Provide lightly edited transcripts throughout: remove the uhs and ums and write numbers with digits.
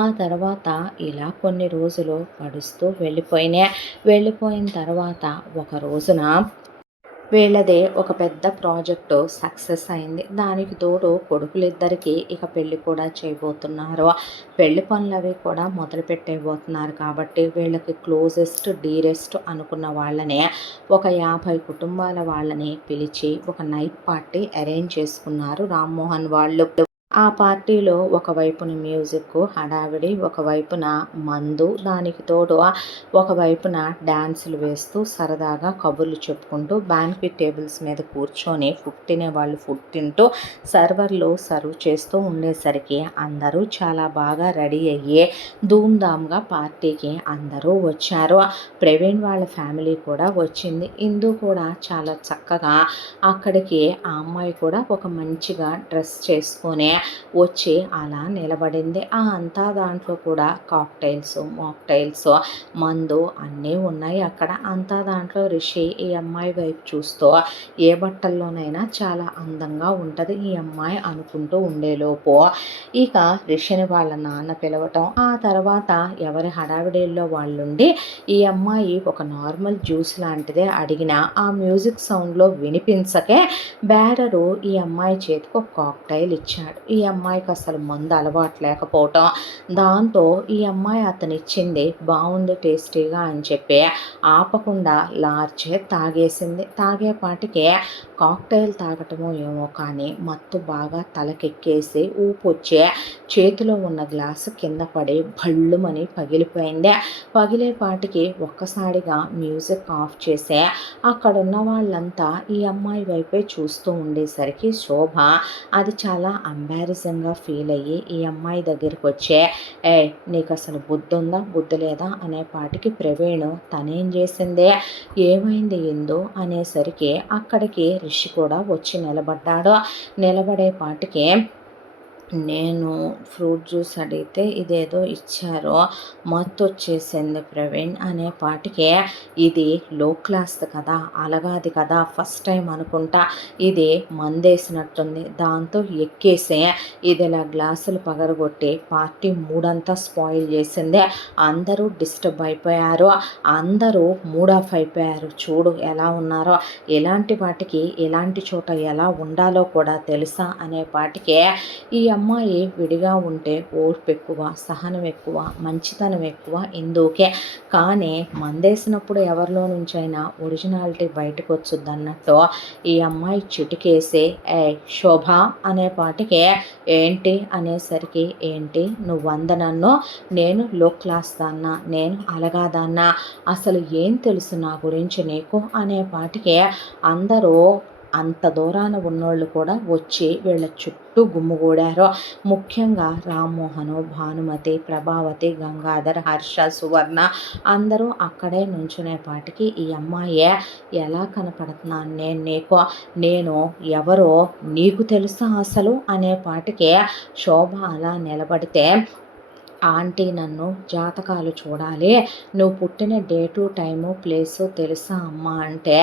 ఆ తర్వాత ఇలా కొన్ని రోజులు గడుస్తూ వెళ్ళిపోయినాయి. వెళ్ళిపోయిన తర్వాత ఒక రోజున వీళ్ళదే ఒక పెద్ద ప్రాజెక్టు సక్సెస్ అయింది. దానికి తోడు కొడుకులిద్దరికీ ఇక పెళ్లి కూడా చేయబోతున్నారు. పెళ్లి పనులవి కూడా మొదలు పెట్టేయబోతున్నారు కాబట్టి వీళ్ళకి క్లోజెస్ట్, డీరెస్ట్ అనుకున్న వాళ్ళనే ఒక 50 కుటుంబాల వాళ్ళని పిలిచి ఒక నైట్ పార్టీ అరేంజ్ చేసుకున్నారు రామ్మోహన్ వాళ్ళు. ఆ పార్టీలో ఒకవైపున మ్యూజిక్ హడావిడి, ఒకవైపున మందు, దానికి తోడు ఒకవైపున డ్యాన్సులు వేస్తూ సరదాగా కబుర్లు చెప్పుకుంటూ బ్యాన్క్వెట్ టేబుల్స్ మీద కూర్చొని ఫుడ్ తినేవాళ్ళు ఫుడ్ తింటూ సర్వర్లు సర్వ్ చేస్తూ ఉండేసరికి అందరూ చాలా బాగా రెడీ అయ్యి ధూమ్ధామ్గా పార్టీకి అందరూ వచ్చారు. ప్రవీణ్ వాళ్ళ ఫ్యామిలీ కూడా వచ్చింది. ఇందు కూడా చాలా చక్కగా అక్కడికి ఆ అమ్మాయి కూడా ఒక మంచిగా డ్రెస్ చేసుకొని వచ్చి అలా నిలబడింది. అంతా దాంట్లో కూడా కాక్టైల్స్, మాక్టైల్స్, మందు అన్నీ ఉన్నాయి అక్కడ. అంతా దాంట్లో రిషి ఈ అమ్మాయి వైపు చూస్తూ ఏ బట్టల్లోనైనా చాలా అందంగా ఉంటుంది ఈ అమ్మాయి అనుకుంటూ ఉండేలోపు ఇక రిషిని వాళ్ళ నాన్న పిలవటం, ఆ తర్వాత ఎవరి హడావిడిల్లో వాళ్ళుండి ఈ అమ్మాయి ఒక నార్మల్ జ్యూస్ లాంటిదే అడిగిన ఆ మ్యూజిక్ సౌండ్లో వినిపించకే బేరరు ఈ అమ్మాయి చేతికి ఒక కాక్టైల్ ఇచ్చాడు. ఈ అమ్మాయికి అసలు మందు అలవాటు లేకపోవటం, దాంతో ఈ అమ్మాయి అతను ఇచ్చింది బాగుంది టేస్టీగా అని చెప్పి ఆపకుండా లార్జే తాగేసింది. తాగేపాటికే కాక్టైల్ తాగటమో ఏమో కానీ మత్తు బాగా తలకెక్కేసి ఊపొచ్చే చేతిలో ఉన్న గ్లాసు కింద పడి భళ్ళుమని పగిలిపోయింది. పగిలేపాటికి ఒక్కసారిగా మ్యూజిక్ ఆఫ్ చేసే అక్కడున్న వాళ్ళంతా ఈ అమ్మాయి వైపే చూస్తూ ఉండేసరికి శోభ అది చాలా ఎంబారసింగ్గా ఫీల్ అయ్యి ఈ అమ్మాయి దగ్గరికి వచ్చే నీకు అసలు బుద్ధి ఉందా బుద్ధి లేదా అనే పాటికి ప్రవీణ్ తనేం చేసిందే ఏమైంది ఎందు అనేసరికి అక్కడికి రిషి కూడా వచ్చి నిలబడ్డాడు. నిలబడే పాటికి నేను ఫ్రూట్ జ్యూస్ అడిగితే ఇదేదో ఇచ్చారో మత్తు వచ్చేసింది ప్రవీణ్ అనే పాటికే ఇది లో క్లాస్ కదా, అలగాది కదా, ఫస్ట్ టైం అనుకుంటా ఇది మందేసినట్టుంది, దాంతో ఎక్కేసే ఇది ఇలా గ్లాసులు పగరగొట్టి పార్టీ మూడంతా స్పాయిల్ చేసింది. అందరూ డిస్టర్బ్ అయిపోయారు, అందరూ మూడ్ ఆఫ్ అయిపోయారు. చూడు ఎలా ఉన్నారో, ఎలాంటి వాటికి ఎలాంటి చోట ఎలా ఉండాలో కూడా తెలుసా అనే పాటికే ఈ అమ్మాయి విడిగా ఉంటే ఓర్పు ఎక్కువ, సహనం ఎక్కువ, మంచితనం ఎక్కువ ఇందుకే, కానీ మందేసినప్పుడు ఎవరిలో నుంచైనా ఒరిజినాలిటీ బయటకు వచ్చుద్ది అన్నట్టు ఈ అమ్మాయి చిటికేసి శోభ అనే పాటికే ఏంటి అనేసరికి ఏంటి నువ్వు నన్ను, నేను లో క్లాస్ దాన్నా, నేను అలగాదాన్నా, అసలు ఏం తెలుసు నా గురించి నీకు అనే పాటికే అందరూ అంత దూరాన ఉన్నోళ్ళు కూడా వచ్చి వీళ్ళ చుట్టూ గుమ్ముగూడారు. ముఖ్యంగా రామ్మోహను, భానుమతి, ప్రభావతి, గంగాధర్, హర్ష, సువర్ణ అందరూ అక్కడే నుంచునేపాటికి ఈ అమ్మాయి ఎలా కనపడుతున్నాను నేను నీకు, నేను ఎవరో నీకు తెలుసా అసలు అనే పాటికే శోభ అలా నిలబడితే ఆంటీ నన్ను జాతకాలు చూడాలి, నువ్వు పుట్టిన డేటు టైము ప్లేసు తెలుసా అమ్మ అంటే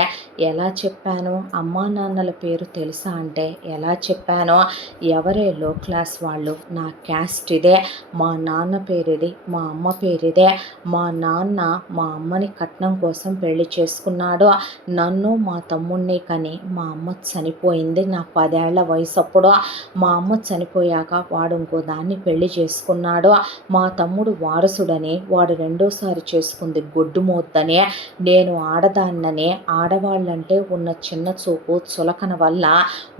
ఎలా చెప్పాను, అమ్మా నాన్నల పేరు తెలుసా అంటే ఎలా చెప్పాను, ఎవరే లో క్లాస్ వాళ్ళు, నా క్యాస్ట్ ఇదే, మా నాన్న పేరు ఇది, మా అమ్మ పేరు ఇదే, మా నాన్న మా అమ్మని కట్నం కోసం పెళ్లి చేసుకున్నాడు, నన్ను మా తమ్ముడిని కని మా అమ్మ చనిపోయింది నా 10 ఏళ్ల వయసు అప్పుడు, మా అమ్మ చనిపోయాక వాడు ఇంకో దాన్ని పెళ్లి చేసుకున్నాడు, మా తమ్ముడు వారసుడని వాడు రెండోసారి చేసుకుంది గొడ్డుమోద్దని, నేను ఆడదాన్నని, ఆడవాళ్ళంటే ఉన్న చిన్న చూపు చులకన వల్ల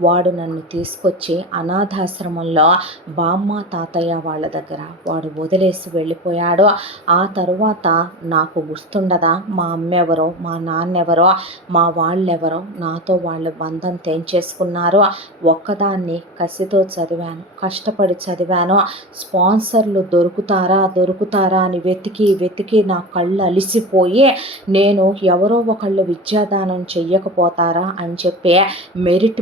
వాడు నన్ను తీసుకొచ్చి అనాథాశ్రమంలో బామ్మ తాతయ్య వాళ్ళ దగ్గర వాడు వదిలేసి వెళ్ళిపోయాడు. ఆ తరువాత నాకు గుర్తుండదా మా అమ్మెవరో, మా నాన్నెవరో, మా వాళ్ళెవరో, నాతో వాళ్ళు బంధం తెంచేసుకున్నారు. ఒక్కదాన్ని కసితో చదివాను, కష్టపడి చదివాను, స్పాన్సర్లు దొరుకుతారా అని వెతికి నా కళ్ళు అలిసిపోయి నేను ఎవరో ఒకళ్ళు విద్యాదానం చెయ్యకపోతారా అని చెప్పి మెరిట్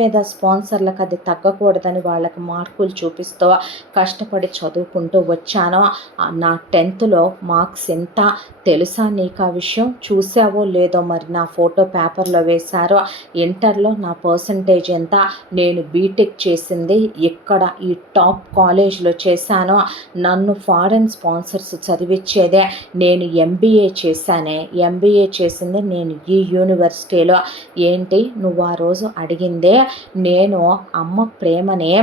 మీద స్పాన్సర్లకు అది తగ్గకూడదని వాళ్ళకి మార్కులు చూపిస్తూ కష్టపడి చదువుకుంటూ వచ్చాను. నా 10th మార్క్స్ ఎంత తెలుసా నీకు ఆ విషయం, చూసావో లేదో మరి నా ఫోటో పేపర్లో వేశారో, ఇంటర్లో నా పర్సంటేజ్ ఎంత, నేను బీటెక్ చేసింది ఇక్కడ ఈ టాప్ కాలేజ్లో చేశాను. నన్ను ఫారెన్ స్పాన్సర్స్ చదివిచ్చేదే. నేను ఎంబీఏ చేశానే. ఎంబీఏ చేసింది నేను ఈ యూనివర్సిటీలో. ఏంటి నువ్వు ఆ రోజు అడిగిందే నేను అమ్మ ప్రేమని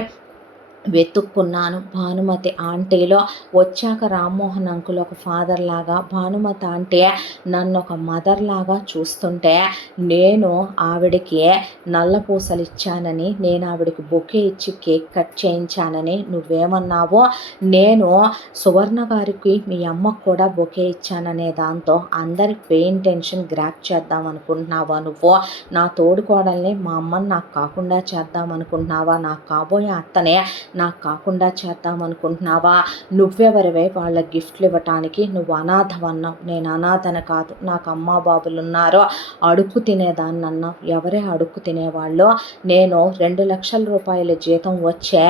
వెతుక్కున్నాను భానుమతి ఆంటీలో. వచ్చాక రామ్మోహన్ అంకుల్ ఒక ఫాదర్ లాగా, భానుమతి ఆంటీ నన్ను ఒక మదర్ లాగా చూస్తుంటే నేను ఆవిడకి నల్లపూసలు ఇచ్చానని, నేను ఆవిడకి బొకే ఇచ్చి కేక్ కట్ చేయించానని నువ్వేమన్నావో, నేను సువర్ణ గారికి మీ అమ్మకు కూడా బొకే ఇచ్చాననే దాంతో అందరి పెయిన్ టెన్షన్ గ్రాప్ చేద్దాం అనుకుంటున్నావా నువ్వు? నా తోడుకోడల్ని మా అమ్మని నాకు కాకుండా చేద్దాం అనుకుంటున్నావా? నాకు కాబోయే అత్తనే నాకు కాకుండా చేద్దామనుకుంటున్నావా? నువ్వెవరివే వాళ్ళ గిఫ్ట్లు ఇవ్వటానికి? నువ్వు అనాథవన్నావు. నేను అనాథన కాదు, నాకు అమ్మా బాబులు ఉన్నారో. అడుక్కు తినేదాన్ని అన్నావు. ఎవరే అడుక్కు తినేవాళ్ళు? నేను 2 లక్షల రూపాయల జీతం వచ్చే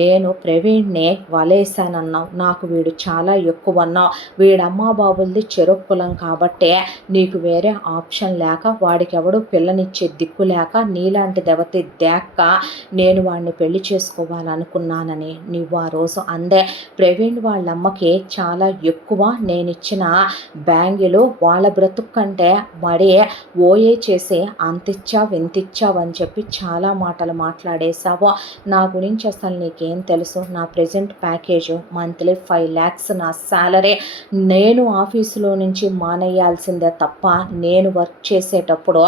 నేను ప్రవీణ్ని వలేశానన్నావు. నాకు వీడు చాలా ఎక్కువ అన్నావు. వీడమ్మా బాబులది చెరొక్కులం కాబట్టే నీకు వేరే ఆప్షన్ లేక, వాడికి ఎవడు పిల్లనిచ్చే దిక్కు లేక, నీలాంటి దేవత దేక్క నేను వాడిని పెళ్లి చేసుకోవాలనుకున్నానని నువ్వు ఆ రోజు అందే. ప్రవీణ్ వాళ్ళమ్మకి చాలా ఎక్కువ నేనిచ్చిన బ్యాంగిలు వాళ్ళ బ్రతుకు కంటే మరీ ఓఏ చేసి అంతిచ్చావు ఇంతిచ్చావు అని చెప్పి చాలా మాటలు మాట్లాడేశావు. నా గురించి అసలు నీకేం తెలుసు? నా ప్రజెంట్ ప్యాకేజు మంత్లీ 5 lakhs నా శాలరీ. నేను ఆఫీసులో నుంచి మానేయాల్సిందే తప్ప, నేను వర్క్ చేసేటప్పుడు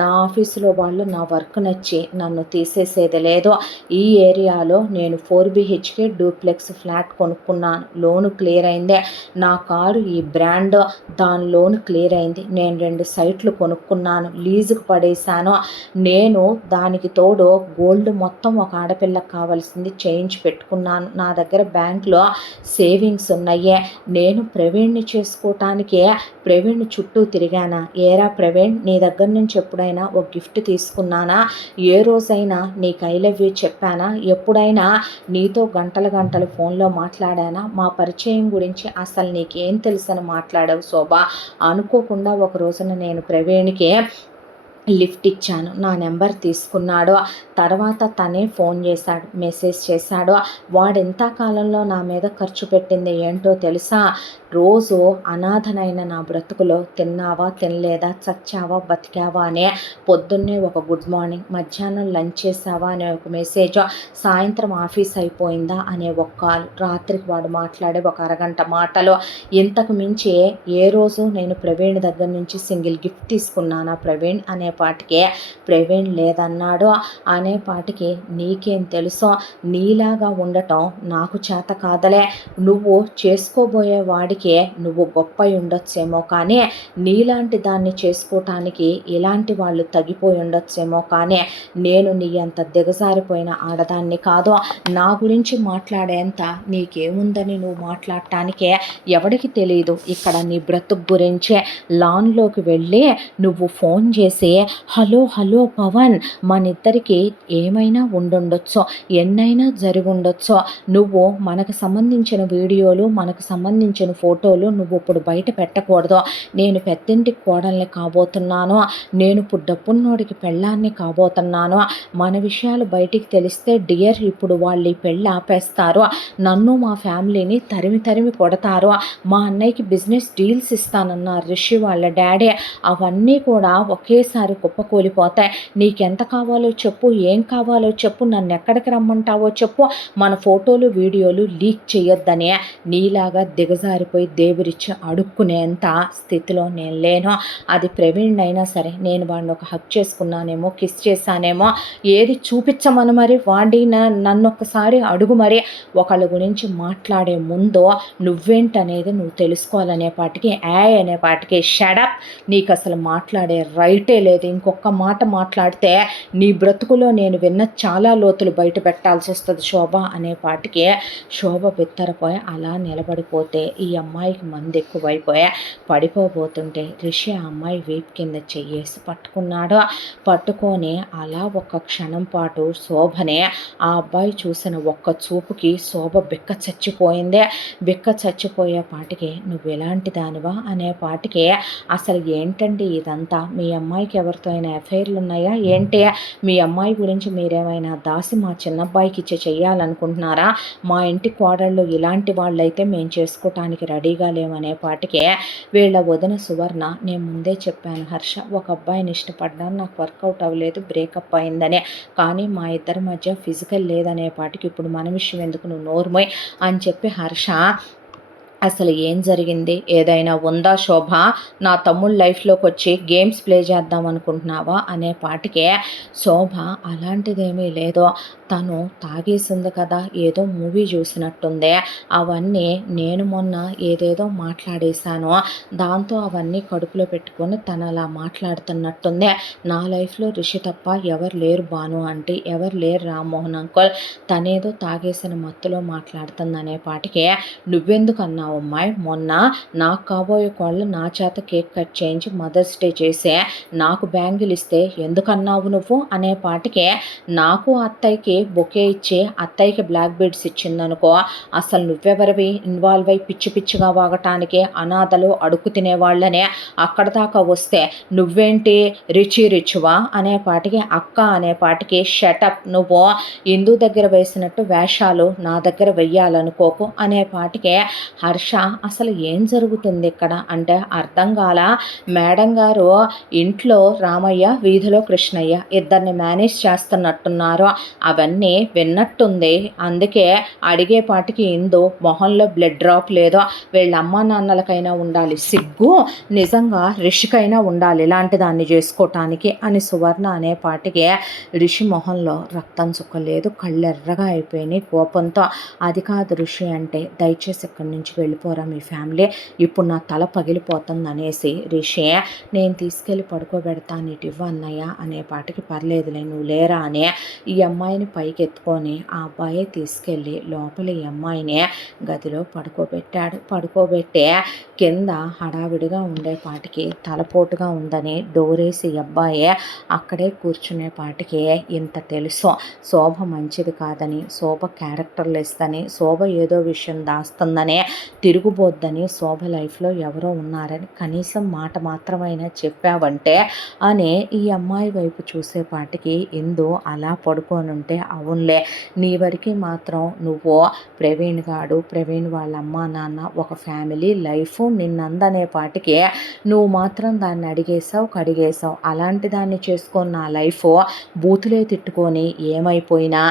నా ఆఫీసులో వాళ్ళు నా వర్క్ నచ్చి నన్ను తీసేసేది లేదు. ఈ ఏరియాలో నేను 4 BHK డూప్లెక్స్ ఫ్లాట్ కొనుక్కున్నాను. లోను క్లియర్ అయిందే. నా కారు ఈ బ్రాండ్, దాని లోను క్లియర్ అయింది. నేను 2 సైట్లు కొనుక్కున్నాను, లీజుకు పడేశాను. నేను దానికి తోడు గోల్డ్ మొత్తం ఒక ఆడపిల్లకు కావాల్సింది చేయించి పెట్టుకున్నాను. నా దగ్గర బ్యాంక్లో సేవింగ్స్ ఉన్నాయే. నేను ప్రవీణ్ని చేసుకోవటానికే ప్రవీణ్ చుట్టూ తిరిగానా? ఏరా ప్రవీణ్, నీ దగ్గర నుంచి ఎప్పుడైనా ఒక గిఫ్ట్ తీసుకున్నానా? ఏ రోజైనా నీకు ఐ లవ్ యూ చెప్పానా? ఎప్పుడైనా నీతో గంటలు గంటలు ఫోన్లో మాట్లాడానా? మా పరిచయం గురించి అసలు నీకేం తెలుసని మాట్లాడావు శోభ? అనుకోకుండా ఒక రోజున నేను ప్రవీణ్కి లిఫ్ట్ ఇచ్చాను. నా నెంబర్ తీసుకున్నాడు. తర్వాత తనే ఫోన్ చేశాడు, మెసేజ్ చేశాడు. వాడు ఎంతకాలంలో నా మీద ఖర్చు పెట్టింది ఏంటో తెలుసా? రోజు అనాథనైన నా బ్రతుకులో తిన్నావా తినలేదా, చచ్చావా బతికావా అనే పొద్దున్నే ఒక గుడ్ మార్నింగ్, మధ్యాహ్నం లంచ్ చేసావా అనే ఒక మెసేజ్, సాయంత్రం ఆఫీస్ అయిపోయిందా అనే ఒక కాల్, రాత్రికి వాడు మాట్లాడే ఒక అరగంట మాటలు. ఇంతకు మించి ఏ రోజు నేను ప్రవీణ్ దగ్గర నుంచి సింగిల్ గిఫ్ట్ తీసుకున్నానా? ప్రవీణ్ అనే పాటికి ప్రవీణ్ లేదన్నాడు. అనే పాటికి నీకేం తెలుసో? నీలాగా ఉండటం నాకు చేత కాదలే. నువ్వు చేసుకోబోయే వాడికి నువ్వు గొప్ప ఉండొచ్చేమో, కానీ నీలాంటి దాన్ని చేసుకోవటానికి ఇలాంటి వాళ్ళు తగ్గిపోయి ఉండొచ్చేమో, కానీ నేను నీ అంత దిగజారిపోయిన ఆడదాన్ని కాదు. నా గురించి మాట్లాడేంత నీకేముందని నువ్వు మాట్లాడటానికే ఎవడికి తెలియదు. ఇక్కడ నీ బ్రతుకు గురించే లాన్లోకి వెళ్ళి నువ్వు ఫోన్ చేసి, హలో హలో పవన్, మనిద్దరికి ఏమైనా ఉండుండొచ్చో, ఎన్నైనా జరిగి ఉండొచ్చో, నువ్వు మనకు సంబంధించిన వీడియోలు, మనకు సంబంధించిన ఫోటోలు నువ్వు ఇప్పుడు బయట పెట్టకూడదు. నేను పెద్దింటికి కోడల్ని కాబోతున్నాను, నేను ఇప్పుడు డబ్బున్నోడికి పెళ్ళాన్ని కాబోతున్నాను. మన విషయాలు బయటికి తెలిస్తే డియర్ ఇప్పుడు వాళ్ళు ఈ పెళ్ళి ఆపేస్తారు, నన్ను మా ఫ్యామిలీని తరిమి తరిమి కొడతారు. మా అన్నయ్యకి బిజినెస్ డీల్స్ ఇస్తానన్నారు రిషి వాళ్ళ డాడీ. అవన్నీ కూడా ఒకేసారి కుప్పకూలిపోతాయి. నీకెంత కావాలో చెప్పు, ఏం కావాలో చెప్పు, నన్ను ఎక్కడికి రమ్మంటావో చెప్పు, మన ఫోటోలు వీడియోలు లీక్ చేయొద్దనే. నీలాగా దిగజారిపోయి దేవుడిచ్చి అడుక్కునేంత స్థితిలో నేను లేను. అది ప్రవీణ్ అయినా సరే, నేను వాడిని ఒక హక్ చేసుకున్నానేమో, కిస్ చేశానేమో, ఏది చూపించమని మరి వాడి నన్ను ఒక్కసారి అడుగు. మరి ఒకళ్ళ గురించి మాట్లాడే ముందు నువ్వేంటనేది నువ్వు తెలుసుకోవాలనే పాటికి అనే పాటికి షడప్, నీకు అసలు మాట్లాడే రైటే లేదు. ఇంకొక మాట మాట్లాడితే నీ బ్రతుకులో నేను విన్న చాలా లోతులు బయట పెట్టాల్సి వస్తుంది శోభ అనే పాటికి శోభ బిత్తరపోయి అలా నిలబడిపోతే ఈ అమ్మాయికి మంది ఎక్కువైపోయా. పడిపోబోతుంటే రిషి ఆ అమ్మాయి వీపు కింద చెయ్యేసి పట్టుకున్నాడు. పట్టుకొని అలా ఒక్క క్షణం పాటు శోభనే ఆ అబ్బాయి చూసిన ఒక్క చూపుకి శోభ బిక్క చచ్చిపోయింది. బిక్క చచ్చిపోయే పాటికి నువ్వు ఎలాంటి దానివా అనే పాటికి, అసలు ఏంటండి ఇదంతా? మీ అమ్మాయికి ఎవరు ఎవరితో అయినా అఫైర్లు ఉన్నాయా ఏంటి? మీ అమ్మాయి గురించి మీరేమైనా దాసి మా చిన్నబ్బాయికి ఇచ్చి చెయ్యాలనుకుంటున్నారా? మా ఇంటి కోడళ్ళు ఇలాంటి వాళ్ళైతే మేము చేసుకోవటానికి రెడీగా లేమనే పాటికే వీళ్ళ వదిన సువర్ణ, నేను ముందే చెప్పాను హర్ష, ఒక అబ్బాయిని ఇష్టపడ్డాను, నాకు వర్కౌట్ అవ్వలేదు, బ్రేకప్ అయిందనే, కానీ మా ఇద్దరి మధ్య ఫిజికల్ లేదనే పాటికి ఇప్పుడు మన విషయం ఎందుకు, నువ్వు నోర్మోయ్ అని చెప్పి హర్ష, అసలు ఏం జరిగింది? ఏదైనా ఉందా శోభ? నా తమ్ముడు లైఫ్‌లోకి వచ్చి గేమ్స్ ప్లే చేద్దాం అనుకుంటున్నావా? అనే పాటికే శోభ, అలాంటిదేమీ లేదు. తను తాగేసింది కదా! ఏదో మూవీ చూసినట్టుంది. అవన్నీ నేను మొన్న ఏదేదో మాట్లాడేశాను. దాంతో అవన్నీ కడుపులో పెట్టుకొని తను అలా మాట్లాడుతున్నట్టుంది. నా లైఫ్‌లో రిషి తప్ప ఎవరు లేరు భాను ఆంటీ, ఎవరు లేరు రామ్మోహన్ అంకుల్. తనేదో తాగేసిన మత్తులో మాట్లాడుతుందనే పాటికే, నువ్వెందుకన్నావు అమ్మాయి? మొన్న నాకు కాబోయే కోడలు నా చేత కేక్ కట్ చేయించి మదర్స్ డే చేసే నాకు బ్యాంగిల్ ఇస్తే ఎందుకన్నావు నువ్వు అనే పాటికే, నాకు అత్తయ్యకి బొకే ఇచ్చి అత్తయ్యకి బ్లాక్ బీడ్స్ ఇచ్చిందనుకో, అసలు నువ్వెవరివి ఇన్వాల్వ్ అయి పిచ్చి పిచ్చిగా వాగటానికి? అనాథలు అడుక్కు తినేవాళ్ళనే అక్కడ దాకా వస్తే నువ్వేంటి రిచువా అనే పాటికి, అక్క అనే పాటికి షటప్, నువ్వు హిందూ దగ్గర వేసినట్టు వేషాలు నా దగ్గర వెయ్యాలనుకోకు అనే పాటికే, హర్ష అసలు ఏం జరుగుతుంది ఇక్కడ అంటే అర్థం కాల. మేడం గారు ఇంట్లో రామయ్య, వీధిలో కృష్ణయ్య ఇద్దరిని మేనేజ్ చేస్తున్నట్టున్నారు. అవన్నీ విన్నట్టుంది. అందుకే అడిగేపాటికి ఇందు మొహంలో బ్లడ్ డ్రాప్ లేదో. వీళ్ళ అమ్మా నాన్నలకైనా ఉండాలి సిగ్గు, నిజంగా రిషికైనా ఉండాలి ఇలాంటి దాన్ని చేసుకోవటానికి అని సువర్ణ అనేపాటికి రిషి మొహంలో రక్తం చుక్క లేదు, కళ్ళెర్రగా అయిపోయినాయి కోపంతో. అది కాదు రిషి అంటే, దయచేసి ఇక్కడి నుంచి వెళ్ళిపోరా మీ ఫ్యామిలీ, ఇప్పుడు నా తల పగిలిపోతుంది అనేసి రిషి, నేను తీసుకెళ్ళి పడుకోబెడతాను ఇటు ఇవ్వ అన్నయ్య అనే పాటికి, పర్లేదులే నువ్వు లేరా అని ఈ అమ్మాయిని పైకి ఎత్తుకొని ఆ అబ్బాయి తీసుకెళ్ళి లోపల ఈ అమ్మాయిని గదిలో పడుకోబెట్టాడు. పడుకోబెట్టే కింద హడావిడిగా ఉండేపాటికి తలపోటుగా ఉందని డోరేసి అబ్బాయి అక్కడే కూర్చునేపాటికి ఇంత తెలుసు, శోభ మంచిది కాదని, శోభ క్యారెక్టర్ లెస్ అని, శోభ ఏదో విషయం దాస్తుందని, తిరుగుబోద్దని, శోభ లైఫ్లో ఎవరో ఉన్నారని కనీసం మాట మాత్రమైనా చెప్పావంటే అని ఈ అమ్మాయి వైపు చూసేపాటికి ఇందు అలా పడుకోనుంటే, అవునులే నీ వరకు మాత్రం నువ్వు ప్రవీణ్ గాడు, ప్రవీణ్ వాళ్ళ అమ్మా నాన్న, ఒక ఫ్యామిలీ లైఫ్ నిన్నందనే పాటికి నువ్వు మాత్రం దాన్ని అడిగేసావు కడిగేసావు. అలాంటి దాన్ని చేసుకొని నా లైఫ్ బూతులే తిట్టుకొని ఏమైపోయినా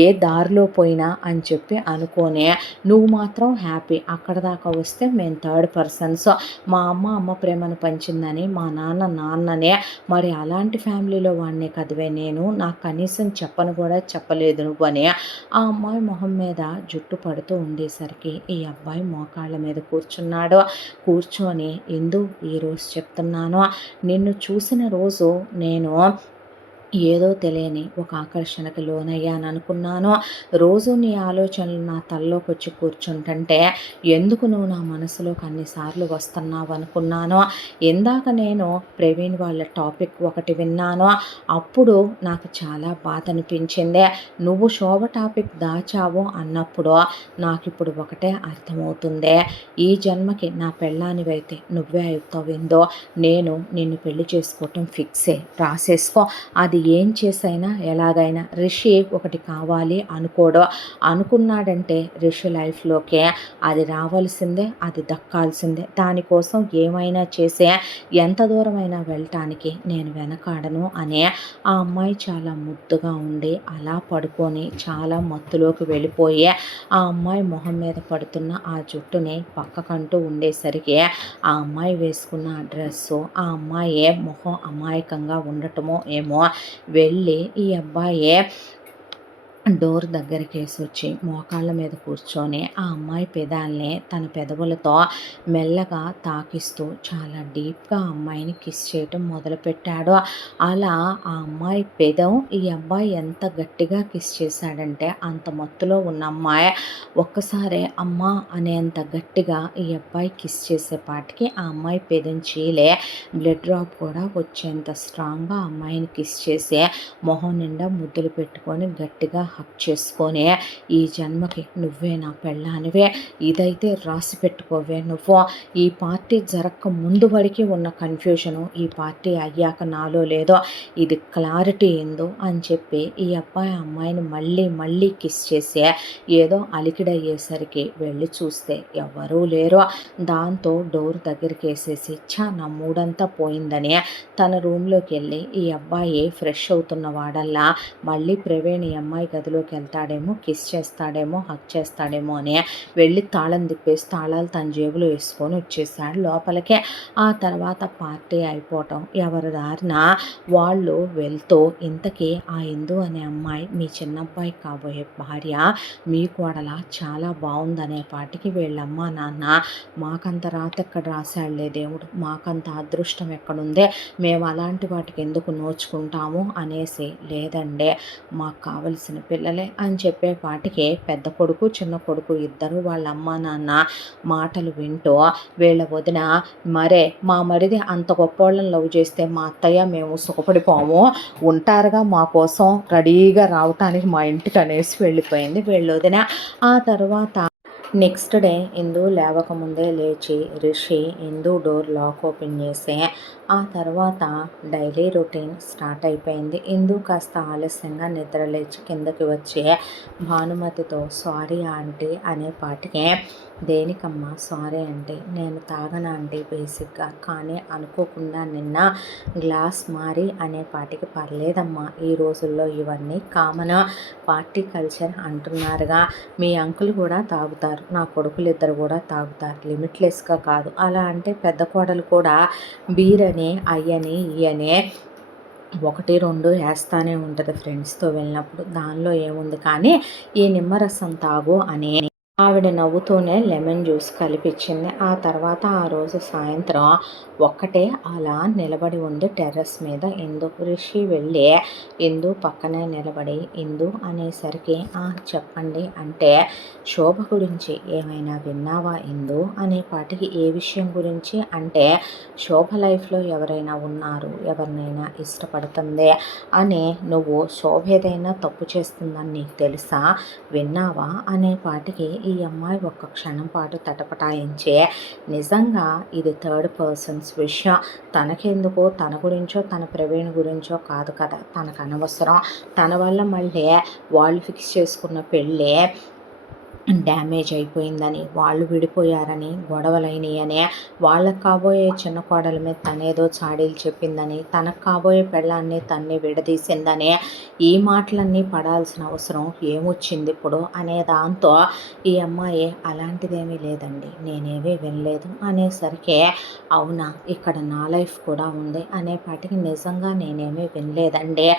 ఏ దారిలో పోయినా అని చెప్పి అనుకోనే నువ్వు మాత్రం హ్యాపీ. అక్కడ దాకా వస్తే మేము థర్డ్ పర్సన్స్, మా అమ్మ ప్రేమను పంచిందని, మా నాన్ననే, మరి అలాంటి ఫ్యామిలీలో వాడినే కదివే నేను, నాకు కనీసం చెప్పను కూడా చెప్పలేదు నువ్వని ఆ అమ్మాయి మొహం మీద జుట్టు పడుతూ ఉండేసరికి ఈ అబ్బాయి మోకాళ్ళ మీద కూర్చున్నాడు. కూర్చొని, ఎందు ఈరోజు చెప్తున్నాను, నిన్ను చూసిన రోజు నేను ఏదో తెలియని ఒక ఆకర్షణకు లోనయ్యాను అనుకున్నాను. రోజు నీ ఆలోచనలు నా తలలోకి వచ్చి కూర్చుంటుంటే ఎందుకు నువ్వు నా మనసులోకి అన్నిసార్లు వస్తున్నావు అనుకున్నాను. ఇందాక నేను ప్రవీణ్ వాళ్ళ టాపిక్ ఒకటి విన్నాను, అప్పుడు నాకు చాలా బాధ అనిపించింది. నువ్వు శోభ టాపిక్ దాచావు అన్నప్పుడు నాకు ఇప్పుడు ఒకటే అర్థమవుతుంది, ఈ జన్మకి నా పెళ్ళానివైతే నువ్వే అవుతావిందో, నేను నిన్ను పెళ్లి చేసుకోవటం ఫిక్సే, రాసేసుకో. అది ఏం చేసైనా ఎలాగైనా రిషి ఒకటి కావాలి అనుకోడో, అనుకున్నాడంటే రిషి లైఫ్లోకే అది రావాల్సిందే, అది దక్కాల్సిందే. దానికోసం ఏమైనా చేసే, ఎంత దూరమైనా వెళ్ళటానికి నేను వెనకాడను అనే ఆ అమ్మాయి చాలా ముద్దుగా ఉండి అలా పడుకొని చాలా మత్తులోకి వెళ్ళిపోయి ఆ అమ్మాయి మొహం మీద పడుతున్న ఆ జుట్టుని పక్కకంటూ ఉండేసరికి ఆ అమ్మాయి వేసుకున్న డ్రెస్సు, ఆ అమ్మాయి మొహం అమాయకంగా ఉండటమో ఏమో, వెళ్ళి ఈ అబ్బాయి డోర్ దగ్గరికేసి వచ్చి మోకాళ్ళ మీద కూర్చొని ఆ అమ్మాయి పెదాల్ని తన పెదవులతో మెల్లగా తాకిస్తూ చాలా డీప్గా ఆ అమ్మాయిని కిస్ చేయటం మొదలుపెట్టాడు. అలా ఆ అమ్మాయి పెదం ఈ అబ్బాయి ఎంత గట్టిగా కిస్ చేశాడంటే, అంత మత్తులో ఉన్న అమ్మాయి ఒక్కసారే అమ్మా అనేంత గట్టిగా ఈ అబ్బాయి కిస్ చేసేపాటికి ఆ అమ్మాయి పెదం చీలే బ్లడ్ డ్రాప్ కూడా వచ్చేంత స్ట్రాంగ్గా అమ్మాయిని కిస్ చేసి మొహం నిండా ముద్దులు పెట్టుకొని గట్టిగా హక్ చేసుకొని, ఈ జన్మకి నువ్వే నా పెళ్ళానివే, ఇదైతే రాసి పెట్టుకోవే నువ్వు. ఈ పార్టీ జరక్క ముందు వరకు ఉన్న కన్ఫ్యూజను ఈ పార్టీ అయ్యాక నాలో లేదో ఇది క్లారిటీ ఏందో అని చెప్పి ఈ అబ్బాయి అమ్మాయిని మళ్ళీ మళ్ళీ కిస్ చేసి ఏదో అలికిడయ్యేసరికి వెళ్ళి చూస్తే ఎవ్వరూ లేరు. దాంతో డోర్ దగ్గరికి వేసేసి నా మూడంతా పోయిందని తన రూమ్లోకి వెళ్ళి ఈ అబ్బాయి ఫ్రెష్ అవుతున్న వాడల్లా మళ్ళీ ప్రవీణ్ ఈ అమ్మాయి గదిలోకి వెళ్తాడేమో, కిస్ చేస్తాడేమో, హక్ చేస్తాడేమో అని వెళ్ళి తాళం తిప్పేసి తాళాలు తన జేబులో వేసుకొని వచ్చేసాడు లోపలికే. ఆ తర్వాత పార్టీ అయిపోవటం ఎవరి దారిన వాళ్ళు వెళ్తూ, ఇంతకీ ఆ ఇందు అనే అమ్మాయి మీ చిన్నబ్బాయి కాబోయే భార్య, మీ కోడల చాలా బాగుందనే పాటికి వీళ్ళమ్మ నాన్న మాకంత రాత ఎక్కడ రాశాడులే దేవుడు, మాకంత అదృష్టం ఎక్కడుందే, మేము అలాంటి వాటికి ఎందుకు నోచుకుంటాము అనేసి, లేదండే మాకు కావలసిన పిల్లలే అని చెప్పేపాటికి పెద్ద కొడుకు చిన్న కొడుకు ఇద్దరు వాళ్ళ అమ్మ నాన్న మాటలు వింటూ వీళ్ళ వదిన, మరే మా మరిది అంత గొప్పోళ్ళని లవ్ చేస్తే మా అత్తయ్య మేము సుఖపడిపోము, ఉంటారుగా మా కోసం రెడీగా రావటానికి మా ఇంటికి అనేసి వెళ్ళిపోయింది వీళ్ళ వదిన. ఆ తర్వాత నెక్స్ట్ డే ఇందు లేవకముందే లేచి రిషి ఇందు డోర్ లాక్ ఓపెన్ చేసి ఆ తర్వాత డైలీ రొటీన్ స్టార్ట్ అయిపోయింది. ఇందు కాస్త ఆలస్యంగా నిద్ర లేచి కిందకి వచ్చి భానుమతితో సారీ ఆంటీ అనే పాటికి, దేనికమ్మా సారీ అంటే, నేను తాగను ఆంటీ బేసిక్గా, కానీ అనుకోకుండా నిన్న గ్లాస్ మారి అనే పాటికి, పర్లేదమ్మా ఈ రోజుల్లో ఇవన్నీ కామన్, పార్టీ కల్చర్ అంటున్నారుగా, మీ అంకుల్ కూడా తాగుతారు, నా కొడుకులు ఇద్దరు కూడా తాగుతారు, లిమిట్లెస్గా కాదు, అలా అంటే పెద్ద కోడలు కూడా బీరని అయ్యని ఇయని 1, 2 వేస్తానే ఉంటుంది ఫ్రెండ్స్తో వెళ్ళినప్పుడు, దానిలో ఏముంది కానీ ఈ నిమ్మరసం తాగు అని ఆవిడ నవ్వుతూనే లెమన్ జ్యూస్ కలిపిచ్చింది. ఆ తర్వాత ఆ రోజు సాయంత్రం ఒక్కటే అలా నిలబడి ఉంది టెర్రస్ మీద ఇందు. రిషి వెళ్ళి ఇందు పక్కనే నిలబడి ఇందు అనేసరికి చెప్పండి అంటే, శోభ గురించి ఏమైనా విన్నావా ఇందు అనే పాటికి, ఏ విషయం గురించి అంటే, శోభ లైఫ్లో ఎవరైనా ఉన్నారు, ఎవరినైనా ఇష్టపడుతుంది అని, నువ్వు శోభ ఏదైనా తప్పు చేస్తుందని నీకు తెలుసా, విన్నావా అనే పాటికి ఈ అమ్మాయి ఒక్క క్షణం పాటు తటపటాయించే, నిజంగా ఇది థర్డ్ పర్సన్స్ విషయం, తనకెందుకో, తన గురించో తన ప్రవీణ్ గురించో కాదు కదా, తనకు అనవసరం, తన వల్ల మళ్ళీ వాళ్ళు ఫిక్స్ చేసుకున్న పెళ్ళి డ్యామేజ్ అయిపోయిందని, వాళ్ళు విడిపోయారని, గొడవలైనయని, వాళ్ళకు కాబోయే చిన్న కోడల మీద తనేదో చాడీలు చెప్పిందని, తనకు కాబోయే పెళ్ళాన్ని తన్ని విడదీసిందని, ఈ మాటలన్నీ పడాల్సిన అవసరం ఏమొచ్చింది ఇప్పుడు అనే దాంతో ఈ అమ్మాయి, అలాంటిదేమీ లేదండి, నేనేమీ వినలేదు అనేసరికి, అవునా ఇక్కడ నా లైఫ్ కూడా ఉంది అనేపాటికి, నిజంగా నేనేమీ వినలేదండి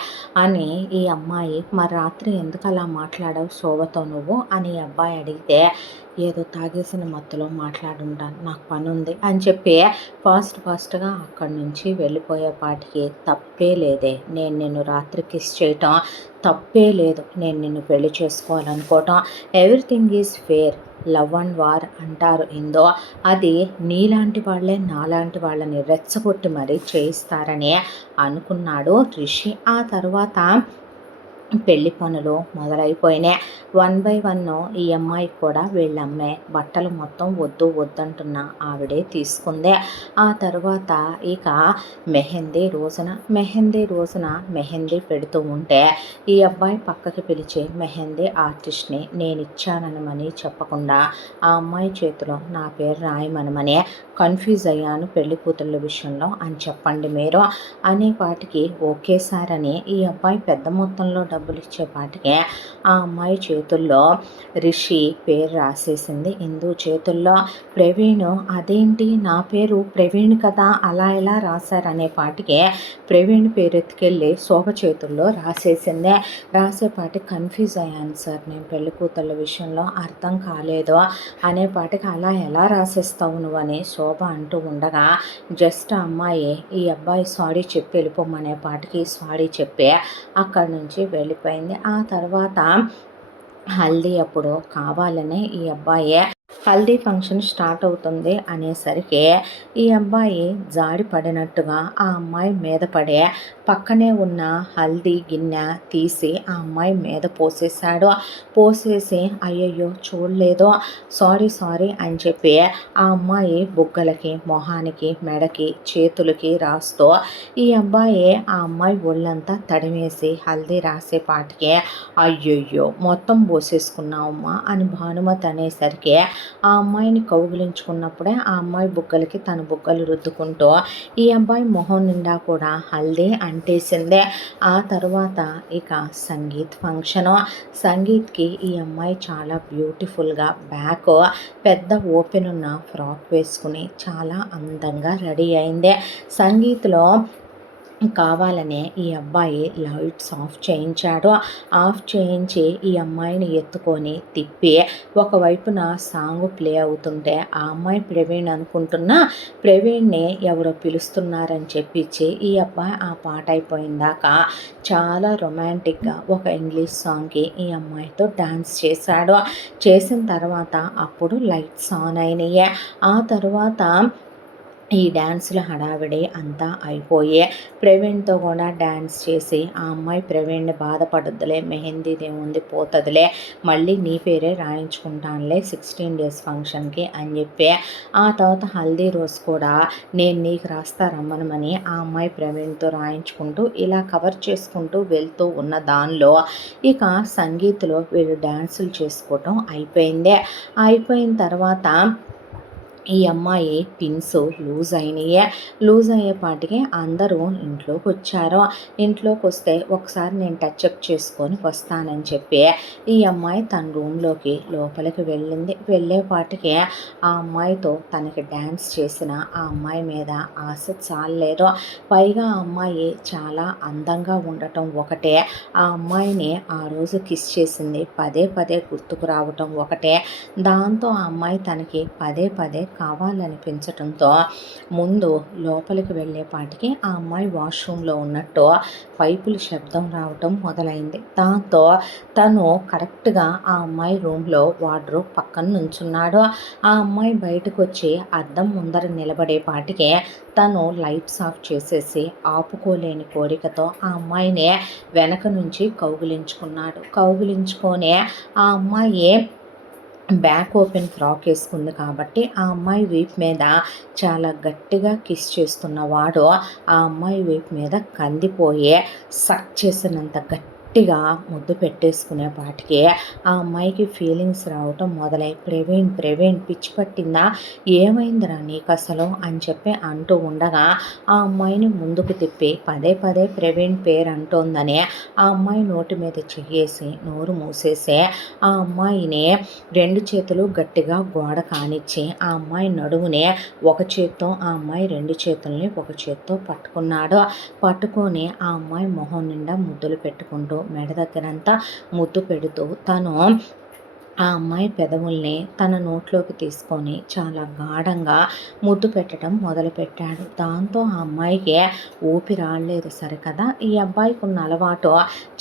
అని ఈ అమ్మాయి, మరి రాత్రి ఎందుకు అలా మాట్లాడావు శోభతో నువ్వు అని అబ్బాయి అడిగితే, ఏదో తాగేసిన మత్తులో మాట్లాడుంటాను, నాకు పని ఉంది అని చెప్పి ఫాస్ట్గా అక్కడి నుంచి వెళ్ళిపోయేపాటికి, తప్పే లేదే నేను నిన్ను రాత్రి కిస్ చేయటం, తప్పే లేదు నేను నిన్ను పెళ్లి చేసుకోవాలనుకోవటం, everything is fair, love and war అంటారు ఇందో, అది నీలాంటి వాళ్ళే నాలాంటి వాళ్ళని రెచ్చగొట్టి మరీ చేయిస్తారని అనుకున్నాడు రిషి. ఆ తర్వాత పెళ్లి పనులు మొదలైపోయినాయి. 1 by 1 ఈ అమ్మాయికి కూడా వీళ్ళమ్మే బట్టలు మొత్తం వద్దంటున్న ఆవిడే తీసుకుంది. ఆ తర్వాత ఇక మెహందీ రోజున మెహందీ పెడుతూ ఉంటే ఈ అబ్బాయి పక్కకి పిలిచి, మెహందీ ఆర్టిస్ట్ని నేను ఇచ్చాననమని చెప్పకుండా ఆ అమ్మాయి చేతిలో నా పేరు రాయమనమని, కన్ఫ్యూజ్ అయ్యాను పెళ్లి కూతుళ్ళ విషయంలో అని చెప్పండి మీరు అనే వాటికి, ఓకే సార్ అని ఈ అబ్బాయి పెద్ద మొత్తంలో డబ్బులు ఇచ్చేపాటికి ఆ అమ్మాయి చేతుల్లో రిషి పేరు రాసేసింది ఇందు చేతుల్లో. ప్రవీణ్, అదేంటి నా పేరు ప్రవీణ్ కదా, అలా ఎలా రాశారనే పాటికి ప్రవీణ్ పేరు ఎత్తుకెళ్ళి శోభ చేతుల్లో రాసేసింది. రాసేపాటికి కన్ఫ్యూజ్ అయ్యాను సార్, నేను పెళ్లి కూతుళ్ళ విషయంలో అర్థం కాలేదు అనే పాటికి, అలా ఎలా రాసేస్తావు నువ్వు అని శోభ అంటూ ఉండగా, జస్ట్ అమ్మాయి ఈ అబ్బాయి సారీ చెప్పి వెళ్ళిపోమనే పాటికి సారీ చెప్పి అక్కడి నుంచి వెళ్ళిపోయింది. ఆ తర్వాత హల్దీ అప్పుడు కావాలనే ఈ అబ్బాయి హల్దీ ఫంక్షన్ స్టార్ట్ అవుతుంది అనేసరికి ఈ అబ్బాయి జారి పడినట్టుగా ఆ అమ్మాయి మీద పడే పక్కనే ఉన్న హల్దీ గిన్నె తీసి ఆ అమ్మాయి మీద పోసేసాడు. పోసేసి అయ్యయ్యో చూడలేదు, సారీ సారీ అని చెప్పి ఆ అమ్మాయి బుగ్గలకి, మొహానికి, మెడకి, చేతులకి రాస్తూ ఈ అబ్బాయి ఆ అమ్మాయి ఒళ్ళంతా తడిమేసి హల్దీ రాసే పాటికి అయ్యయ్యో మొత్తం పోసేసుకున్నావమ్మా అని భానుమతి అనేసరికి ఆ అమ్మాయిని కౌగిలించుకున్నప్పుడే ఆ అమ్మాయి బుగ్గలకి తన బుగ్గలు రుద్దుకుంటూ ఈ అబ్బాయి మొహం నిండా కూడా హల్దీ అంటేసిందే. ఆ తర్వాత ఇక సంగీత్ ఫంక్షను. సంగీత్కి ఈ అమ్మాయి చాలా బ్యూటిఫుల్గా బ్యాక్ పెద్ద ఓపెన్ ఉన్న ఫ్రాక్ వేసుకుని చాలా అందంగా రెడీ అయింది. సంగీత్లో కావాలనే ఈ అబ్బాయి లైట్స్ ఆఫ్ చేయించాడు. ఆఫ్ చేయించి ఈ అమ్మాయిని ఎత్తుకొని తిప్పి ఒకవైపున సాంగ్ ప్లే అవుతుంటే ఆ అమ్మాయి ప్రవీణ్ అనుకుంటున్నా ప్రవీణ్ని ఎవరో పిలుస్తున్నారని చెప్పించి ఈ అబ్బాయి ఆ పాట అయిపోయిందాక చాలా రొమాంటిక్గా ఒక ఇంగ్లీష్ సాంగ్కి ఈ అమ్మాయితో డాన్స్ చేశాడు. చేసిన తర్వాత అప్పుడు లైట్స్ ఆన్ అయినాయి. ఆ తర్వాత ఈ డ్యాన్సుల హడావిడి అంతా అయిపోయి ప్రవీణ్తో కూడా డ్యాన్స్ చేసి ఆ అమ్మాయి ప్రవీణ్ని బాధపడద్దులే, మెహందీదేముంది పోతుందిలే, మళ్ళీ నీ పేరే రాయించుకుంటానులే 16 డేస్ ఫంక్షన్కి అని చెప్పి ఆ తర్వాత హల్దీ రోజు కూడా నేను నీకు రాస్తా రమ్మనమని ఆ అమ్మాయి ప్రవీణ్తో రాయించుకుంటూ ఇలా కవర్ చేసుకుంటూ వెళ్తూ ఉన్న దానిలో ఇక సంగీత్లో వీళ్ళు డ్యాన్సులు చేసుకోవటం అయిపోయింది. అయిపోయిన తర్వాత ఈ అమ్మాయి పిన్స్ లూజ్ అయినాయి. లూజ్ అయ్యేపాటికి అందరూ ఇంట్లోకి వచ్చారు. ఇంట్లోకి వస్తే ఒకసారి నేను టచ్అప్ చేసుకొని వస్తానని చెప్పి ఈ అమ్మాయి తన రూమ్లోకి లోపలికి వెళ్ళింది. వెళ్ళేపాటికి ఆ అమ్మాయితో తనకి డ్యాన్స్ చేసిన ఆ అమ్మాయి మీద ఆశ చాలలేదు. పైగా ఆ అమ్మాయి చాలా అందంగా ఉండటం ఒకటే, ఆ అమ్మాయిని ఆ రోజు కిస్ చేసింది పదే పదే గుర్తుకు రావటం ఒకటే. దాంతో ఆ అమ్మాయి తనకి పదే పదే కావాలనిపించటంతో ముందు లోపలికి వెళ్ళేపాటికి ఆ అమ్మాయి వాష్రూమ్లో ఉన్నట్టు పైపులు శబ్దం రావటం మొదలైంది. దాంతో తను కరెక్ట్గా ఆ అమ్మాయి రూమ్లో వార్డ్రోబ్ పక్కన నుంచున్నాడు. ఆ అమ్మాయి బయటకు వచ్చి అద్దం ముందర నిలబడేపాటికి తను లైట్స్ ఆఫ్ చేసేసి ఆపుకోలేని కోరికతో ఆ అమ్మాయిని వెనక నుంచి కౌగిలించుకున్నాడు. కౌగిలించుకొని ఆ అమ్మాయి బ్యాక్ ఓపెన్ ఫ్రాక్ వేసుకుంది కాబట్టి ఆ అమ్మాయి వీప్ మీద చాలా గట్టిగా కిస్ చేస్తున్నవాడు ఆ అమ్మాయి వీప్ మీద కందిపోయి సక్ చేసినంత గట్టిగా ముద్దు పెట్టేసుకునేపాటికి ఆ అమ్మాయికి ఫీలింగ్స్ రావటం మొదలై ప్రవీణ్ ప్రవీణ్ పిచ్చి పట్టిందా, ఏమైందిరా నీకు అసలు అని చెప్పి అంటూ ఉండగా ఆ అమ్మాయిని ముందుకు తిప్పి పదే పదే ప్రవీణ్ పేరు అంటోందని ఆ అమ్మాయి నోటి మీద చెయ్యేసి నోరు మూసేసి ఆ అమ్మాయిని 2 చేతులు గట్టిగా గోడ కానిచ్చి ఆ అమ్మాయి నడుముని ఒక చేత్తో ఆ అమ్మాయి 2 చేతుల్ని ఒక చేత్తో పట్టుకున్నాడు. పట్టుకొని ఆ అమ్మాయి మొహం నిండా ముద్దులు పెట్టుకుంటూ మెడ దగ్గరంతా ముద్దు పెడుతూ తను ఆ అమ్మాయి పెదవుల్ని తన నోట్లోకి తీసుకొని చాలా గాఢంగా ముద్దు పెట్టడం మొదలుపెట్టాడు. దాంతో ఆ అమ్మాయికి ఊపిరాడలేదు సరికదా. ఈ అబ్బాయికి ఉన్న అలవాటు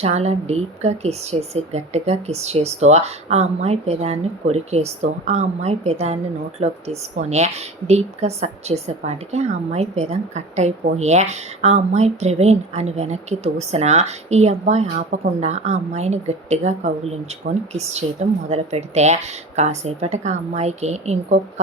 చాలా డీప్గా కిస్ చేసి గట్టిగా కిస్ చేస్తూ ఆ అమ్మాయి పెదాన్ని కొరికేస్తూ ఆ అమ్మాయి పెదాన్ని నోట్లోకి తీసుకొని డీప్గా సక్ చేసేపాటికి ఆ అమ్మాయి పెదం కట్ అయిపోయి ఆ అమ్మాయి ప్రవీణ్ అని వెనక్కి తోసిన ఈ అబ్బాయి ఆపకుండా ఆ అమ్మాయిని గట్టిగా కౌగిలించుకొని కిస్ చేయడం మొదలుపెడితే కాసేపటికి ఆ అమ్మాయికి ఇంకొక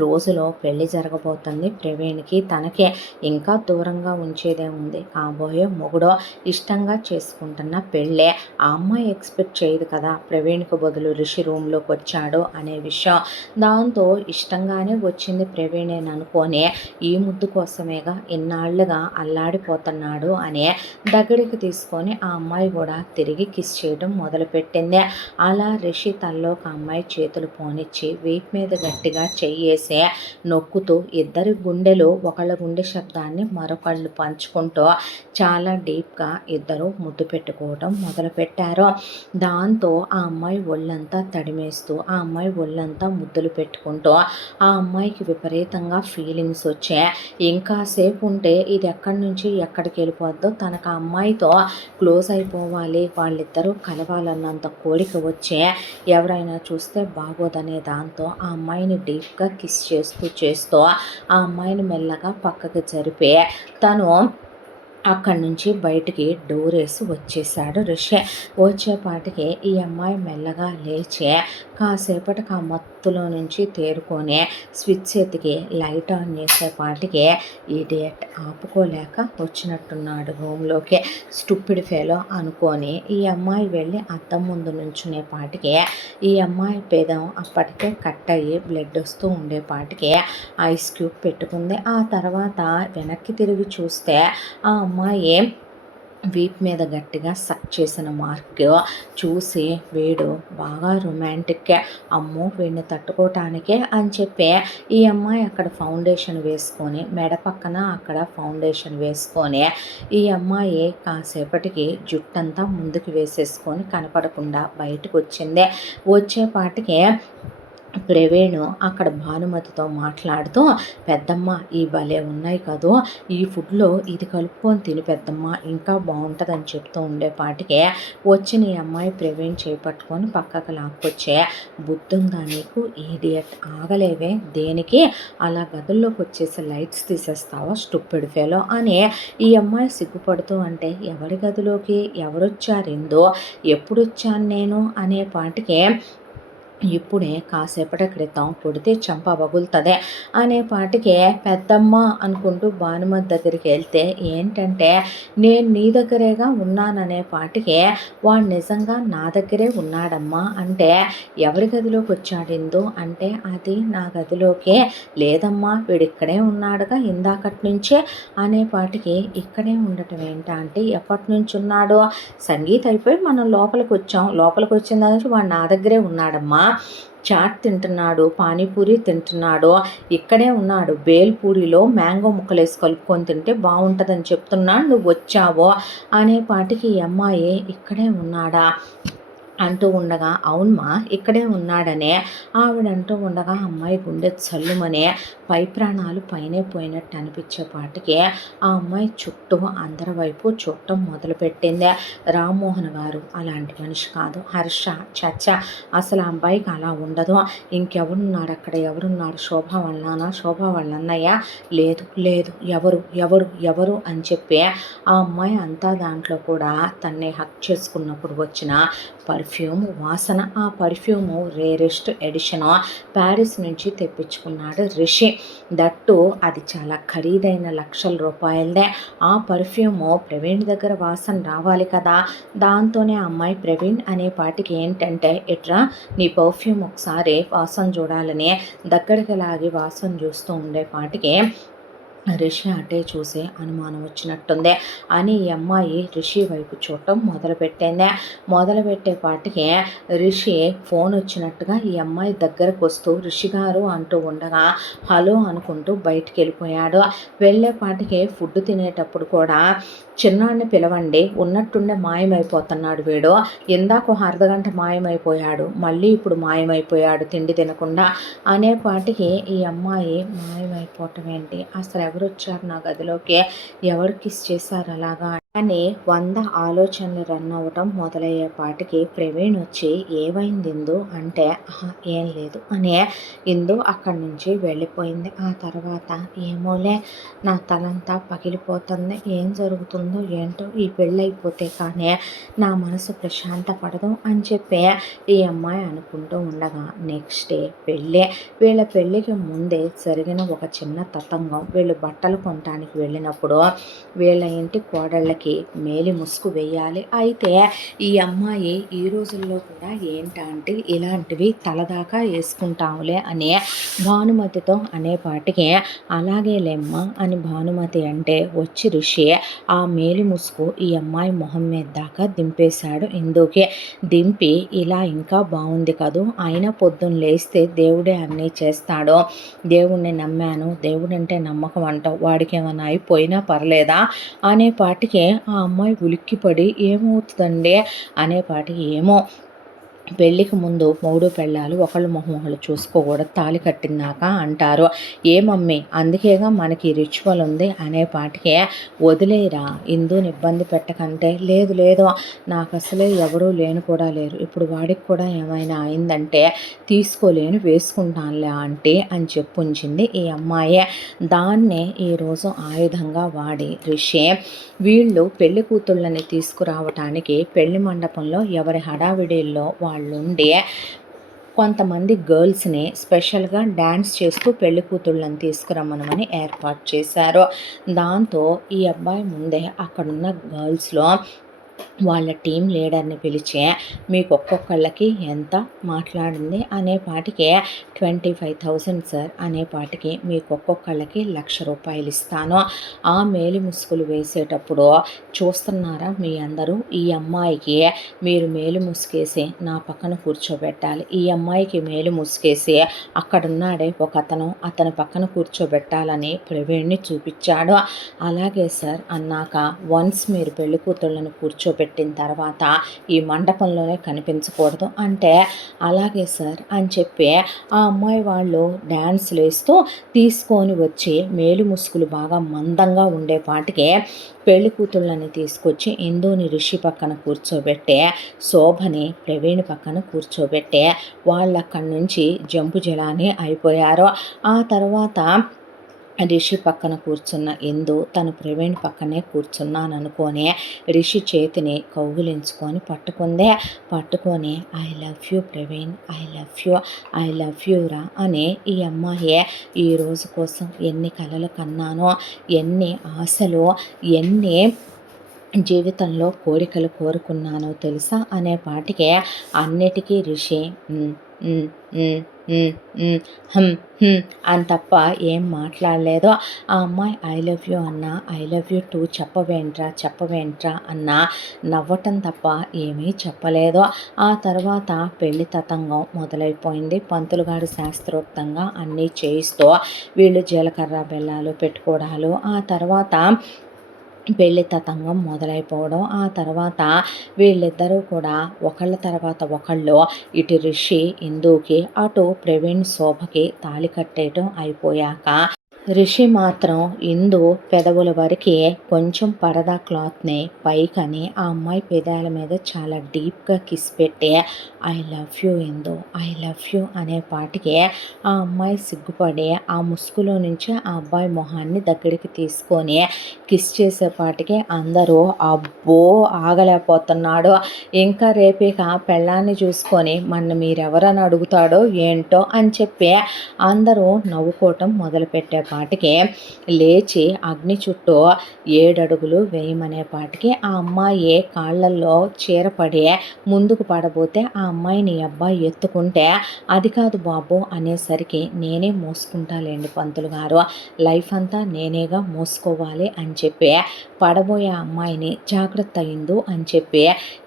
రోజులో పెళ్లి జరగబోతుంది ప్రవీణ్కి. తనకే ఇంకా దూరంగా ఉంచేదే ఉంది. కాబోయే మొగుడో ఇష్టంగా చేసుకుంటున్న పెళ్ళే. ఆ అమ్మాయి ఎక్స్పెక్ట్ చేయదు కదా ప్రవీణ్కి బదులు రిషి రూమ్లోకి వచ్చాడు అనే విషయం. దాంతో ఇష్టంగానే వచ్చింది ప్రవీణేని అనుకొని ఈ ముద్దు కోసమేగా ఇన్నాళ్లుగా అల్లాడిపోతున్నాడు అని దగ్గరికి తీసుకొని ఆ అమ్మాయి కూడా తిరిగి కిస్ చేయడం మొదలుపెట్టింది. అలా రిషి తల్లోకి ఆ అమ్మాయి చేతులు పోనిచ్చి వీప్ మీద గట్టిగా చెయ్యి వేసి నొక్కుతూ ఇద్దరి గుండెలు ఒకళ్ళ గుండె శబ్దాన్ని మరొకళ్ళు పంచుకుంటూ చాలా డీప్గా ఇద్దరు ముద్దు పెట్టుకోవటం మొదలుపెట్టారు. దాంతో ఆ అమ్మాయి ఒళ్ళంతా తడిమేస్తూ ఆ అమ్మాయి ఒళ్ళంతా ముద్దులు పెట్టుకుంటూ ఆ అమ్మాయికి విపరీతంగా ఫీలింగ్స్ వచ్చాయి. ఇంకాసేపు ఉంటే ఇది ఎక్కడి నుంచి ఎక్కడికి వెళ్ళిపోద్దో, తనకు ఆ అమ్మాయితో క్లోజ్ అయిపోవాలి, వాళ్ళిద్దరూ కలవాలన్నంత కోరిక వచ్చే ఎవరైనా చూస్తే బాగోదనే దాంతో ఆ అమ్మాయిని డీప్గా కిస్ చేస్తూ ఆ అమ్మాయిని మెల్లగా పక్కకి జరిపి తను అక్కడి నుంచి బయటికి డోర్ వేసి వచ్చేసాడు రిషి. వచ్చేపాటికి ఈ అమ్మాయి మెల్లగా లేచి కాసేపటికి ఆ మత్తులో నుంచి తేరుకొని స్విచ్ ఎతికి లైట్ ఆన్ చేసేపాటికి ఈడియట్ ఆపుకోలేక వచ్చినట్టున్నాడు రూమ్లోకి. స్టూపిడ్ ఫెలో అనుకొని ఈ అమ్మాయి వెళ్ళి అద్దం ముందు నుంచునేపాటికి ఈ అమ్మాయి పెదం అప్పటికే కట్ అయ్యి బ్లడ్ వస్తూ ఉండేపాటికి ఐస్ క్యూబ్ పెట్టుకుంది. ఆ తర్వాత వెనక్కి తిరిగి చూస్తే ఆ అమ్మాయి వీప్ మీద గట్టిగా సక్ చేసిన మార్క్ చూసి వీడు బాగా రొమాంటిక్, అమ్మో వీడిని తట్టుకోవటానికే అని చెప్పి ఈ అమ్మాయి అక్కడ ఫౌండేషన్ వేసుకొని మెడ పక్కన అక్కడ ఫౌండేషన్ వేసుకొని ఈ అమ్మాయి కాసేపటికి జుట్టంతా ముందుకు వేసేసుకొని కనపడకుండా బయటకు వచ్చింది. వచ్చేపాటికి ప్రవీణ్ అక్కడ భానుమతితో మాట్లాడుతూ, పెద్దమ్మ ఈ భలే ఉన్నాయి కదూ, ఈ ఫుడ్లో ఇది కలుపుకొని తిని పెద్దమ్మ ఇంకా బాగుంటుందని చెప్తూ ఉండేపాటికే వచ్చిన ఈ అమ్మాయి ప్రవీణ్ చేపట్టుకొని పక్కకు లాక్కొచ్చే, బుద్ధుందా నీకు ఈడియట్, ఆగలేవే దేనికి, అలా గదుల్లోకి వచ్చేసి లైట్స్ తీసేస్తావా స్టూపిడ్ ఫెలో అని ఈ అమ్మాయి సిగ్గుపడుతూ అంటే, ఎవరి గదిలోకి ఎవరొచ్చారిందో, ఎప్పుడొచ్చాను నేను అనేపాటికే ఇప్పుడే కాసేపటి క్రితం కొడితే చంప పగులుతుంది అనేపాటికే పెద్దమ్మ అనుకుంటూ భానుమతి దగ్గరికి వెళ్తే, ఏంటంటే నేను నీ దగ్గరేగా ఉన్నాననే పాటికే వాడు నిజంగా నా దగ్గరే ఉన్నాడమ్మా అంటే, ఎవరి గదిలోకి వచ్చాడిందో అంటే, అది నా గదిలోకే లేదమ్మా వీడిక్కడే ఉన్నాడుగా ఇందాకటి నుంచే అనేపాటికి, ఇక్కడే ఉండటం ఏంటా అంటే ఎప్పటి నుంచి ఉన్నాడో, సంగీత అయిపోయి మనం లోపలికి వచ్చాం, లోపలికి వచ్చిన దానికి వాడు నా దగ్గరే ఉన్నాడమ్మా, చాట్ తింటున్నాడు, పానీపూరి తింటున్నాడు, ఇక్కడే ఉన్నాడు, బేల్పూరిలో మ్యాంగో ముక్కలు వేసి కలుపుకొని తింటే బాగుంటుందని చెప్తున్నాడు, నువ్వు వచ్చావో అనేపాటికి ఈ అమ్మాయి ఇక్కడే ఉన్నాడా అంటూ ఉండగా, అవునమ్మా ఇక్కడే ఉన్నాడనే ఆవిడంటూ ఉండగా అమ్మాయి గుండె చల్లుమనే పై ప్రాణాలు పైనే పోయినట్టు అనిపించేపాటికి ఆ అమ్మాయి చుట్టూ అందరి వైపు చూడటం మొదలుపెట్టింది. రామ్మోహన్ గారు అలాంటి మనిషి కాదు, హర్ష చచ్చ అసలు ఆ అబ్బాయికి అలా ఉండదు, ఇంకెవరున్నారు అక్కడ, ఎవరున్నారు, శోభ వాళ్ళ నాన్న, శోభ వాళ్ళ అన్నయ్య, లేదు లేదు ఎవరు ఎవరు ఎవరు అని చెప్పి ఆ అమ్మాయి అంతా దాంట్లో కూడా తన్నే హక్ చేసుకున్నప్పుడు వచ్చిన పర్ఫ్యూమ్ వాసన, ఆ పర్ఫ్యూము రేరెస్ట్ ఎడిషన్ ప్యారిస్ నుంచి తెప్పించుకున్నాడు రిషి, దట్టు అది చాలా ఖరీదైన లక్షల రూపాయలదే. ఆ పర్ఫ్యూము ప్రవీణ్ దగ్గర వాసన రావాలి కదా, దాంతోనే అమ్మాయి ప్రవీణ్ అనే పాటికి ఏంటంటే, ఇట్రా నీ పర్ఫ్యూమ్ ఒకసారి వాసన చూడాలని దగ్గరికి లాగి వాసన చూస్తూ ఉండే పాటికి రిషి అటే చూసే అనుమానం వచ్చినట్టుంది అని ఈ అమ్మాయి రిషి వైపు చూడటం మొదలుపెట్టింది. మొదలుపెట్టేపాటికి రిషి ఫోన్ వచ్చినట్టుగా ఈ అమ్మాయి దగ్గరకు వస్తూ రిషి గారు అంటూ ఉండగా హలో అనుకుంటూ బయటికి వెళ్ళిపోయాడు. వెళ్ళేపాటికి ఫుడ్ తినేటప్పుడు కూడా చిన్నాడిని పిలవండి, ఉన్నట్టుండే మాయమైపోతున్నాడు వీడు, ఇందాక ఒక అర్ధగంట మాయమైపోయాడు, మళ్ళీ ఇప్పుడు మాయమైపోయాడు తిండి తినకుండా అనేపాటికి ఈ అమ్మాయి మాయమైపోవటం ఏంటి, అసలు ఎవరు వచ్చారు నా గదిలోకి, ఎవరు కిస్ చేశారు అలాగా అని 100 ఆలోచనలు రన్ అవ్వటం మొదలయ్యేపాటికి ప్రవీణ్ వచ్చి, ఏమైంది ఇందు అంటే, ఏం లేదు అనే ఇందు అక్కడి నుంచి వెళ్ళిపోయింది. ఆ తర్వాత ఏమోలే నా తలంతా పగిలిపోతుంది, ఏం జరుగుతుందో ఏంటో, ఈ పెళ్ళి అయిపోతే కానీ నా మనసు ప్రశాంత పడదు అని చెప్పి ఈ అమ్మాయి అనుకుంటూ ఉండగా నెక్స్ట్ డే పెళ్ళి. వీళ్ళ పెళ్ళికి ముందే జరిగిన ఒక చిన్న తతంగం, వీళ్ళు బట్టలు కొనడానికి వెళ్ళినప్పుడు వీళ్ళ ఇంటి కోడళ్ళకి అమ్మాయికి మేలి ముసుగు వేయాలి. అయితే ఈ అమ్మాయి ఈ రోజుల్లో కూడా ఏంటంటే ఇలాంటివి తలదాకా వేసుకుంటావులే అని భానుమతితో అనేపాటికి అలాగే లేమ్మ అని భానుమతి అంటే వచ్చి ఋషి ఆ మేలి ముసుగు ఈ అమ్మాయి మొహం మీద దాకా దింపేశాడు. ఇందుకే దింపి ఇలా ఇంకా బాగుంది కదూ, అయినా పొద్దున్న లేస్తే దేవుడే అన్నీ చేస్తాడో, దేవుణ్ణి నమ్మాను, దేవుడంటే నమ్మకం అంటావు, వాడికి ఏమైనా అయిపోయినా పర్లేదా అనేపాటికి ఆ అమ్మాయి ఉలిక్కిపడి ఏమవుతుందండి అనేపాటికి ఏమో పెళ్ళికి ముందు మొగుడు పెళ్ళాలు ఒకళ్ళు మొహం ఒకళ్ళు చూసుకోకూడదు, తాళి కట్టిందాక అంటారు. ఏ మమ్మీ అందుకేగా మనకి రిచువల్ ఉంది అనేపాటికే వదిలేరా ఇందుని ఇబ్బంది పెట్టకంటే లేదు లేదు నాకు అసలే ఎవరూ లేను కూడా లేరు, ఇప్పుడు వాడికి కూడా ఏమైనా అయిందంటే తీసుకోలేను, వేసుకుంటానులే ఆంటీ అని చెప్పుంచింది ఈ అమ్మాయే. దాన్నే ఈరోజు ఆయుధంగా వాడి రిషి వీళ్ళు పెళ్లి కూతుళ్ళని తీసుకురావటానికి పెళ్లి మండపంలో ఎవరి హడావిడిల్లో వాళ్ళుండి కొంతమంది గర్ల్స్ని స్పెషల్గా డ్యాన్స్ చేస్తూ పెళ్లి కూతుళ్ళని తీసుకురమ్మనమని ఏర్పాటు చేశారు. దాంతో ఈ అబ్బాయి ముందే అక్కడున్న గర్ల్స్లో వాళ్ళ టీం లీడర్ని పిలిచి మీకు ఒక్కొక్కళ్ళకి ఎంత మాట్లాడింది అనేపాటికి 25,000 సార్ అనేపాటికి మీకు ఒక్కొక్కళ్ళకి 1,00,000 రూపాయలు ఇస్తాను. ఆ మేలి ముసుగులు వేసేటప్పుడు చూస్తున్నారా మీ అందరూ, ఈ అమ్మాయికి మీరు మేలు ముసుగేసి నా పక్కన కూర్చోబెట్టాలి, ఈ అమ్మాయికి మేలు ముసుగేసి అక్కడున్నాడే ఒక అతని పక్కన కూర్చోబెట్టాలని ప్రవీణ్ని చూపించాడు. అలాగే సార్ అన్నాక వన్స్ మీరు పెళ్లి కూతుళ్ళను కూర్చోబెట్టిన తర్వాత ఈ మండపంలోనే కనిపించకూడదు అంటే అలాగే సార్ అని చెప్పి ఆ అమ్మాయి వాళ్ళు డ్యాన్స్లు వేస్తూ తీసుకొని వచ్చి మేలు ముసుగులు బాగా మందంగా ఉండేపాటికి పెళ్లి కూతుళ్ళని తీసుకొచ్చి ఇందుని ఋషి పక్కన కూర్చోబెట్టే శోభని ప్రవీణ్ పక్కన కూర్చోబెట్టే వాళ్ళు అక్కడి నుంచి జంపు జలాని అయిపోయారు. ఆ తర్వాత రిషి పక్కన కూర్చున్న ఇందు తను ప్రవీణ్ పక్కనే కూర్చున్నాననుకొని రిషి చేతిని కౌగిలించుకొని పట్టుకొని I love you Praveen, I love you రా అని ఈ అమ్మాయి ఈ రోజు కోసం ఎన్ని కలలు కన్నానో, ఎన్ని ఆశలు, ఎన్ని జీవితంలో కోరికలు కోరుకున్నానో తెలుసా అనేపాటికే అన్నిటికీ రిషి అని తప్ప ఏం మాట్లాడలేదు. ఆ అమ్మాయి ఐ లవ్ యూ అన్నా, ఐ లవ్ యూ టూ చెప్పవేంట్రా అన్నా నవ్వటం తప్ప ఏమీ చెప్పలేదు. ఆ తర్వాత పెళ్లి తతంగం మొదలైపోయింది. పంతులుగారు శాస్త్రోక్తంగా అన్నీ చేయిస్తూ వీళ్ళు జీలకర్ర బెల్లాలు పెట్టుకోవడాలు, ఆ తర్వాత పెళ్లి తతంగం మొదలైపోవడం, ఆ తర్వాత వీళ్ళిద్దరూ కూడా ఒకళ్ళ తర్వాత ఒకళ్ళు ఇటు రిషి ఇందుకి అటు ప్రవీణ్ శోభకి తాళి కట్టేయటం అయిపోయాక రిషి మాత్రం ఇందు పెదవుల వరకు కొంచెం పరదా క్లాత్ని పైకని ఆ అమ్మాయి పెదాల మీద చాలా డీప్గా కిస్ పెట్టి I love you Indu, I love you అనే పాటికి ఆ అమ్మాయి సిగ్గుపడి ఆ ముసుగులో నుంచి ఆ అబ్బాయి మొహాన్ని దగ్గరికి తీసుకొని కిస్ చేసేపాటికి అందరూ అబ్బో ఆగలేకపోతున్నాడు, ఇంకా రేపేక పెళ్ళాన్ని చూసుకొని మన మీరెవరని అడుగుతాడో ఏంటో అని చెప్పి అందరూ నవ్వుకోవటం మొదలుపెట్టే పాటికి లేచి అగ్ని చుట్టూ 7 అడుగులు వేయమనే పాటికి ఆ అమ్మాయి కాళ్ళల్లో చీరపడి ముందుకు పడబోతే ఆ అమ్మాయిని అబ్బాయి ఎత్తుకుంటే అది కాదు బాబు అనేసరికి నేనే మోసుకుంటాలేండి పంతులు గారు, లైఫ్ అంతా నేనేగా మోసుకోవాలి అని చెప్పి పడబోయే అమ్మాయిని జాగ్రత్త అయిందు అని చెప్పి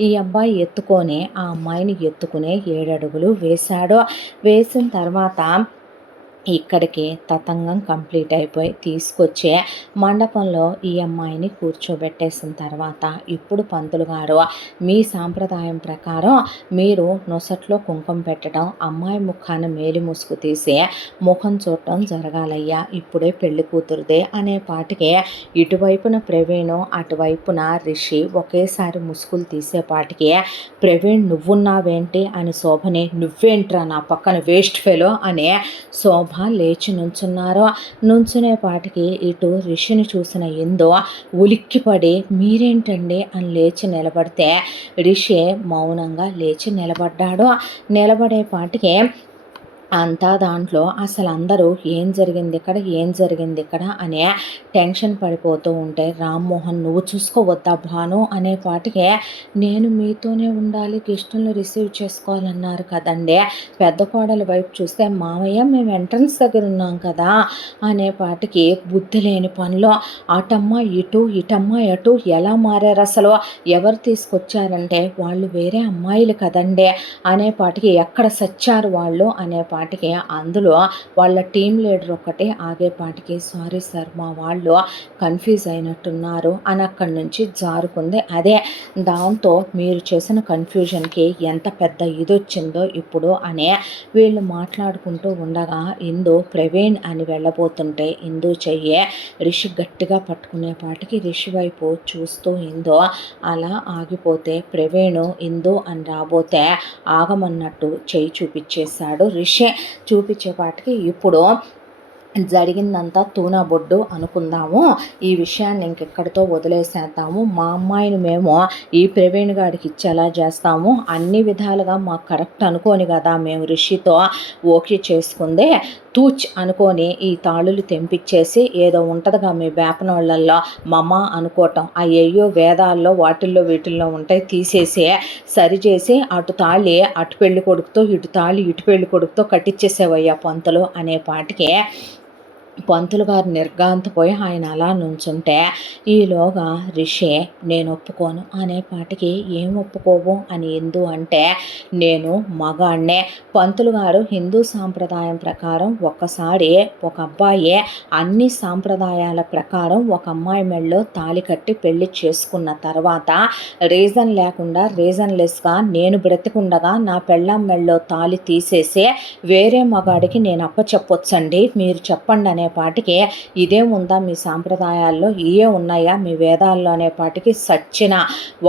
ఈ అబ్బాయి ఎత్తుకొని ఆ అమ్మాయిని ఎత్తుకునే 7 అడుగులు వేశాడు. వేసిన తర్వాత ఇక్కడికి తతంగం కంప్లీట్ అయిపోయి తీసుకొచ్చే మండపంలో ఈ అమ్మాయిని కూర్చోబెట్టేసిన తర్వాత ఇప్పుడు పంతులు గారు మీ సాంప్రదాయం ప్రకారం మీరు నొసట్లో కుంకుమ పెట్టడం, అమ్మాయి ముఖాన మేలి ముసుగు తీసి ముఖం చూడటం జరగాలయ్యా, ఇప్పుడే పెళ్లి కూతురుదే అనే పాటికి ఇటువైపున ప్రవీణు అటువైపున రిషి ఒకేసారి ముసుగులు తీసేపాటికి ప్రవీణ్ నువ్వున్నావేంటి అని శోభని నువ్వేంట్రా నా పక్కన వేస్ట్ ఫెలో అనే శోభ లేచి నుంచునే పాటికి ఇటు రిషిని చూసిన ఇందో ఉలిక్కిపడి మీరేంటండి అని లేచి నిలబడితే రిషి మౌనంగా లేచి నిలబడ్డాడు. నిలబడే పాటికి అంతా దాంట్లో అసలందరూ ఏం జరిగింది ఇక్కడ, ఏం జరిగింది ఇక్కడ అనే టెన్షన్ పడిపోతూ ఉంటే, రామ్మోహన్ నువ్వు చూసుకోవద్దా భాను అనే పాటికే, నేను మీతోనే ఉండాలి, గెస్టులను రిసీవ్ చేసుకోవాలన్నారు కదండి, పెద్ద కోడలి వైపు చూస్తే మామయ్య మేము ఎంట్రన్స్ దగ్గర ఉన్నాం కదా అనే పాటికి, బుద్ధి లేని పనిలో అటమ్మ ఇటు ఇటమ్మ అటు ఎలా మారారు అసలు, ఎవరు తీసుకొచ్చారంటే వాళ్ళు వేరే అమ్మాయిలు కదండి అనే పాటికి, ఎక్కడ సచ్చారు వాళ్ళు అనే పాటికి, అందులో వాళ్ళ టీం లీడర్ ఒక్కటే ఆగేపాటికి, సారీ సార్ మా వాళ్ళు కన్ఫ్యూజ్ అయినట్టున్నారు అని అక్కడి నుంచి జారుకుంది. అదే దాంతో మీరు చేసిన కన్ఫ్యూజన్కి ఎంత పెద్ద ఇదొచ్చిందో ఇప్పుడు అనే వీళ్ళు మాట్లాడుకుంటూ ఉండగా, ఇందు ప్రవీణ్ అని వెళ్ళబోతుంటే ఇందు చెయ్యే రిషి గట్టిగా పట్టుకునేపాటికి, రిషి వైపు చూస్తూ ఇందు అలా ఆగిపోతే, ప్రవీణ్ ఇందు అని రాబోతే ఆగమన్నట్టు చెయ్యి చూపించేశాడు రిషి. చూపించేపాటికి ఇప్పుడు జరిగిందంతా తూనా బొడ్డు అనుకుందాము, ఈ విషయాన్ని ఇంకెక్కడితో వదిలేసేద్దాము, మా అమ్మాయిని మేము ఈ ప్రవీణ్ గారికి ఇచ్చేలా చేస్తాము, అన్ని విధాలుగా మాకు కరెక్ట్ అనుకోని కదా మేము రిషితో ఓకే చేసుకుందే, తూచ్ అనుకొని ఈ తాళులు తెంపించేసి ఏదో ఉంటుందిగా మీ బేపనోళ్ళల్లో మమ అనుకోవటం, అయ్యయ్యో వేదాల్లో వాటిల్లో వీటిల్లో ఉంటాయి తీసేసి సరిచేసి అటు తాళి అటు పెళ్లి కొడుకుతో ఇటు తాళి ఇటు పెళ్లి కొడుకుతో కట్టించేసేవయ్యా పంతులు అనే పాటికి, పంతులు గారు నిర్ఘాంతపోయి ఆయన అలా నుంచుంటే, ఈలోగా రిషి నేను ఒప్పుకోను అనే పాటికి, ఏం ఒప్పుకోవు అని ఎందు అంటే, నేను మగాణ్ణే, పంతులు గారు హిందూ సాంప్రదాయం ప్రకారం ఒక్కసారి ఒక అబ్బాయి అన్ని సాంప్రదాయాల ప్రకారం ఒక అమ్మాయి మెళ్ళలో తాళి కట్టి పెళ్లి చేసుకున్న తర్వాత రీజన్ లేకుండా రీజన్లెస్గా నేను బ్రతికుండగా నా పెళ్ళాం మెళ్ళలో తాళి తీసేసి వేరే మగాడికి నేను అప్పచెప్పొచ్చండి, మీరు చెప్పండి అనే పాటికి, ఇదే ఉందా మీ సాంప్రదాయాల్లో, ఇవే ఉన్నాయా మీ వేదాల్లో అనే పాటికి, సచ్చిన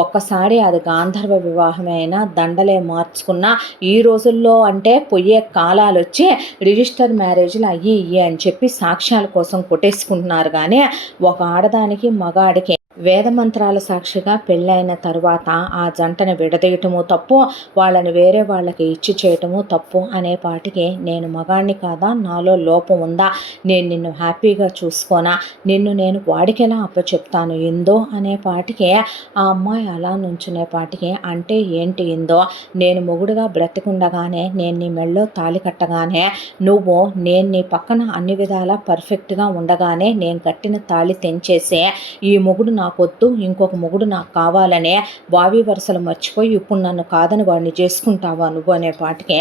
ఒక్కసారి అది గాంధర్వ వివాహమైనా దండలే మార్చుకున్న ఈ రోజుల్లో అంటే పొయ్యే కాలాలు వచ్చి రిజిస్టర్ మ్యారేజ్లు అయ్యి ఇయ్యి అని చెప్పి సాక్ష్యాల కోసం కొట్టేసుకుంటున్నారు. కానీ ఒక ఆడదానికి మగాడికి వేదమంత్రాల సాక్షిగా పెళ్ళైన తరువాత ఆ జంటను విడదీయటము తప్పు, వాళ్ళని వేరే వాళ్ళకి ఇచ్చి చేయటము తప్పు అనే పాటికి, నేను మగాణ్ణి కాదా, నాలో లోపం ఉందా, నేను నిన్ను హ్యాపీగా చూసుకోనా, నిన్ను నేను వాడికి ఎలా అప్పచెప్తాను ఇందో అనే పాటికి, ఆ అమ్మాయి అలా నుంచునే పాటికి, అంటే ఏంటి ఇందో, నేను మొగుడుగా బ్రతికుండగానే నేను నీ మెళ్ళో తాళి కట్టగానే నువ్వు నేను నీ పక్కన అన్ని విధాలా పర్ఫెక్ట్గా ఉండగానే నేను కట్టిన తాళి తెంచేసే ఈ మొగుడు నాకొద్దు, ఇంకొక మొగుడు నాకు కావాలనే వావి వరుసలు మర్చిపోయి ఇప్పుడు నన్ను కాదని వాడిని చేసుకుంటావా నువ్వు అనే పాటికే,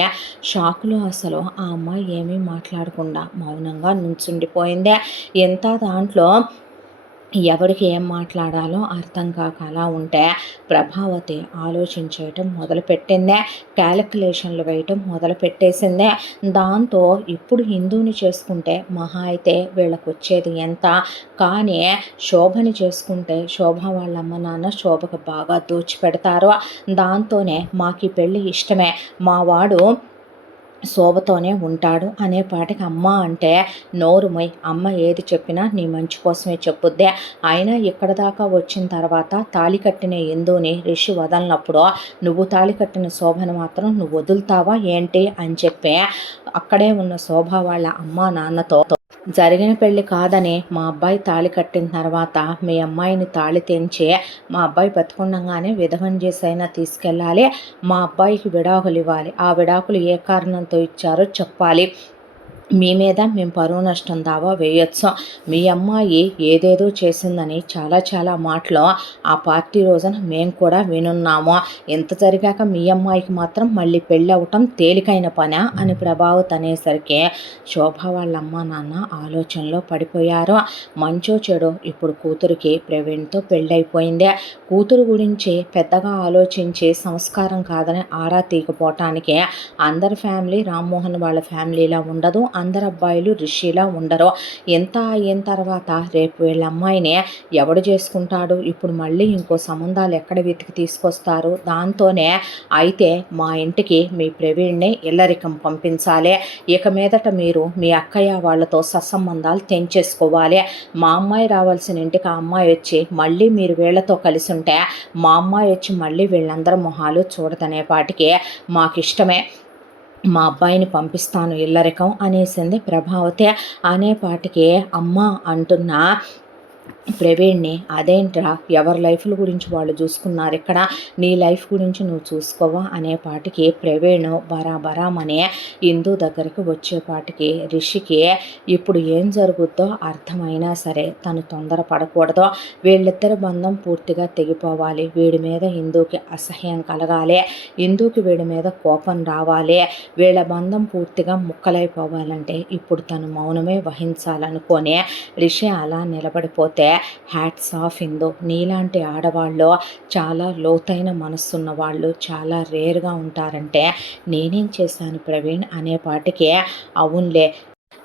షాకులో అసలు ఆ అమ్మాయి ఏమీ మాట్లాడకుండా మౌనంగా నుంచుండిపోయిందే. ఎంత దాంట్లో ఎవరికి ఏం మాట్లాడాలో అర్థం కాక అలా ఉంటే, ప్రభావతి ఆలోచించేయటం మొదలుపెట్టిందే, క్యాలిక్యులేషన్లు వేయటం మొదలుపెట్టేసిందే. దాంతో ఇప్పుడు హిందూని చేసుకుంటే మహా అయితే వీళ్ళకు వచ్చేది ఎంత, కానీ శోభని చేసుకుంటే శోభ వాళ్ళ అమ్మ నాన్న శోభకు బాగా దోచిపెడతారు. దాంతోనే మాకు ఈ పెళ్ళి ఇష్టమే, మా వాడు శోభతోనే ఉంటాడు అనే పాటికి, అమ్మ అంటే నోరు మొయ్, అమ్మ ఏది చెప్పినా నీ మంచి కోసమే చెప్పుద్దే, అయినా ఇక్కడ దాకా వచ్చిన తర్వాత తాళి కట్టిన ఎందుని రిషి వదలనప్పుడు నువ్వు తాళి కట్టిన శోభను మాత్రం నువ్వు వదులుతావా ఏంటి అని చెప్పి, అక్కడే ఉన్న శోభ వాళ్ళ అమ్మ నాన్నతో, జరిగిన పెళ్ళి కాదని మా అబ్బాయి తాళి కట్టిన తర్వాత మీ అమ్మాయిని తాళి తెంచి మా అబ్బాయి బతికుండగానే విధవని చేసైనా తీసుకెళ్ళాలి, మా అబ్బాయికి విడాకులు ఇవ్వాలి, ఆ విడాకులు ఏ కారణంతో ఇచ్చారో చెప్పాలి, మీ మీద మేము పరువు నష్టం దావా వేయొచ్చు, మీ అమ్మాయి ఏదేదో చేసిందని చాలా చాలా మాటలు ఆ పార్టీ రోజున మేము కూడా వినున్నాము, ఎంత జరిగాక మీ అమ్మాయికి మాత్రం మళ్ళీ పెళ్ళి అవ్వటం తేలికైన పనా అని ప్రభావత్ అనేసరికి, శోభ వాళ్ళ అమ్మ నాన్న ఆలోచనలో పడిపోయారు. మంచో చెడో ఇప్పుడు కూతురికి ప్రవీణ్తో పెళ్ళైపోయిందే, కూతురు గురించి పెద్దగా ఆలోచించి సంస్కారం కాదని ఆరా తీయకపోవటానికి, అందరి ఫ్యామిలీ రామ్మోహన్ వాళ్ళ ఫ్యామిలీలా ఉండదు, అందరు అబ్బాయిలు రిషిలా ఉండరు, ఎంత అయిన తర్వాత రేపు వీళ్ళ అమ్మాయిని ఎవడు చేసుకుంటాడు, ఇప్పుడు మళ్ళీ ఇంకో సంబంధాలు ఎక్కడ వెతికి తీసుకొస్తారు, దాంతోనే అయితే మా ఇంటికి మీ ప్రవీణ్ని ఇల్లరికం పంపించాలి, ఇక మీదట మీరు మీ అక్కయ్య వాళ్ళతో సత్సంబంధాలు తెంచేసుకోవాలి, మా అమ్మాయి రావాల్సిన ఇంటికి ఆ అమ్మాయి వచ్చి మళ్ళీ మీరు వీళ్ళతో కలిసి ఉంటే మా అమ్మాయి వచ్చి మళ్ళీ వీళ్ళందరి మొహాలు చూడదనే పాటికి మాకు ఇష్టమే, మా అబ్బాయిని పంపిస్తాను ఇల్లరికం అనేసింది ప్రభావతి. అనేపాటికి అమ్మ అంటున్న ప్రవీణ్‌ని, "అదేంట్రా ఎవరి లైఫ్‌ల గురించి వాళ్ళు చూసుకున్నారు ఇక్కడ. నీ లైఫ్ గురించి నువ్వు చూసుకోవా?" అనేపాటికి ప్రవీణ్ బరాబరామని ఇందు దగ్గరికి వచ్చేపాటికి రిషికి ఇప్పుడు ఏం జరుగుద్దో అర్థమైనా సరే తను తొందరపడకూడదు. వీళ్ళిద్దరి బంధం పూర్తిగా తెగిపోవాలి. వీడి మీద ఇందుకి అసహ్యం కలగాలి. ఇందుకి వీడి మీద కోపం రావాలి. వీళ్ళ బంధం పూర్తిగా ముక్కలైపోవాలంటే ఇప్పుడు తను మౌనమే వహించాలనుకొని రిషి అలా నిలబడిపోతే హ్యాట్స్ ఆఫ్ ఇందు. నీలాంటి ఆడవాళ్ళు చాలా లోతైన మనస్సున్న వాళ్ళు చాలా రేర్గా ఉంటారంటే నేనేం చేశాను ప్రవీణ్ అనేపాటికి అవునులే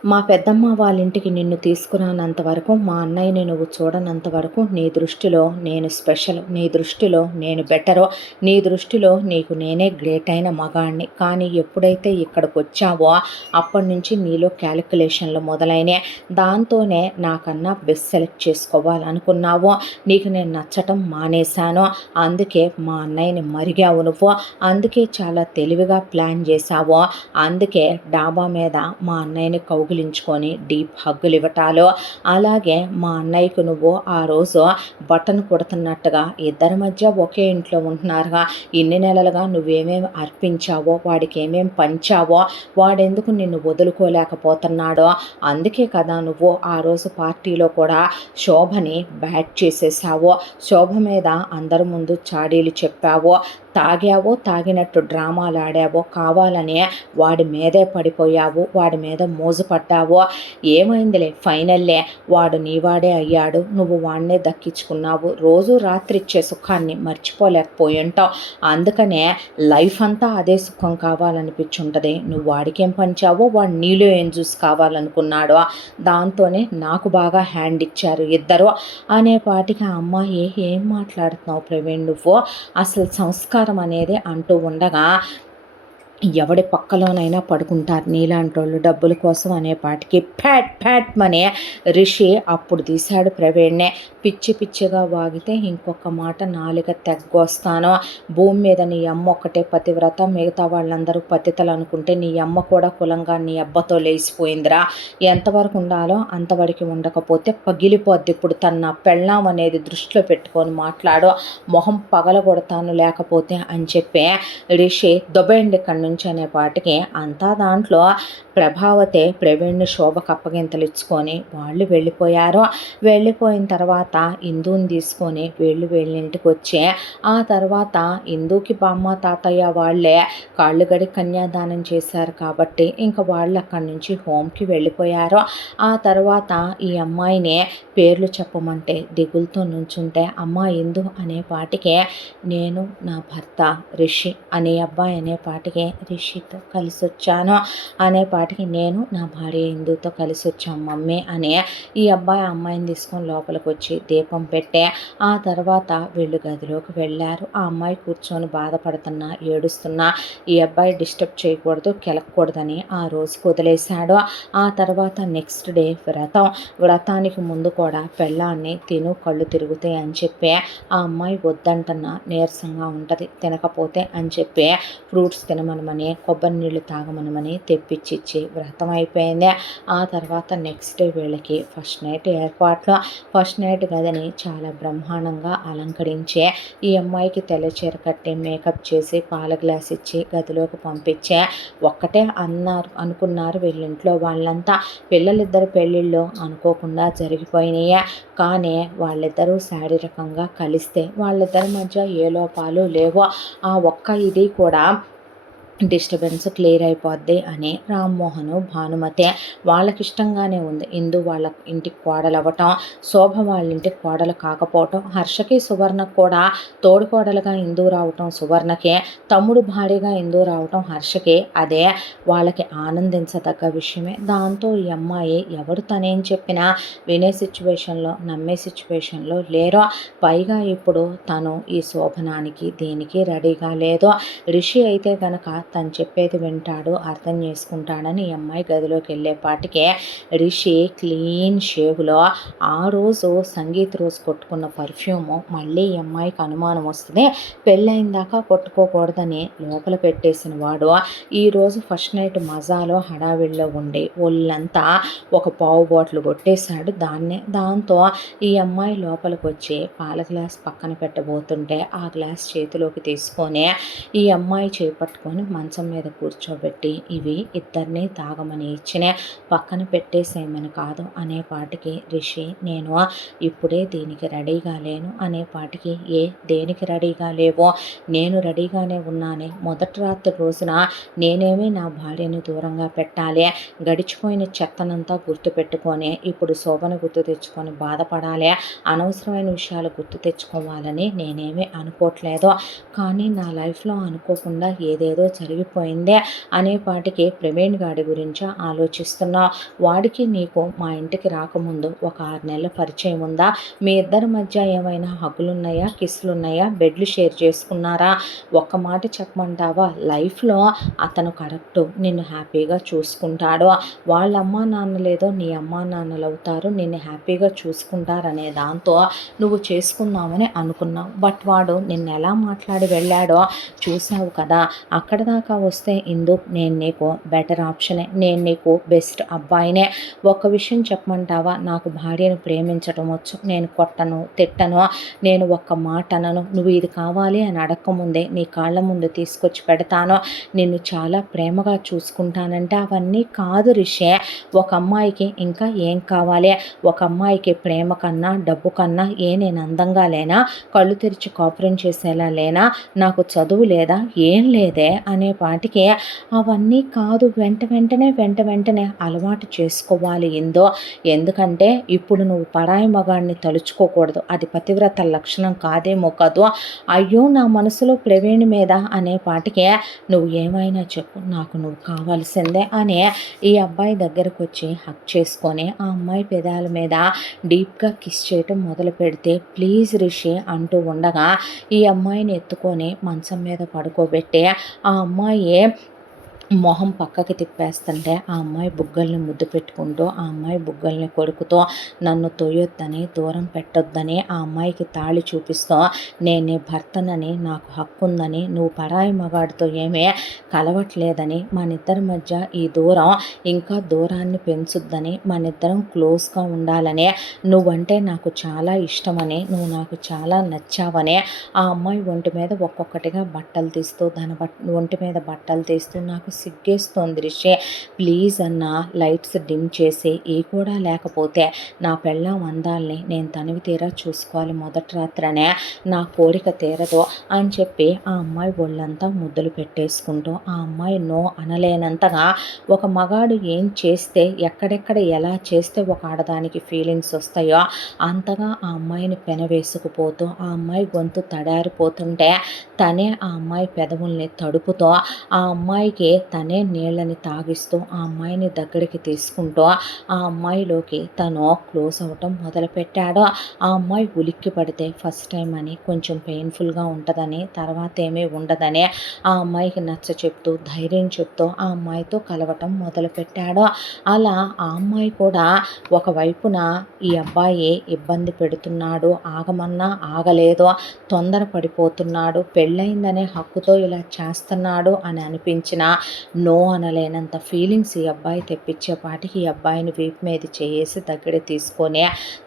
మా పెద్దమ్మ వాళ్ళ ఇంటికి నిన్ను తీసుకురానంత వరకు మా అన్నయ్యని నువ్వు చూడనంత వరకు నీ దృష్టిలో నేను స్పెషల్, నీ దృష్టిలో నేను బెటరు, నీ దృష్టిలో నీకు నేనే గ్రేట్ అయిన మగాణ్ణి. కానీ ఎప్పుడైతే ఇక్కడికి వచ్చావో అప్పటి నుంచి నీలో క్యాలిక్యులేషన్లు మొదలైనాయి. దాంతోనే నాకన్నా బెస్ట్ సెలెక్ట్ చేసుకోవాలనుకున్నావు. నీకు నేను నచ్చటం మానేశాను. అందుకే మా అన్నయ్యని మరిగావు నువ్వు. అందుకే చాలా తెలివిగా ప్లాన్ చేశావు. అందుకే డాబా మీద మా అన్నయ్యని కౌగిలించుకొని డీప్ హగ్గులు ఇవ్వటాలు, అలాగే మా అన్నయ్యకు నువ్వు ఆ రోజు బటన్ కొడుతున్నట్టుగా ఇద్దరి మధ్య ఒకే ఇంట్లో ఉంటున్నారుగా ఇన్ని నెలలుగా నువ్వేమేమి అర్పించావో వాడికి ఏమేమి పంచావో వాడెందుకు నిన్ను వదులుకోలేకపోతున్నాడో అందుకే కదా నువ్వు ఆ రోజు పార్టీలో కూడా శోభని బ్యాట్ చేసేసావో, శోభ మీద అందరి ముందు చాడీలు చెప్పావో, తాగావో తాగినట్టు డ్రామాలు ఆడావో, కావాలని వాడి మీదే పడిపోయావు, వాడి మీద మోజుపడ్డావో. ఏమైందిలే ఫైనల్లే వాడు నీవాడే అయ్యాడు. నువ్వు వాడినే దక్కించుకున్నావు. రోజు రాత్రి ఇచ్చే సుఖాన్ని మర్చిపోలేకపోయి ఉంటావు. అందుకనే లైఫ్ అంతా అదే సుఖం కావాలనిపించుంటుంది. నువ్వు వాడికేం పంచావో వాడు నీలో ఏం చూసి కావాలనుకున్నాడో దాంతోనే నాకు బాగా హ్యాండ్ ఇచ్చారు ఇద్దరు అనేపాటికి అమ్మాయి ఏం మాట్లాడుతున్నావు ప్రవీణ్ నువ్వు అసలు సంస్కారం అనేది అంటూ ఉండగా ఎవడి పక్కలోనైనా పడుకుంటారు నీలాంటోళ్ళు డబ్బుల కోసం అనేపాటికి ఫ్యాట్ ఫ్యాట్ మనే రిషి అప్పుడు తీశాడు ప్రవీణ్నే. పిచ్చి పిచ్చిగా వాగితే ఇంకొక మాట నాలుక తెగ్గొస్తాను. భూమి మీద నీ అమ్మ ఒక్కటే పతివ్రత, మిగతా వాళ్ళందరూ పతితలు అనుకుంటే నీ అమ్మ కూడా కులంగా నీ అబ్బతో లేచిపోయిందిరా. ఎంతవరకు ఉండాలో అంతవరకు ఉండకపోతే పగిలిపోద్ది. ఇప్పుడు తన పెళ్ళాం అనేది దృష్టిలో పెట్టుకొని మాట్లాడు, మొహం పగలగొడతాను లేకపోతే అని చెప్పి రిషి దొబ్బేండి కన్ను అనేపాటికి అంతా దాంట్లో ప్రభావతే ప్రవీణ్ని శోభకు అప్పగింతలు ఇచ్చుకొని వాళ్ళు వెళ్ళిపోయారు. వెళ్ళిపోయిన తర్వాత ఇందుని తీసుకొని వీళ్ళ ఇంటికి వచ్చి ఆ తర్వాత ఇందుకి బామ్మ తాతయ్య వాళ్ళే కాళ్ళు గడి కన్యాదానం చేశారు కాబట్టి ఇంకా వాళ్ళు అక్కడి నుంచి హోమ్కి వెళ్ళిపోయారు. ఆ తర్వాత ఈ అమ్మాయిని పేర్లు చెప్పమంటే దిగులతో నుంచుంటే అమ్మ ఇందు అనేపాటికే నేను నా భర్త రిషి అనే అబ్బాయి అనేపాటికే రిషితో కలిసి వచ్చాను అనేపాటికి నేను నా భార్య ఇందుతో కలిసి వచ్చాం మమ్మీ అని ఈ అబ్బాయి అమ్మాయిని తీసుకొని లోపలికి వచ్చి దీపం పెట్టే ఆ తర్వాత వీళ్ళు గదిలోకి వెళ్ళారు. ఆ అమ్మాయి కూర్చొని బాధపడుతున్నా ఏడుస్తున్నా ఈ అబ్బాయి డిస్టర్బ్ చేయకూడదు కెలకూడదని ఆ రోజు వదిలేశాడు. ఆ తర్వాత నెక్స్ట్ డే వ్రతానికి ముందు కూడా పెళ్ళాన్ని తిను కళ్ళు తిరుగుతాయి అని చెప్పి ఆ అమ్మాయి వద్దంటన్నా నీరసంగా ఉంటుంది తినకపోతే అని చెప్పి ఫ్రూట్స్ తినమనమని కొబ్బరి నీళ్ళు తాగమనమని తెప్పించిచ్చి వ్రతం అయిపోయింది. ఆ తర్వాత నెక్స్ట్ డే వీళ్ళకి ఫస్ట్ నైట్ ఏర్పాట్లు. ఫస్ట్ నైట్ గదిని చాలా బ్రహ్మాండంగా అలంకరించే ఈ అమ్మాయికి తెల్ల చీర కట్టి మేకప్ చేసి పాల గ్లాస్ ఇచ్చి గదిలోకి పంపించే ఒక్కటే అనుకున్నారు వీళ్ళింట్లో వాళ్ళంతా. పిల్లలిద్దరు పెళ్ళిళ్ళు అనుకోకుండా జరిగిపోయినాయి. కానీ వాళ్ళిద్దరూ శారీరకంగా కలిస్తే వాళ్ళిద్దరి మధ్య ఏ లోపాలు లేవో. ఆ ఒక్క ఇది కూడా డిస్టర్బెన్స్ క్లియర్ అయిపోద్ది అని రామ్మోహను భానుమతి వాళ్ళకి ఇష్టంగానే ఉంది. ఇందు వాళ్ళ ఇంటికి కోడలు అవ్వటం, శోభ వాళ్ళ ఇంటికి కోడలు కాకపోవటం, హర్షకి సువర్ణకు కూడా తోడు కోడలుగా ఇందు రావటం సువర్ణకి, తమ్ముడు భార్యగా ఇందు రావటం హర్షకి అదే వాళ్ళకి ఆనందించదగ్గ విషయమే. దాంతో ఈ అమ్మాయి ఎవరు తనేం చెప్పినా వినే సిచ్యువేషన్లో నమ్మే సిచ్యువేషన్లో లేరో. పైగా ఇప్పుడు తను ఈ శోభనానికి దేనికి రెడీగా లేదో. రిషి అయితే కనుక తను చెప్పేది వింటాడు, అర్థం చేసుకుంటాడని ఈ అమ్మాయి గదిలోకి వెళ్ళేపాటికే రిషి క్లీన్ షేవ్లో ఆ రోజు సంగీత్ రోజు కొట్టుకున్న పర్ఫ్యూము మళ్ళీ ఈ అమ్మాయికి అనుమానం వస్తుంది. పెళ్ళైన దాకా కొట్టుకోకూడదని లోపల పెట్టేసిన వాడు ఈరోజు ఫస్ట్ నైట్ మజాలో హడావిడిలో ఉండి ఒళ్ళంతా ఒక పావు బాటిల్ కొట్టేశాడు. దాంతో ఈ అమ్మాయి లోపలికి వచ్చి పాల గ్లాస్ పక్కన పెట్టబోతుంటే ఆ గ్లాస్ చేతిలోకి తీసుకొని ఈ అమ్మాయి చేపట్టుకొని మంచం మీద కూర్చోబెట్టి ఇవి ఇద్దరిని తాగమని ఇచ్చిన పక్కన పెట్టేసేయమని కాదు అనేపాటికి రిషి నేను ఇప్పుడే దీనికి రెడీగా లేను అనేపాటికి దేనికి రెడీగా లేవో నేను రెడీగానే ఉన్నానే. మొదటి రాత్రి రోజున నేనేమి నా భార్యను దూరంగా పెట్టాలి, గడిచిపోయిన చెత్తనంతా గుర్తుపెట్టుకొని ఇప్పుడు శోభను గుర్తు తెచ్చుకొని బాధపడాలి, అనవసరమైన విషయాలు గుర్తు తెచ్చుకోవాలని నేనేమీ అనుకోవట్లేదు. కానీ నా లైఫ్లో అనుకోకుండా ఏదేదో జరిగిపోయిందే అనేపాటికి ప్రవీణ్ గాడి గురించి ఆలోచిస్తున్నా. వాడికి నీకు మా ఇంటికి రాకముందు ఒక 6 నెలల పరిచయం ఉందా? మీ ఇద్దరి మధ్య ఏమైనా హగ్గులున్నాయా, కిస్సులున్నాయా, బెడ్లు షేర్ చేసుకున్నారా? ఒక్క మాట చెప్పమంటావా? లైఫ్లో అతను కరెక్టు, నిన్ను హ్యాపీగా చూసుకుంటాడు. వాళ్ళ అమ్మా నాన్నలేదో నీ అమ్మా నాన్నలు అవుతారు, నిన్ను హ్యాపీగా చూసుకుంటారనే దాంతో నువ్వు చేసుకుందామని అనుకున్నావు. బట్ వాడు నిన్ను ఎలా మాట్లాడి వెళ్ళాడో చూసావు కదా. అక్కడ దాకా వస్తే ఇందు నేను నీకు బెటర్ ఆప్షనే, నేను నీకు బెస్ట్ అబ్బాయినే. ఒక్క విషయం చెప్పమంటావా? నాకు భార్యను ప్రేమించడం వచ్చు, నేను కొట్టను తిట్టను, నేను ఒక్క మాట అనను. నువ్వు ఇది కావాలి అని అడక్కముందే నీ కాళ్ళ ముందు తీసుకొచ్చి పెడతాను, నిన్ను చాలా ప్రేమగా చూసుకుంటానంటే అవన్నీ కాదు రిషే. ఒక అమ్మాయికి ఇంకా ఏం కావాలి? ఒక అమ్మాయికి ప్రేమ కన్నా డబ్బు కన్నా నేను అందంగా లేనా, కళ్ళు తెరిచి కాపురం చేసేలా లేనా, నాకు చదువు లేదా, ఏం లేదే అనేపాటికి అవన్నీ కాదు, వెంటనే అలవాటు చేసుకోవాలి ఇందో. ఎందుకంటే ఇప్పుడు నువ్వు పరాయి మగాడిని తలుచుకోకూడదు, అది పతివ్రత లక్షణం కాదేమో కదూ. అయ్యో నా మనసులో ప్రవీణ్ మీద అనేపాటికే నువ్వు ఏమైనా చెప్పు, నాకు నువ్వు కావాల్సిందే అని ఈ అబ్బాయి దగ్గరకు వచ్చి హక్ చేసుకొని ఆ అమ్మాయి పెదాల మీద డీప్గా కిస్ చేయటం మొదలు పెడితే ప్లీజ్ రిషి అంటూ ఉండగా ఈ అమ్మాయిని ఎత్తుకొని మంచం మీద పడుకోబెట్టి ఆ అమ్మాయి మొహం పక్కకి తిప్పేస్తుంటే ఆ అమ్మాయి బుగ్గల్ని ముద్దు పెట్టుకుంటూ ఆ అమ్మాయి బుగ్గల్ని కొడుకుతో నన్ను తొయ్యొద్దని, దూరం పెట్టొద్దని ఆ అమ్మాయికి తాళి చూపిస్తూ నేను నీ భర్తనని, నాకు హక్కు ఉందని, నువ్వు పరాయి మగాడితో ఏమీ కలవట్లేదని, మనిద్దరి మధ్య ఈ దూరం ఇంకా దూరాన్ని పెంచుద్దని, మనిద్దరం క్లోజ్గా ఉండాలని, నువ్వంటే నాకు చాలా ఇష్టమని, నువ్వు నాకు చాలా నచ్చావని ఆ అమ్మాయి ఒంటి మీద ఒక్కొక్కటిగా బట్టలు తీస్తూ ఒంటి మీద బట్టలు తీస్తూ నాకు సిగ్గేస్తోంది రిషి, ప్లీజ్ అన్న లైట్స్ డిమ్ చేసి ఈ కూడా లేకపోతే నా పెళ్ళాం అందాల్ని నేను తనివి తీరా చూసుకోవాలి మొదటి రాత్రనే, నా కోరిక తీరదు అని చెప్పి ఆ అమ్మాయి ఒళ్ళంతా ముద్దులు పెట్టేసుకుంటూ ఆ అమ్మాయి నో అనలేనంతగా ఒక మగాడు ఏం చేస్తే ఎక్కడెక్కడ ఎలా చేస్తే ఒక ఆడదానికి ఫీలింగ్స్ వస్తాయో అంతగా ఆ అమ్మాయిని పెనవేసుకుపోతూ ఆ అమ్మాయి గొంతు తడారిపోతుంటే తనే ఆ అమ్మాయి పెదవుల్ని తడుపుతూ ఆ అమ్మాయికి తనే నీళ్ళని తాగిస్తూ ఆ అమ్మాయిని దగ్గరికి తీసుకుంటూ ఆ అమ్మాయిలోకి తను క్లోజ్ అవటం మొదలుపెట్టాడు. ఆ అమ్మాయి ఉలిక్కి పడితే ఫస్ట్ టైం అని కొంచెం పెయిన్ఫుల్గా ఉంటుందని, తర్వాత ఏమీ ఉండదని ఆ అమ్మాయికి నచ్చ చెప్తూ ధైర్యం చెప్తూ ఆ అమ్మాయితో కలవటం మొదలుపెట్టాడు. అలా ఆ అమ్మాయి కూడా ఒకవైపున ఈ అబ్బాయి ఇబ్బంది పెడుతున్నాడు, ఆగమన్నా ఆగలేదు, తొందర పడిపోతున్నాడు, పెళ్ళయిందనే హక్కుతో ఇలా చేస్తున్నాడు అని అనిపించిన నో అనలేనంత ఫీలింగ్స్ ఈ అబ్బాయి తెప్పించేపాటికి ఈ అబ్బాయిని వీపు మీద చేసి దగ్గర తీసుకొని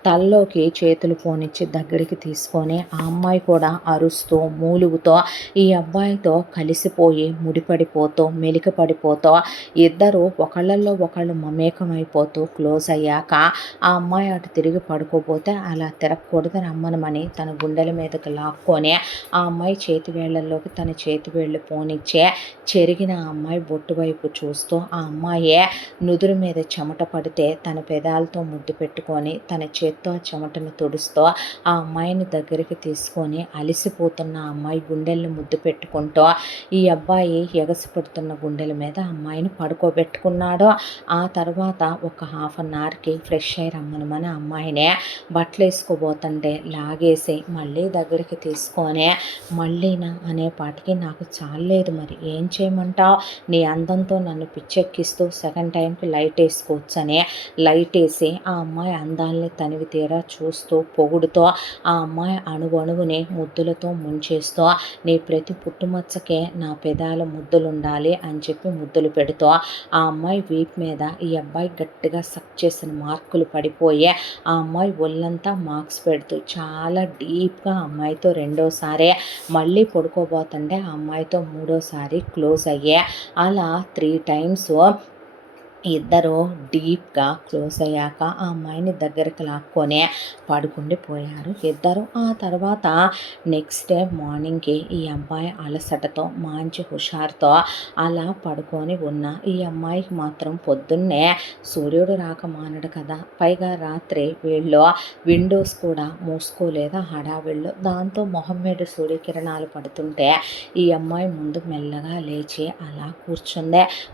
తలలోకి చేతులు పోనిచ్చి దగ్గరికి తీసుకొని ఆ అమ్మాయి కూడా అరుస్తూ మూలుగుతో ఈ అబ్బాయితో కలిసిపోయి ముడిపడిపోతూ మెలిక పడిపోతూ ఇద్దరు ఒకళ్ళల్లో ఒకళ్ళు మమేకమైపోతూ క్లోజ్ అయ్యాక ఆ అమ్మాయి అటు తిరిగి పడుకోపోతే అలా తిరగకూడదు రమ్మనమని తన గుండెల మీదకి లాక్కొని ఆ అమ్మాయి చేతి వేళ్లలోకి తన చేతి వేళ్ళు పోనిచ్చే చెరిగిన ఆ అమ్మాయి అబ్బాయి బొట్టు వైపు చూస్తూ ఆ అమ్మాయే నుదురు మీద చెమట పడితే తన పెదాలతో ముద్దు పెట్టుకొని తన చేత్తో ఆ చెమటను తుడుస్తూ ఆ అమ్మాయిని దగ్గరికి తీసుకొని అలిసిపోతున్న ఆ అమ్మాయి గుండెల్ని ముద్దు పెట్టుకుంటూ ఈ అబ్బాయి ఎగసిపడుతున్న గుండెల మీద అమ్మాయిని పడుకోబెట్టుకున్నాడు. ఆ తర్వాత ఒక హాఫ్ అన్ అవర్కి ఫ్రెష్ అయ్యి రమ్మనమని అమ్మాయినే బట్టలు వేసుకోబోతుంటే లాగేసి మళ్ళీ దగ్గరికి తీసుకొని మళ్ళీనా అనేపాటికి నాకు చాలేదు, మరి ఏం చేయమంటావు, నీ అందంతో నన్ను పిచ్చెక్కిస్తూ సెకండ్ టైంకి లైట్ వేసుకోవచ్చని లైట్ వేసి ఆ అమ్మాయి అందాలని తనివి తీరా చూస్తూ పొగుడుతూ ఆ అమ్మాయి అణువణువుని ముద్దులతో ముంచేస్తూ నీ ప్రతి పుట్టుమచ్చకే నా పెదాల ముద్దులుండాలి అని చెప్పి ముద్దులు పెడుతూ ఆ అమ్మాయి వీపు మీద ఈ అబ్బాయి గట్టిగా సక్ చేసిన మార్కులు పడిపోయి ఆ అమ్మాయి ఒళ్ళంతా మార్క్స్ పెడుతూ చాలా డీప్గా ఆ అమ్మాయితో రెండోసారి మళ్ళీ పడుకోబోతుంటే ఆ అమ్మాయితో మూడోసారి క్లోజ్ అయ్యే అలా 3 టైమ్స్ ఇద్దరు డీప్గా క్లోజ్ అయ్యాక ఆ అమ్మాయిని దగ్గరికి లాక్కొని పడుకుండిపోయారు ఇద్దరు. ఆ తర్వాత నెక్స్ట్ డే మార్నింగ్కి ఈ అబ్బాయి అలసటతో మంచి హుషారుతో అలా పడుకొని ఉన్న ఈ అమ్మాయికి మాత్రం పొద్దున్నే సూర్యుడు రాక మానడు కదా, పైగా రాత్రి వీళ్ళు విండోస్ కూడా మూసుకోలేదు హడావిళ్ళు. దాంతో మొహం మీద సూర్యకిరణాలు పడుతుంటే ఈ అమ్మాయి ముందు మెల్లగా లేచి అలా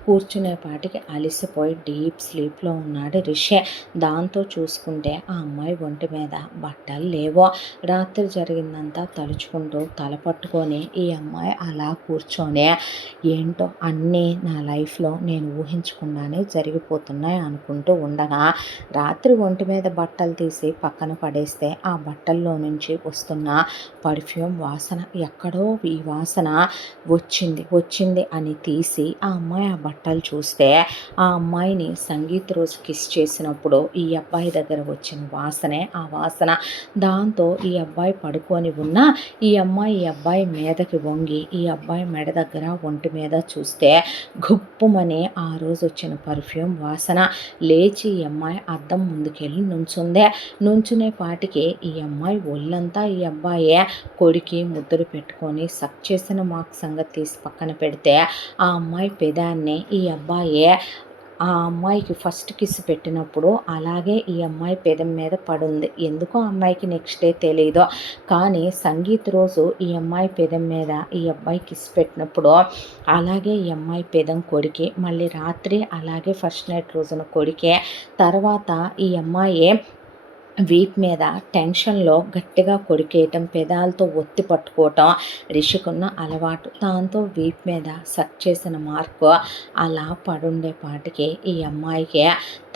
కూర్చునేపాటికి అలిసిపోయి డీప్ స్లీప్లో ఉన్నాడు రిషి. దాంతో చూసుకుంటే ఆ అమ్మాయి ఒంటి మీద బట్టలు లేవో. రాత్రి జరిగిందంతా తలుచుకుంటూ తల పట్టుకొని ఈ అమ్మాయి అలా కూర్చొని ఏంటో అన్నీ నా లైఫ్లో నేను ఊహించకుండానే జరిగిపోతున్నాయి అనుకుంటూ ఉండగా రాత్రి ఒంటి మీద బట్టలు తీసి పక్కన పడేస్తే ఆ బట్టల్లో నుంచి వస్తున్న పర్ఫ్యూమ్ వాసన, ఎక్కడో ఈ వాసన వచ్చింది అని తీసి ఆ అమ్మాయి ఆ బట్టలు చూస్తే ఆ అమ్మాయిని సంగీత్ రోజు కిస్ చేసినప్పుడు ఈ అబ్బాయి దగ్గర వచ్చిన వాసనే ఆ వాసన. దాంతో ఈ అబ్బాయి పడుకొని ఉన్న ఈ అబ్బాయి మీదకి వంగి ఈ అబ్బాయి మెడ దగ్గర ఒంటి మీద చూస్తే గుప్పుమని ఆ రోజు వచ్చిన పర్ఫ్యూమ్ వాసన. లేచి ఈ అమ్మాయి అద్దం ముందుకెళ్ళి నుంచునే పాటికి ఈ అమ్మాయి ఒళ్ళంతా ఈ అబ్బాయి కొడికి ముద్దులు పెట్టుకొని సక్ చేసిన మాకు సంగతి తీసి పక్కన పెడితే ఆ అమ్మాయి పెదాన్ని ఈ అబ్బాయి ఆ అమ్మాయికి ఫస్ట్ కిస్ పెట్టినప్పుడు అలాగే ఈ అమ్మాయి పెదం మీద పడుంది. ఎందుకో అమ్మాయికి నెక్స్ట్ డే తెలీదు, కానీ సంగీత్ రోజు ఈ అమ్మాయి పెదం మీద ఈ అబ్బాయి కిస్ పెట్టినప్పుడు అలాగే ఈ అమ్మాయి పెదం కొడికి, మళ్ళీ రాత్రి అలాగే ఫస్ట్ నైట్ రోజున కొడికే. తర్వాత ఈ అమ్మాయి వీప్ మీద టెన్షన్లో గట్టిగా కొరికేయటం, పెదాలతో ఒత్తి పట్టుకోవటం రిషికున్న అలవాటు. దాంతో వీప్ మీద సక్ చేసిన మార్కు అలా పడుండేపాటికి ఈ అమ్మాయికి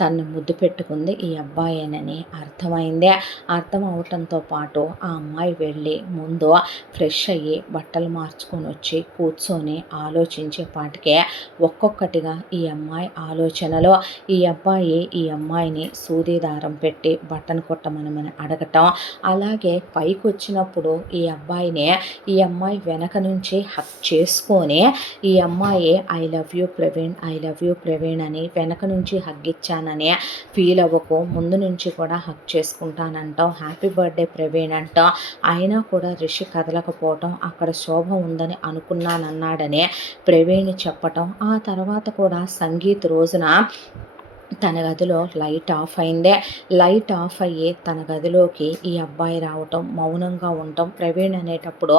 తను ముద్దు పెట్టుకుంది ఈ అబ్బాయేనని అర్థమైంది. అర్థం అవటంతో పాటు ఆ అమ్మాయి వెళ్ళి ముందు ఫ్రెష్ అయ్యి బట్టలు మార్చుకొని వచ్చి కూర్చొని ఆలోచించేపాటికే ఒక్కొక్కటిగా ఈ అమ్మాయి ఆలోచనలో ఈ అబ్బాయి ఈ అమ్మాయిని సూదిదారం పెట్టి బట్టను కుట్టమనమని అడగటం, అలాగే పైకి వచ్చినప్పుడు ఈ అమ్మాయి వెనక నుంచి హక్ చేసుకొని ఈ అమ్మాయి ఐ లవ్ యూ ప్రవీణ్ అని వెనక నుంచి హగ్ ఇచ్చానని ఫీల్ అవ్వకు, ముందు నుంచి కూడా హక్ చేసుకుంటానంటాం, హ్యాపీ బర్త్డే ప్రవీణ్ అంటాం. అయినా కూడా రిషి కదలకపోవటం, అక్కడ శోభ ఉందని అనుకున్నానన్నాడని ప్రవీణ్ చెప్పటం. ఆ తర్వాత కూడా సంగీత్ రోజున తన గదిలో లైట్ ఆఫ్ అయిందే. లైట్ ఆఫ్ అయ్యి తన గదిలోకి ఈ అబ్బాయి రావటం, మౌనంగా ఉండటం, ప్రవీణ్ అనేటప్పుడు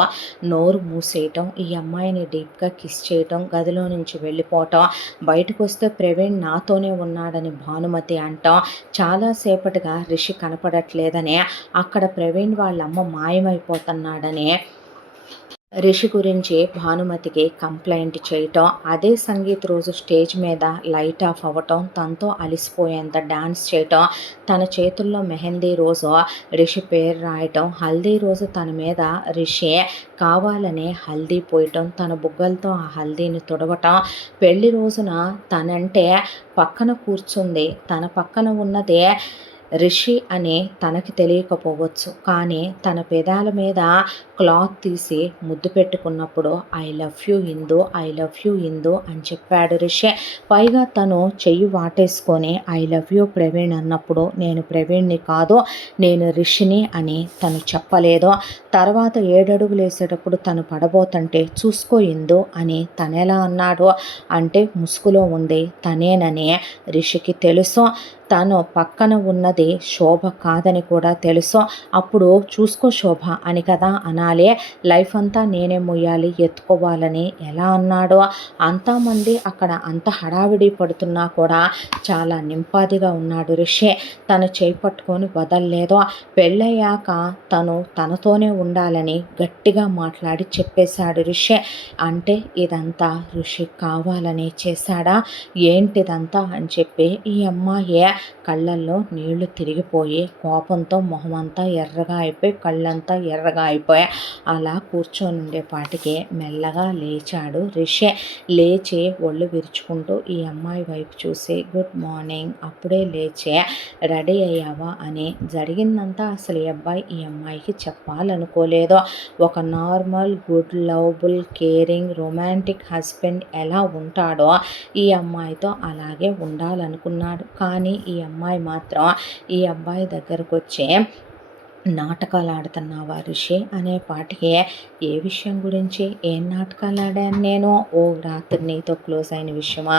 నోరు మూసేయటం, ఈ అమ్మాయిని డీప్గా కిస్ చేయటం, గదిలో నుంచి వెళ్ళిపోవటం, బయటకు వస్తే ప్రవీణ్ నాతోనే ఉన్నాడని భానుమతి అంటాం. చాలాసేపటిగా రిషి కనపడట్లేదని, అక్కడ ప్రవీణ్ వాళ్ళమ్మ మాయమైపోతున్నాడని రిషి గురించి భానుమతికి కంప్లైంట్ చేయటం, అదే సంగీత్ రోజు స్టేజ్ మీద లైట్ ఆఫ్ అవ్వటం, తనతో అలిసిపోయేంత డాన్స్ చేయటం, తన చేతుల్లో మెహందీ రోజు రిషి పేరు రాయటం, హల్దీ రోజు తన మీద రిషి కావాలనే హల్దీ పోయటం, తన బుగ్గలతో ఆ హల్దీని తుడవటం, పెళ్లి రోజున తనంటే పక్కన కూర్చుంది, తన పక్కన ఉన్నదే రిషి అని తనకి తెలియకపోవచ్చు, కానీ తన పెదాల మీద క్లాత్ తీసి ముద్దు పెట్టుకున్నప్పుడు I love you Indu, I love you Indu అని చెప్పాడు రిషి. పైగా తను చెయ్యి వాటేసుకొని ఐ లవ్ యూ ప్రవీణ్ అన్నప్పుడు నేను ప్రవీణ్ని కాదు, నేను రిషిని అని తను చెప్పలేదు. తర్వాత 7 అడుగులు వేసేటప్పుడు తను పడబోతుంటే చూసుకో ఇందు అని తనెలా అన్నాడు అంటే ముసుగులో ఉంది తనేనని రిషికి తెలుసు. తను పక్కన ఉన్నది శోభ కాదని కూడా తెలుసు. అప్పుడు చూసుకో శోభ అని కదా అనాలి, లైఫ్ అంతా నేనే మొయ్యాలి ఎత్తుకోవాలని ఎలా అన్నాడో. అంతమంది అక్కడ అంత హడావిడి పడుతున్నా కూడా చాలా నింపాదిగా ఉన్నాడు రిషి. తను చేయి పట్టుకొని వదలలేదు. పెళ్ళయ్యాక తను తనతోనే ఉండాలని గట్టిగా మాట్లాడి చెప్పేశాడు రిషి. అంటే ఇదంతా ఋషి కావాలని చేశాడా ఏంటిదంతా అని చెప్పి ఈ అమ్మాయి కళ్ళల్లో నీళ్లు తిరిగిపోయి కోపంతో మొహమంతా ఎర్రగా అయిపోయి కళ్ళంతా ఎర్రగా అయిపోయాయి. అలా కూర్చొని ఉండేపాటికి మెల్లగా లేచాడు రిషి. లేచి ఒళ్ళు విరుచుకుంటూ ఈ అమ్మాయి వైపు చూసి గుడ్ మార్నింగ్, అప్పుడే లేచి రెడీ అయ్యావా అని. జరిగిందంతా అసలు ఈ అమ్మాయికి చెప్పాలనుకోలేదు. ఒక normal good lovable caring romantic husband ఎలా ఉంటాడో ఈ అమ్మాయితో అలాగే ఉండాలనుకున్నాడు. కానీ ఈ అమ్మాయి మాత్రం ఈ అబ్బాయి దగ్గరకు వచ్చి నాటకాలు ఆడుతున్నావా రిషి అనే పాటికి ఏ విషయం గురించి ఏం నాటకాలు ఆడాను నేను, ఓ రాత్రి నీతో క్లోజ్ అయిన విషయమా,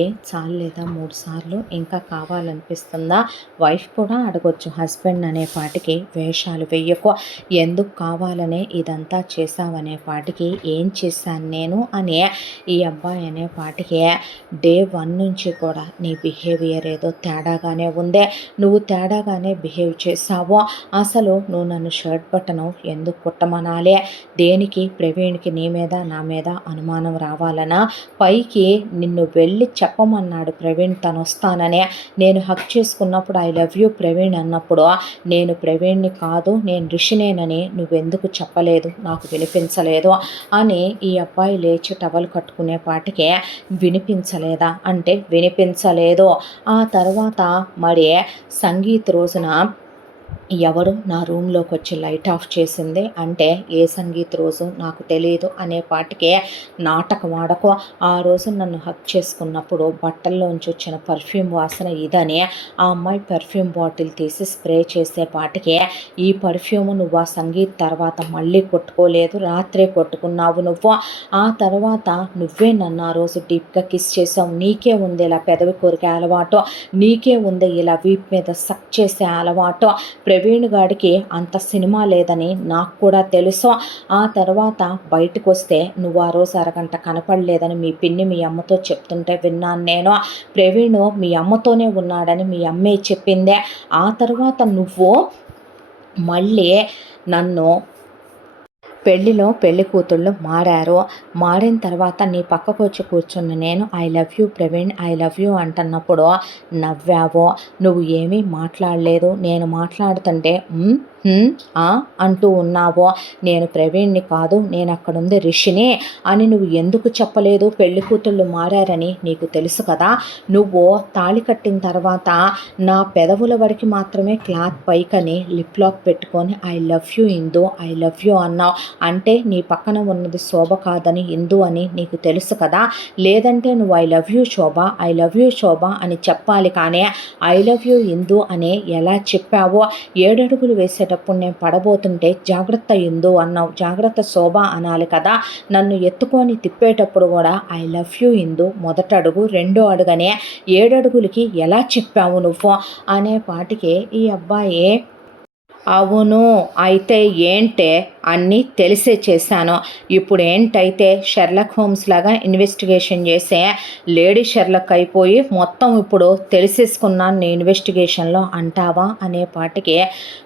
ఏం చాలేదా 3 సార్లు ఇంకా కావాలనిపిస్తుందా, వైఫ్ కూడా అడగొచ్చు హస్బెండ్ అనే పాటికి వేషాలు వెయ్యకు, ఎందుకు కావాలనే ఇదంతా చేసావనే పాటికి ఏం చేశాను నేను అని ఈ అబ్బాయి అనే పాటికి డే 1 నుంచి కూడా నీ బిహేవియర్ ఏదో తేడాగానే ఉందే, నువ్వు తేడాగానే బిహేవ్ చేసావు, అసలు నువ్వు నన్ను షర్ట్ బటను ఎందుకు కుట్టమనాలి, దేనికి ప్రవీణ్కి నీ మీద నా మీద అనుమానం రావాలనా, పైకి నిన్ను వెళ్ళి చెప్పమన్నాడు ప్రవీణ్ తను వస్తాననే, నేను హక్ చేసుకున్నప్పుడు ఐ లవ్ యూ ప్రవీణ్ అన్నప్పుడు నేను ప్రవీణ్ని కాదు నేను రిషినేనని నువ్వెందుకు చెప్పలేదు, నాకు వినిపించలేదు అని ఈ అబ్బాయి లేచి టవల్ కట్టుకునే పాటికి వినిపించలేదా అంటే వినిపించలేదు. ఆ తర్వాత మరి సంగీత్ రోజున ఎవరు నా రూమ్లోకి వచ్చి లైట్ ఆఫ్ చేసింది అంటే ఏ సంగీత్ రోజు నాకు తెలియదు అనే పాటికే నాటకం ఆడకు, ఆ రోజు నన్ను హక్ చేసుకున్నప్పుడు బట్టల్లోంచి వచ్చిన పర్ఫ్యూమ్ వాసన ఇదని ఆ అమ్మాయి పర్ఫ్యూమ్ బాటిల్ తీసి స్ప్రే చేసే పాటికే ఈ పర్ఫ్యూమ్ నువ్వు ఆ సంగీత్ తర్వాత మళ్ళీ కొట్టుకోలేదు, రాత్రే కొట్టుకున్నావు నువ్వు, ఆ తర్వాత నువ్వే నన్ను ఆ రోజు డీప్గా కిస్ చేసావు, నీకే ఉంది ఇలా పెదవి కొరికే అలవాటు, నీకే ఉంది ఇలా వీప్ మీద సక్ చేసే అలవాటు, ప్రవీణ్ గాడికి అంత సినిమా లేదని నాకు కూడా తెలుసు, ఆ తర్వాత బయటకు వస్తే నువ్వు ఆ రోజు అరగంట కనపడలేదని మీ పిన్ని మీ అమ్మతో చెప్తుంటే విన్నాను నేను, ప్రవీణ్ మీ అమ్మతోనే ఉన్నాడని మీ అమ్మే చెప్పిందే, ఆ తర్వాత నువ్వు మళ్ళీ నన్ను పెళ్ళిలో పెళ్లి కూతుళ్ళు మారారు, మారిన తర్వాత నీ పక్కకు వచ్చి కూర్చున్న నేను I love you Praveen I love you అంటున్నప్పుడు నవ్వావు, నువ్వు ఏమీ మాట్లాడలేదు, నేను మాట్లాడుతుంటే అంటూ ఉన్నావు, నేను ప్రవీణ్ని కాదు నేను అక్కడుంది రిషిని అని నువ్వు ఎందుకు చెప్పలేదు, పెళ్లి కూతుళ్ళు మారారని నీకు తెలుసు కదా, నువ్వు తాళి కట్టిన తర్వాత నా పెదవుల వరకు మాత్రమే క్లాత్ పైకని లిప్ లాక్ పెట్టుకొని I love you Indu I love you అన్నావు, అంటే నీ పక్కన ఉన్నది శోభ కాదని ఇందు అని నీకు తెలుసు కదా, లేదంటే నువ్వు I love you Shobha I love you Shobha అని చెప్పాలి, కానీ ఐ లవ్ యూ ఇందు అనే ఎలా చెప్పావో, 7 అడుగులు వేసేటప్పుడు నేను పడబోతుంటే జాగ్రత్త ఇందు అన్నావు, జాగ్రత్త శోభ అనాలి కదా, నన్ను ఎత్తుకొని తిప్పేటప్పుడు కూడా ఐ లవ్ యూ ఇందు మొదట అడుగు రెండో అడుగనే 7 అడుగులకి ఎలా చెప్పావు నువ్వు అనే పాటికి ఈ అబ్బాయి అవును అయితే ఏంటే అన్నీ తెలిసే చేశాను, ఇప్పుడు ఏంటైతే షెర్లక్ హోమ్స్ లాగా ఇన్వెస్టిగేషన్ చేసే లేడీ షెర్లక్ అయిపోయి మొత్తం ఇప్పుడు తెలిసేసుకున్నాను నీ ఇన్వెస్టిగేషన్లో అంటావా అనే పాటికి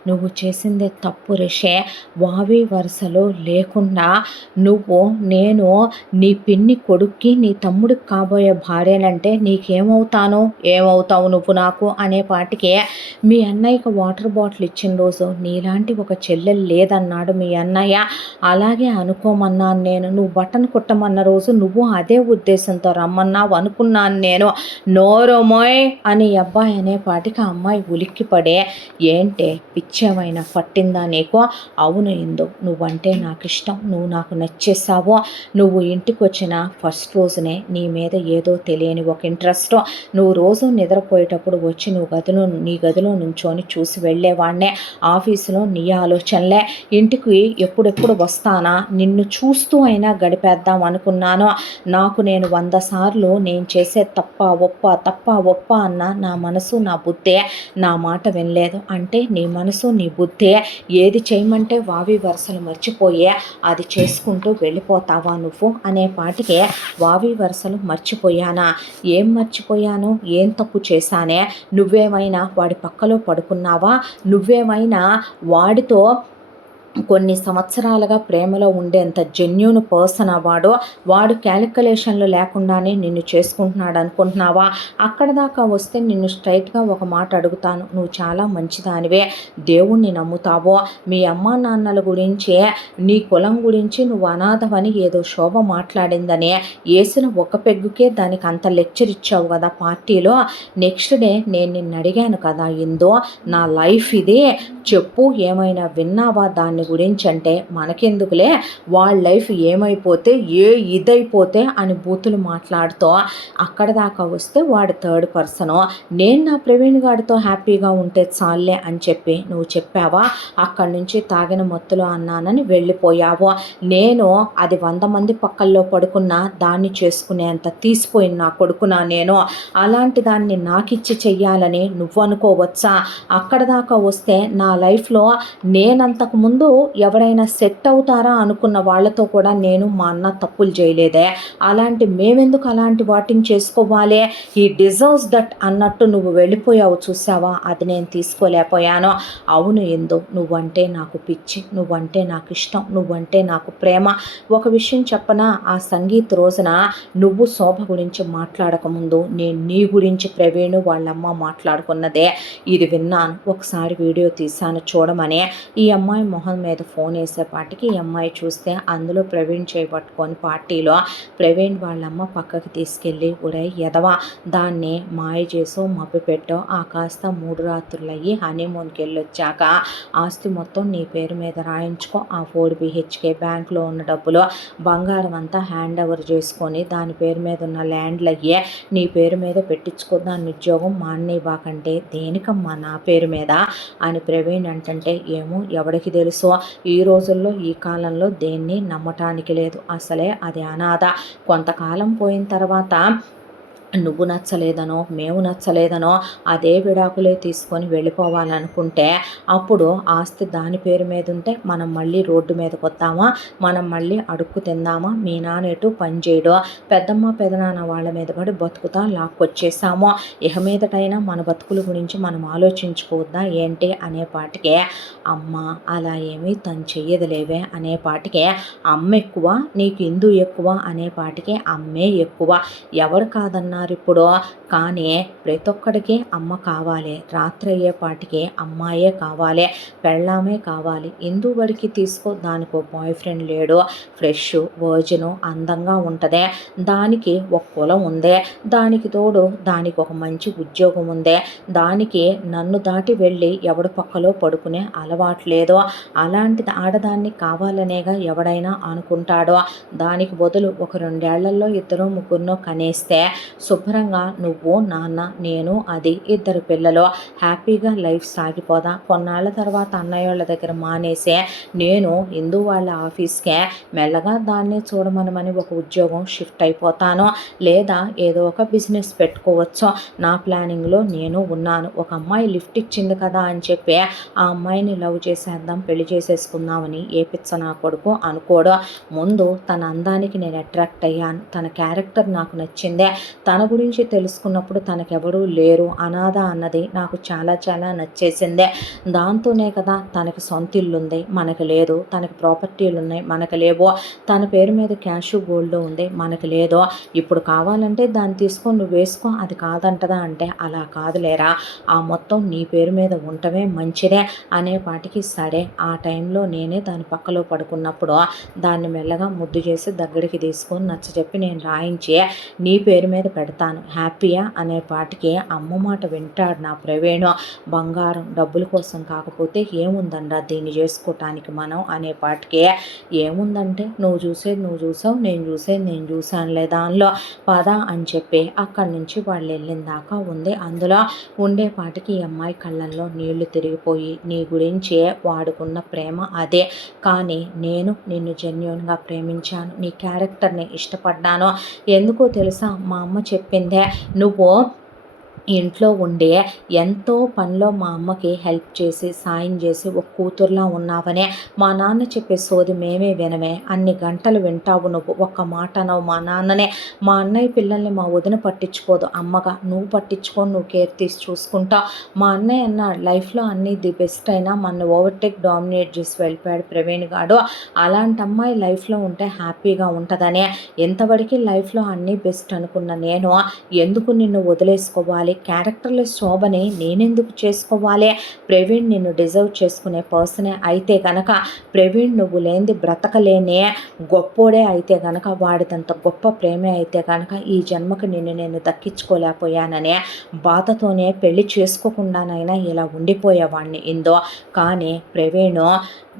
నువ్వు చేసిందే తప్పు రిషే, వావి వరుసలో లేకుండా నువ్వు నేను నీ పిన్ని కొడుక్కి నీ తమ్ముడికి కాబోయే భార్యనంటే నీకేమవుతాను, ఏమవుతావు నువ్వు నాకు అనే పాటికి మీ అన్నయ్యకి వాటర్ బాటిల్ ఇచ్చిన రోజు నీలాంటి ఒక చెల్లెలు లేదన్నాడు మీ అన్న, అన్నయ్య అలాగే అనుకోమన్నాను నేను. నువ్వు బటన్ కుట్టమన్న రోజు నువ్వు అదే ఉద్దేశంతో రమ్మన్నావు అనుకున్నాను నేను. నోరమోయ్ అని అబ్బాయి అనేపాటికి ఆ అమ్మాయి ఉలిక్కిపడే, ఏంటే పిచ్చేమైనా పట్టిందా నీకు? అవును ఇందు, నువ్వంటే నాకు ఇష్టం, నువ్వు నాకు నచ్చేసావు. నువ్వు ఇంటికి వచ్చిన ఫస్ట్ రోజునే నీ మీద ఏదో తెలియని ఒక ఇంట్రెస్ట్. నువ్వు రోజు నిద్రపోయేటప్పుడు వచ్చి నీ గదిలో నుంచొని చూసి వెళ్ళేవాడినే. ఆఫీసులో నీ ఆలోచనలే. ఇంటికి ఎప్పుడెప్పుడు వస్తానా నిన్ను చూస్తూ అయినా గడిపేద్దాం అనుకున్నాను. నాకు నేను 100 సార్లు నేను చేసే తప్ప ఒప్ప అన్న నా మనసు నా బుద్ధే నా మాట వినలేదు. అంటే నీ మనసు నీ బుద్ధే ఏది చేయమంటే వావి వరుసలు మర్చిపోయే అది చేసుకుంటూ వెళ్ళిపోతావా నువ్వు అనే పాటికే వావి వరుసలు మర్చిపోయానా? ఏం మర్చిపోయాను? ఏం తప్పు చేశానే? నువ్వేమైనా వాడి పక్కలో పడుకున్నావా? నువ్వేమైనా వాడితో కొన్ని సంవత్సరాలుగా ప్రేమలో ఉండేంత జెన్యూన్ పర్సన్ వాడు క్యాలిక్యులేషన్లు లేకుండానే నిన్ను చేసుకుంటున్నాడు అనుకుంటున్నావా? అక్కడ దాకా వస్తే నిన్ను స్ట్రైట్గా ఒక మాట అడుగుతాను. నువ్వు చాలా మంచిదానివే, దేవుణ్ణి నమ్ముతావో, మీ అమ్మా నాన్నల గురించి నీ కులం గురించి నువ్వు అనాథవని ఏదో శోభ మాట్లాడిందని వేసిన ఒక పెగ్గుకే దానికి అంత లెక్చర్ ఇచ్చావు కదా పార్టీలో. నెక్స్ట్ డే నేను నిన్ను అడిగాను కదా, ఇందో నా లైఫ్ ఇది చెప్పు, ఏమైనా విన్నావా దాన్ని గురించి అంటే, మనకెందుకులే వాళ్ళ లైఫ్ ఏమైపోతే ఇదైపోతే అని బూతులు మాట్లాడుతూ అక్కడ దాకా వస్తే వాడు థర్డ్ పర్సను. నేను నా ప్రవీణ్ గాడితో హ్యాపీగా ఉంటే చాలే అని చెప్పి నువ్వు చెప్పావా? అక్కడి నుంచి తాగిన మత్తులో అన్నానని వెళ్ళిపోయావు. నేను అది 100 మంది పక్కల్లో పడుకున్నా దాన్ని చేసుకునేంత తీసిపోయిన నా కొడుకునా నేను. అలాంటి దాన్ని నాకిచ్చి చెయ్యాలని నువ్వు అనుకోవచ్చా? అక్కడ దాకా వస్తే నా లైఫ్లో నేనంతకు ముందు ఎవరైనా సెట్ అవుతారా అనుకున్న వాళ్ళతో కూడా నేను మా అన్న తప్పులు చేయలేదే. అలాంటి మేమెందుకు అలాంటి వాటిని చేసుకోవాలి? ఈ డిజర్వ్స్ దట్ అన్నట్టు నువ్వు వెళ్ళిపోయావు చూసావా, అది నేను తీసుకోలేకపోయాను. అవును ఎందు, నువ్వంటే నాకు పిచ్చి, నువ్వంటే నాకు ఇష్టం, నువ్వంటే నాకు ప్రేమ. ఒక విషయం చెప్పనా? ఆ సంగీత్ రోజున నువ్వు శోభ గురించి మాట్లాడకముందు నేను నీ గురించి ప్రవీణు వాళ్ళమ్మ మాట్లాడుకున్నదే ఇది విన్నాను. ఒకసారి వీడియో తీశాను చూడమని. ఈ అమ్మాయి మొహం మీద ఫోన్ వేసేపాటికి ఈ అమ్మాయి చూస్తే అందులో ప్రవీణ్ చేపట్టుకొని పార్టీలో ప్రవీణ్ వాళ్ళమ్మ పక్కకి తీసుకెళ్ళి, ఒరే ఎదవా, దాన్ని మాయ చేసో మభ్య పెట్టో ఆ కాస్త 3 రాత్రులయ్యి హనీమూన్కి వెళ్ళొచ్చాక ఆస్తి మొత్తం నీ పేరు మీద రాయించుకో. ఆ 4 BHK బ్యాంకులో ఉన్న డబ్బులు బంగారం అంతా హ్యాండ్ ఓవర్ చేసుకొని దాని పేరు మీద ఉన్న ల్యాండ్లు అయ్యే నీ పేరు మీద పెట్టించుకో. దాని ఉద్యోగం మానేవాకంటే దేనికమ్మా నా పేరు మీద అని ప్రవీణ్ అంటుంటే, ఏమో ఎవడికి తెలుసు, ఈ రోజుల్లో ఈ కాలంలో దేన్ని నమ్మటానికి లేదు, అసలే అది అనాథ. కొంతకాలం పోయిన తర్వాత నువ్వు నచ్చలేదనో మేము నచ్చలేదనో అదే విడాకులే తీసుకొని వెళ్ళిపోవాలనుకుంటే అప్పుడు ఆస్తి దాని పేరు మీద ఉంటే మనం మళ్ళీ రోడ్డు మీదకి వద్దామా? మనం మళ్ళీ అడుక్కు తిందామా? మీ నాన్న ఎటు పని చేయడో, పెద్దమ్మ పెదనాన్న వాళ్ళ మీద పడి బతుకుతా లాక్కొచ్చేసామో, ఇహ మీదటైనా మన బతుకుల గురించి మనం ఆలోచించుకోవద్దా ఏంటి అనేపాటికే, అమ్మ అలా ఏమీ తను చెయ్యదులేవే అనేపాటికే, అమ్మ ఎక్కువ నీకు ఇందు ఎక్కువ అనేపాటికే అమ్మే ఎక్కువ. ఎవరు కాదన్నా ఇప్పుడు, కానీ ప్రతి ఒక్కడికి అమ్మ కావాలి. రాత్రి అయ్యేపాటికి అమ్మాయే కావాలి, పెళ్ళామే కావాలి. బడికి తీసుకో, దానికి ఒక బాయ్ ఫ్రెండ్ లేడు, ఫ్రెష్ వర్జిను అందంగా ఉంటుంది, దానికి ఒక కులం ఉందే, దానికి తోడు దానికి ఒక మంచి ఉద్యోగం ఉందే, దానికి నన్ను దాటి వెళ్ళి ఎవడి పక్కలో పడుకునే అలవాట్లేదు. అలాంటిది ఆడదాన్ని కావాలనేగా ఎవడైనా అనుకుంటాడో. దానికి బదులు ఒక 2 ఏళ్లలో 2 ముగ్గురునో కనేస్తే శుభ్రంగా నువ్వు నాన్న నేను అది 2 పిల్లలు హ్యాపీగా లైఫ్ సాగిపోదా. కొన్నాళ్ళ తర్వాత అన్నయ్య వాళ్ళ దగ్గర మానేసే నేను హిందూ వాళ్ళ ఆఫీస్కే మెల్లగా దాన్ని చూడమనమని ఒక ఉద్యోగం షిఫ్ట్ అయిపోతాను, లేదా ఏదో ఒక బిజినెస్ పెట్టుకోవచ్చు. నా ప్లానింగ్లో నేను ఉన్నాను. ఒక అమ్మాయి లిఫ్ట్ ఇచ్చింది కదా అని చెప్పి ఆ అమ్మాయిని లవ్ చేసేద్దాం, పెళ్లి చేసేసుకుందామని ఏ పిచ్చ నా కొడుకు అనుకోడు. ముందు తన అందానికి నేను అట్రాక్ట్ అయ్యాను, తన క్యారెక్టర్ నాకు నచ్చిందే, తన గురించి తెలుసుకున్నప్పుడు తనకెవరూ లేరు, అనాథ అన్నది నాకు చాలా చాలా నచ్చేసిందే. దాంతోనే కదా తనకి సొంత ఇల్లుంది, మనకు లేదు. తనకి ప్రాపర్టీలున్నాయి, మనకు లేవు. తన పేరు మీద క్యాషు, గోల్డు ఉంది, మనకు లేదు. ఇప్పుడు కావాలంటే దాన్ని తీసుకొని నువ్వు వేసుకో, అది కాదంటదా అంటే, అలా కాదులేరా, ఆ మొత్తం నీ పేరు మీద ఉండటమే మంచిదే అనేపాటికి సరే. ఆ టైంలో నేనే దాని పక్కలో పడుకున్నప్పుడు దాన్ని మెల్లగా ముద్దు చేసి దగ్గరికి తీసుకొని నచ్చజెప్పి నేను రాయించి నీ పేరు మీద పెడతాను, హ్యాపీయా అనేపాటికి అమ్మ మాట వింటాడు నా ప్రవీణు. బంగారం డబ్బుల కోసం కాకపోతే ఏముందండా దీన్ని చేసుకోవటానికి మనం అనేపాటికి, ఏముందంటే నువ్వు చూసేది నువ్వు చూసావు, నేను చూసేది నేను చూశానులే, దానిలో పద అని చెప్పి అక్కడి నుంచి వాళ్ళు వెళ్ళిన దాకా ఉంది. అందులో ఉండేపాటికి ఈ అమ్మాయి కళ్ళల్లో నీళ్లు తిరిగిపోయి, నీ గురించే వాడుకున్న ప్రేమ అదే, కానీ నేను నిన్ను జెన్యూన్గా ప్రేమించాను, నీ క్యారెక్టర్ని ఇష్టపడ్డాను. ఎందుకో తెలుసా, మా అమ్మ చెప్పిందే, నువ్వు ఇంట్లో ఉండే ఎంతో పనిలో మా అమ్మకి హెల్ప్ చేసి సాయం చేసి ఒక కూతురులా ఉన్నావనే. మా నాన్న చెప్పే సోది మేమే వినమే, అన్ని గంటలు వింటావు నువ్వు, ఒక్క మాట అనవు మా నాన్ననే. మా అన్నయ్య పిల్లల్ని మా వదిన పట్టించుకోదు, అమ్మగా నువ్వు పట్టించుకొని నువ్వు కేర్ తీసి చూసుకుంటావు. మా అన్నయ్య అన్నాడు లైఫ్లో అన్నీ ది బెస్ట్ అయినా మన ఓవర్టేక్ డామినేట్ చేసి వెళ్ళిపోయాడు ప్రవీణ్ గాడు, అలాంటి అమ్మాయి లైఫ్లో ఉంటే హ్యాపీగా ఉంటుందనే. ఎంతవరకు లైఫ్లో అన్నీ బెస్ట్ అనుకున్న నేను ఎందుకు నిన్ను వదిలేసుకోవాలి, క్యారెక్టర్లెస్ శోభని నేనెందుకు చేసుకోవాలి. ప్రవీణ్ నిన్ను డిజర్వ్ చేసుకునే పర్సనే అయితే గనక, ప్రవీణ్ నువ్వు లేనిది బ్రతకలేనే గొప్పోడే అయితే గనక, వాడిదంత గొప్ప ప్రేమే అయితే గనక ఈ జన్మకు నిన్ను నేను దక్కించుకోలేకపోయాననే బాధతోనే పెళ్లి చేసుకోకుండానైనా ఇలా ఉండిపోయేవాడిని ఇందో. కానీ ప్రవీణు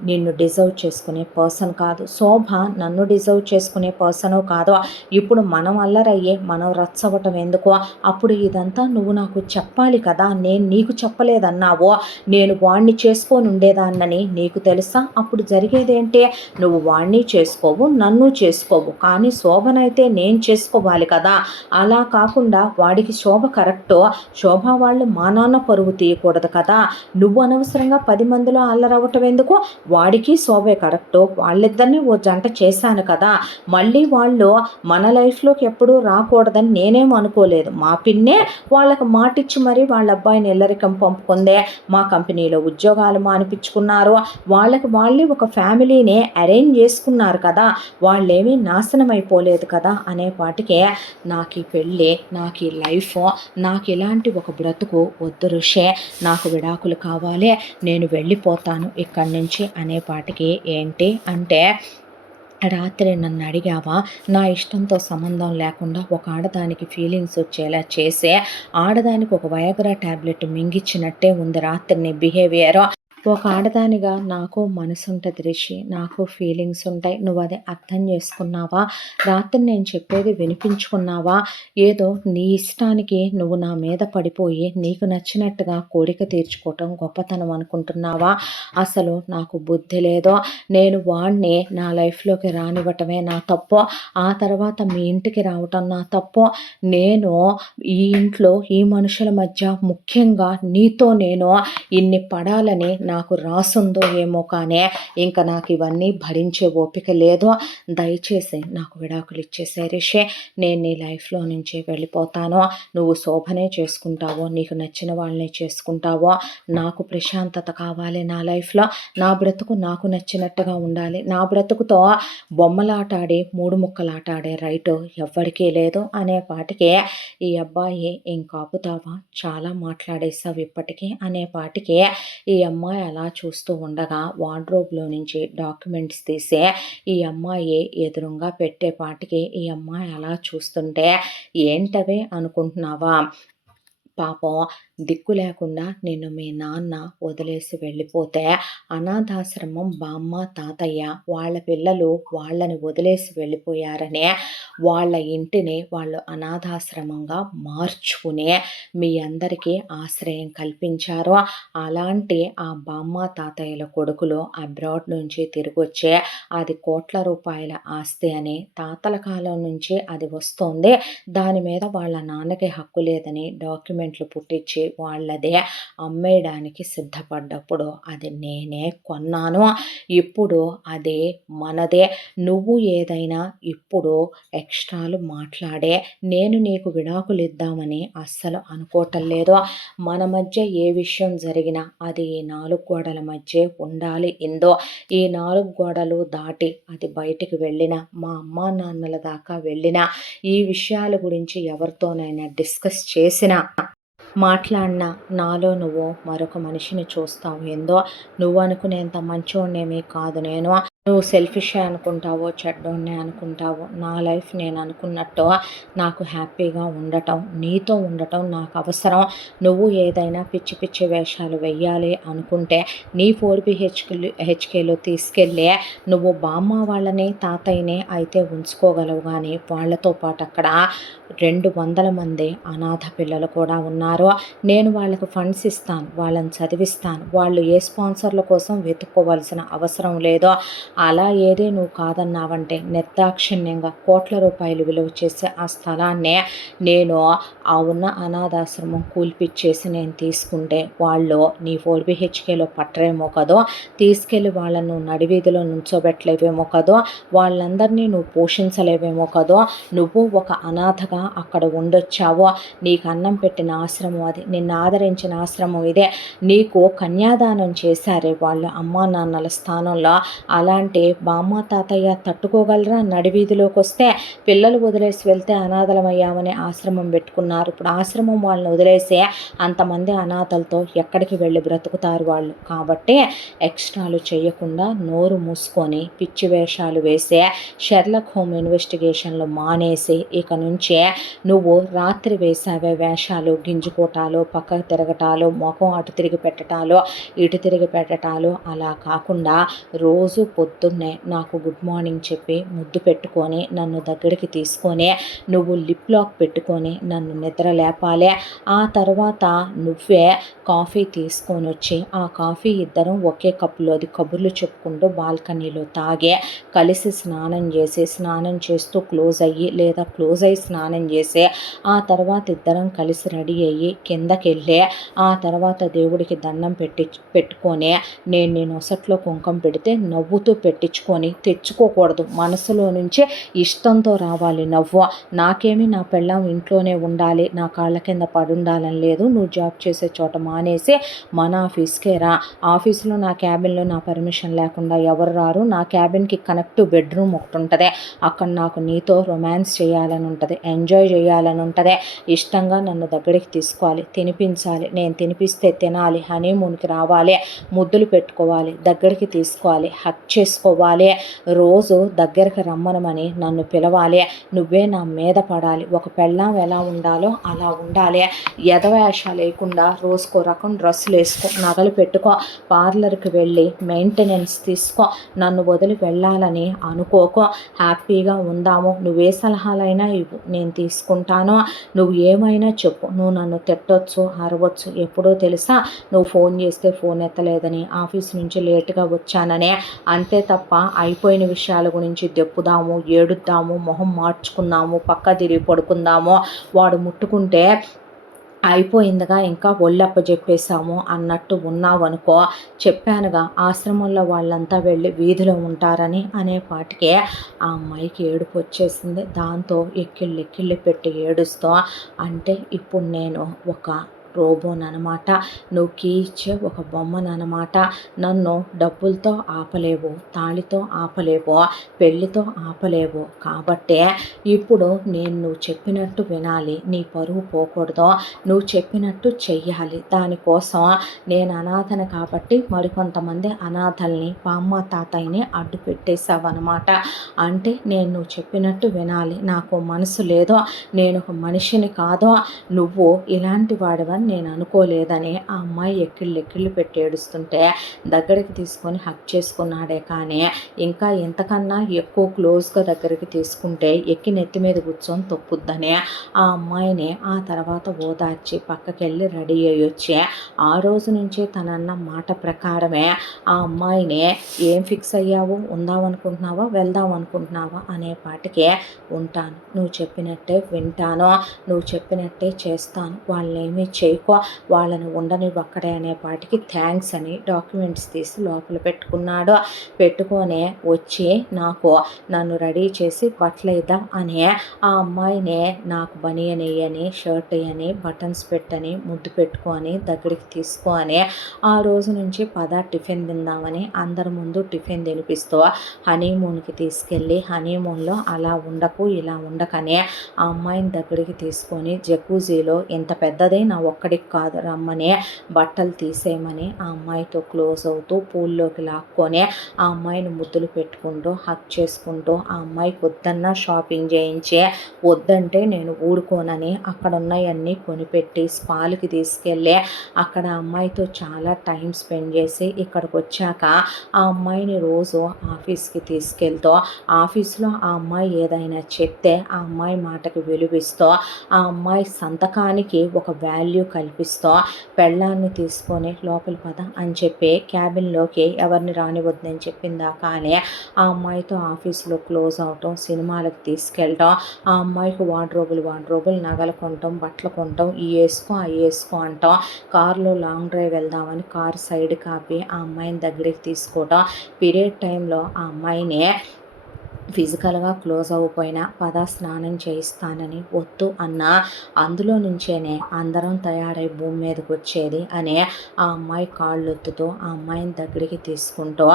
నిన్ను డిజర్వ్ చేసుకునే పర్సన్ కాదు, శోభ నన్ను డిజర్వ్ చేసుకునే పర్సను కాదు. ఇప్పుడు మనం అల్లరయ్యే మనం రచ్చవటం ఎందుకు, అప్పుడు ఇదంతా నువ్వు నాకు చెప్పాలి కదా, నేను నీకు చెప్పలేదన్నావో, నేను వాణ్ణి చేసుకొని ఉండేదాన్నని నీకు తెలుసా. అప్పుడు జరిగేదేంటి, నువ్వు వాణ్ణి చేసుకోవు, నన్ను చేసుకోవు, కానీ శోభనైతే నేను చేసుకోవాలి కదా. అలా కాకుండా వాడికి శోభ కరెక్టో, శోభ వాళ్ళు మా నాన్న పరువు తీయకూడదు కదా. నువ్వు అనవసరంగా 10 మందిలో అల్లరవ్వటం ఎందుకు, వాడికి శోభే కరెక్టో, వాళ్ళిద్దరినీ ఓ జంట చేశాను కదా. మళ్ళీ వాళ్ళు మన లైఫ్లోకి ఎప్పుడూ రాకూడదని నేనేం అనుకోలేదు. మా పిన్నే వాళ్ళకి మాటిచ్చి మరీ వాళ్ళ అబ్బాయిని ఇల్లరికం పంపుకుందే, మా కంపెనీలో ఉద్యోగాలు మానిపించుకున్నారు, వాళ్ళకి వాళ్ళే ఒక ఫ్యామిలీని అరేంజ్ చేసుకున్నారు కదా, వాళ్ళేమీ నాశనం అయిపోలేదు కదా అనేపాటికే నాకు ఈ పెళ్ళి, నాకు ఈ లైఫ్, నాకు ఇలాంటి ఒక బ్రతుకు వద్దు ఋషే, నాకు విడాకులు కావాలి, నేను వెళ్ళిపోతాను ఇక్కడి నుంచి అనేపాటికి, ఏంటి అంటే రాత్రి నన్ను అడిగావా, నా ఇష్టంతో సంబంధం లేకుండా ఒక ఆడదానికి ఫీలింగ్స్ వచ్చేలా చేసే, ఆడదానికి ఒక వయాగ్రా టాబ్లెట్ మింగిచ్చినట్టే ఉంది రాత్రి నీ బిహేవియర్. ఒక ఆడదానిగా నాకు మనసుంటది రిషి, నాకు ఫీలింగ్స్ ఉంటాయి, నువ్వు అది అర్థం చేసుకున్నావా, రాత్రి నేను చెప్పేది వినిపించుకున్నావా, ఏదో నీ ఇష్టానికి నువ్వు నా మీద పడిపోయి నీకు నచ్చినట్టుగా కోరిక తీర్చుకోవటం గొప్పతనం అనుకుంటున్నావా. అసలు నాకు బుద్ధి లేదో, నేను వాడిని నా లైఫ్లోకి రానివ్వటమే నా తప్పు, ఆ తర్వాత మీ ఇంటికి రావటం నా తప్పు. నేను ఈ ఇంట్లో ఈ మనుషుల మధ్య ముఖ్యంగా నీతో నేను ఇన్ని పడాలని నాకు రాసుందో ఏమో, కానీ ఇంకా నాకు ఇవన్నీ భరించే ఓపిక లేదు. దయచేసి నాకు విడాకులు ఇచ్చేసే రిషి, నేను నీ లైఫ్లో నుంచి వెళ్ళిపోతాను. నువ్వు శోభనే చేసుకుంటావో, నీకు నచ్చిన వాళ్ళని చేసుకుంటావో, నాకు ప్రశాంతత కావాలి నా లైఫ్లో, నా బ్రతుకు నాకు నచ్చినట్టుగా ఉండాలి. నా బ్రతుకుతో బొమ్మలాట ఆడి 3 ముక్కలాట ఆడే రైటు ఎవ్వరికీ లేదు అనేపాటికి, ఈ అబ్బాయి ఇంకాపుతావా, చాలా మాట్లాడేసావు ఇప్పటికీ అనేపాటికి ఈ అమ్మాయి అలా చూస్తూ ఉండగా వార్డ్రోబ్లో నుంచి డాక్యుమెంట్స్ తీసే ఈ అమ్మాయి ఎదురుగా పెట్టేపాటికి ఈ అమ్మాయి అలా చూస్తుంటే, ఏంటవే అనుకుంటున్నావా, పాపం దిక్కు లేకుండా నిన్ను మీ నాన్న వదిలేసి వెళ్ళిపోతే, అనాథాశ్రమం బామ్మ తాతయ్య వాళ్ళ పిల్లలు వాళ్ళని వదిలేసి వెళ్ళిపోయారనే వాళ్ళ ఇంటిని వాళ్ళు అనాథాశ్రమంగా మార్చుకుని మీ అందరికీ ఆశ్రయం కల్పించారు. అలాంటి ఆ బామ్మ తాతయ్యల కొడుకులు అబ్రాడ్ నుంచి తిరిగి వచ్చే, అది కోట్ల రూపాయల ఆస్తి అని తాతల కాలం నుంచి అది వస్తోంది, దాని మీద వాళ్ళ నాన్నకి హక్కు లేదని డాక్యుమెంట్ సెంటిమెంట్లు పుట్టించి వాళ్ళదే అమ్మేయడానికి సిద్ధపడ్డప్పుడు అది నేనే కొన్నాను. ఇప్పుడు అది మనదే. నువ్వు ఏదైనా ఇప్పుడు ఎక్స్ట్రాలు మాట్లాడే నేను నీకు విడాకులిద్దామని అస్సలు అనుకోవటం లేదు. మన మధ్య ఏ విషయం జరిగినా అది ఈ 4 గోడల మధ్యే ఉండాలి. ఈ 4 గోడలు దాటి అది బయటికి వెళ్ళినా, మా అమ్మా నాన్నల దాకా వెళ్ళినా, ఈ విషయాల గురించి ఎవరితోనైనా డిస్కస్ చేసినా, మాట్లాడినా నాలో నువ్వు మరొక మనిషిని చూస్తావు. నువ్వు అనుకునేంత మంచోడినేమీ కాదు నేను. నువ్వు సెల్ఫిషే అనుకుంటావో, చెడ్డోడినే అనుకుంటావో, నా లైఫ్ నేను అనుకున్నట్టు నాకు హ్యాపీగా ఉండటం, నీతో ఉండటం నాకు అవసరం. నువ్వు ఏదైనా పిచ్చి పిచ్చి వేషాలు వెయ్యాలి అనుకుంటే నీ 4BHKలో తీసుకెళ్ళి నువ్వు బామ్మ వాళ్ళని, తాతయ్యని అయితే ఉంచుకోగలవు. కానీ వాళ్ళతో పాటు అక్కడ 200 మంది అనాథ పిల్లలు కూడా ఉన్నారు. నేను వాళ్ళకు ఫండ్స్ ఇస్తాను, వాళ్ళని చదివిస్తాను. వాళ్ళు ఏ స్పాన్సర్ల కోసం వెతుక్కోవాల్సిన అవసరం లేదో. అలా ఏదే నువ్వు కాదన్నావంటే నిర్దాక్షిణ్యంగా కోట్ల రూపాయలు విలువ చేసే ఆ స్థలాన్నే నేను ఆ ఉన్న అనాథాశ్రమం కూల్పిచ్చేసి నేను తీసుకుంటే వాళ్ళు నీ 4BHKలో పట్టరేమో కదో, తీసుకెళ్ళి వాళ్ళను నడివీధిలో నుంచోబెట్టలేవేమో కదో, వాళ్ళందరినీ నువ్వు పోషించలేవేమో కదో. నువ్వు ఒక అనాథగా అక్కడ ఉండొచ్చావో. నీకు అన్నం పెట్టిన ఆశ్రమం అది, నిన్ను ఆదరించిన ఆశ్రమం ఇదే. నీకు కన్యాదానం చేశారే వాళ్ళు అమ్మా నాన్నల స్థానంలో. అలాంటి బామ్మ తాతయ్య తట్టుకోగలరా? నడివీధిలోకి వస్తే పిల్లలు వదిలేసి వెళ్తే అనాథలమయ్యామని ఆశ్రమం పెట్టుకున్నారు. ఇప్పుడు ఆశ్రమం వాళ్ళని వదిలేసి అంతమంది అనాథలతో ఎక్కడికి వెళ్ళి బ్రతుకుతారు వాళ్ళు? కాబట్టి ఎక్స్ట్రాలు చేయకుండా నోరు మూసుకొని పిచ్చి వేషాలు వేసే షెర్లక్ హోమ్ ఇన్వెస్టిగేషన్లు మానేసి ఇక నుంచే నువ్వు రాత్రి వేసావే వేషాలు, గింజుకోటాలు, పక్కకు తిరగటాలు, ముఖం అటు తిరిగి పెట్టటాలు, ఇటు తిరిగి పెట్టటాలు అలా కాకుండా రోజు పొద్దున్నే నాకు గుడ్ మార్నింగ్ చెప్పి ముద్దు పెట్టుకొని నన్ను దగ్గరికి తీసుకొని నువ్వు లిప్ లాక్ పెట్టుకొని నన్ను నిద్ర లేపాలి. ఆ తర్వాత నువ్వే కాఫీ తీసుకొని వచ్చి ఆ కాఫీ ఇద్దరం ఒకే కప్పులోది కబుర్లు చెప్పుకుంటూ బాల్కనీలో తాగి కలిసి స్నానం చేసి, స్నానం చేస్తూ క్లోజ్ అయ్యి లేదా క్లోజ్ అయ్యి స్నానం చేసి ఆ తర్వాత ఇద్దరం కలిసి రెడీ అయ్యి కిందకి వెళ్ళి ఆ తర్వాత దేవుడికి దండం పెట్టుకొని నేను నీ నొసట్లో కుంకుమ పెడితే నవ్వుతూ పెట్టించుకొని తెచ్చుకోకూడదు. మనసులో నుంచి ఇష్టంతో రావాలి నవ్వు. నాకేమి నా పెళ్ళాం ఇంట్లోనే ఉండాలి, నా కాళ్ళ కింద పడుండాలని లేదు. నువ్వు జాబ్ చేసే చోట మానేసి మన ఆఫీస్కే రా. ఆఫీస్లో నా క్యాబిన్లో నా పర్మిషన్ లేకుండా ఎవరు రారు. నా క్యాబిన్కి కనెక్టివ్ బెడ్రూమ్ ఒకటి ఉంటుంది. అక్కడ నాకు నీతో రొమాన్స్ చేయాలని ఉంటుంది, ఎంజాయ్ చేయాలని ఉంటుంది. ఇష్టంగా నన్ను దగ్గరికి తీసుకోవాలి, తినిపించాలి, నేను తినిపిస్తే తినాలి, హనీమూన్కి రావాలి, ముద్దులు పెట్టుకోవాలి, దగ్గరికి తీసుకోవాలి, హక్ చేసుకోవాలి, రోజు దగ్గరికి రమ్మనమని నన్ను పిలవాలి, నువ్వే నా మీద పడాలి. ఒక పెళ్ళాం ఎలా ఉండాలో అలా ఉండాలి. ఎదవేషాలు లేకుండా రోజుకో రకం డ్రెస్సులు వేసుకో, నగలు పెట్టుకో, పార్లర్కి వెళ్ళి మెయింటెనెన్స్ తీసుకో, నన్ను వదిలి వెళ్ళాలని అనుకోకో, హ్యాపీగా ఉందాము. నువ్వే సలహాలైనా ఇవ్వు, నేను తీసుకుంటాను. నువ్వు ఏమైనా చెప్పు. నువ్వు నన్ను తిట్టొచ్చు, అరవచ్చు. ఎప్పుడో తెలుసా నువ్వు ఫోన్ చేస్తే ఫోన్ ఎత్తలేదని, ఆఫీస్ నుంచి లేటుగా వచ్చాననే. అంతే తప్ప అయిపోయిన విషయాల గురించి దెప్పుదాము, ఏడుద్దాము, మొహం మార్చుకుందాము, పక్క తిరిగి పడుకుందాము, వాడు ముట్టుకుంటే అయిపోయిందిగా ఇంకా ఒళ్ళప్ప చెప్పేశాము అన్నట్టు ఉన్నావనుకో. చెప్పానుగా ఆశ్రమంలో వాళ్ళంతా వెళ్ళి వీధిలో ఉంటారని అనేపాటికే ఆ అమ్మాయికి ఏడుపు వచ్చేసింది. దాంతో ఎక్కిళ్ళు పెట్టి ఏడుస్తూ అంటే ఇప్పుడు నేను ఒక రోబోనమాట, నువ్వు కీ ఇచ్చే ఒక బొమ్మనమాట. నన్ను డబ్బులతో ఆపలేవు, తాళితో ఆపలేవు, పెళ్ళితో ఆపలేవు. కాబట్టే ఇప్పుడు నువ్వు చెప్పినట్టు వినాలి, నీ పరువు పోకూడదు, నువ్వు చెప్పినట్టు చెయ్యాలి. దానికోసం నేను అనాథను కాబట్టి మరికొంతమంది అనాథల్ని బామ్మ తాతయ్యని అడ్డు పెట్టేశావన్నమాట. అంటే నువ్వు చెప్పినట్టు వినాలి. నాకు మనసు లేదో, నేను ఒక మనిషిని కాదో, నువ్వు ఇలాంటి వాడివని అవుతుందని నేను అనుకోలేదని ఆ అమ్మాయి ఎక్కిళ్ళు పెట్టి ఏడుస్తుంటే దగ్గరికి తీసుకొని హగ్ చేసుకున్నాడే కానీ ఇంకా ఎంతకన్నా ఎక్కువ క్లోజ్గా దగ్గరికి తీసుకుంటే ఎక్కి నెత్తి మీద కూర్చొని తొక్కుద్దని ఆ అమ్మాయిని ఆ తర్వాత ఓదార్చి పక్కకెళ్ళి రెడీ అయ్యి వచ్చి ఆ రోజు నుంచి తనన్న మాట ప్రకారమే ఆ అమ్మాయిని ఏం ఫిక్స్ అయ్యావు, ఉందామనుకుంటున్నావా వెళ్దాం అనుకుంటున్నావా అనే పాటికే ఉంటాను, నువ్వు చెప్పినట్టే వింటాను, నువ్వు చెప్పినట్టే చేస్తాను, వాళ్ళేమీ చేయకో, వాళ్ళని ఉండనివ్వక్కడే అనే పాటికి థ్యాంక్స్ అని డాక్యుమెంట్స్ తీసి లోపల పెట్టుకున్నాడు. పెట్టుకొని వచ్చి నన్ను రెడీ చేసి బట్టలేద్దాం అని ఆ అమ్మాయిని నాకు బనియన్ వేయని, షర్ట్ వేయని, బటన్స్ పెట్టని, ముద్దు పెట్టుకొని దగ్గరికి తీసుకొని ఆ రోజు నుంచి టిఫిన్ తిందామని అందరి ముందు టిఫిన్ తినిపిస్తూ హనీమూన్కి తీసుకెళ్ళి హనీమూన్లో అలా ఉండకు ఇలా ఉండకనే ఆ అమ్మాయిని దగ్గరికి తీసుకొని జకూజీలో ఇంత పెద్దదే నా ఒక్కడికి కాదు రమ్మని బట్టలు తీసేయమని ఆ అమ్మాయితో క్లోజ్ అవుతూ పూల్లోకి లాక్కొని ఆ అమ్మాయిని ముద్దులు పెట్టుకుంటూ హక్ చేసుకుంటూ ఆ అమ్మాయికి వద్దన్నా షాపింగ్ చేయించి వద్దంటే నేను ఊరుకోనని అక్కడ ఉన్నాయన్నీ కొనిపెట్టి స్పాల్కి తీసుకెళ్ళి అక్కడ అమ్మాయితో చాలా టైం స్పెండ్ చేసి ఇక్కడికి వచ్చాక ఆ అమ్మాయిని రోజు ఆఫీస్కి తీసుకెళ్తూ ఆఫీస్లో ఆ అమ్మాయి ఏదైనా చెప్తే ఆ అమ్మాయి మాటకి విలువిస్తూ ఆ అమ్మాయి సంతకానికి ఒక వాల్యూ కల్పిస్తూ పెళ్ళాన్ని తీసుకొని లోపల పద అని చెప్పి క్యాబిన్లోకి ఎవరిని రానివద్దని చెప్పిందా కానీ ఆ అమ్మాయితో ఆఫీస్లో క్లోజ్ అవటం, సినిమాలకు తీసుకెళ్ళటం, ఆ అమ్మాయికి వార్డ్రోబులు నగలు కొనటం, బట్టలు కొనటం, ఈ వేసుకో అవి వేసుకో అంటాం, కారులో లాంగ్ డ్రైవ్ వెళ్దామని కారు సైడ్ కాపి ఆ అమ్మాయిని దగ్గరికి తీసుకోవటం, పీరియడ్ టైంలో ఆ అమ్మాయిని ఫిజికల్గా క్లోజ్ అవ్వకపోయినా స్నానం చేయిస్తానని వద్దు అన్న అందులో నుంచేనే అందరం తయారై భూమి మీదకి వచ్చేది అనే ఆ అమ్మాయి కాళ్ళు ఒత్తుతూ ఆ అమ్మాయిని దగ్గరికి తీసుకుంటూ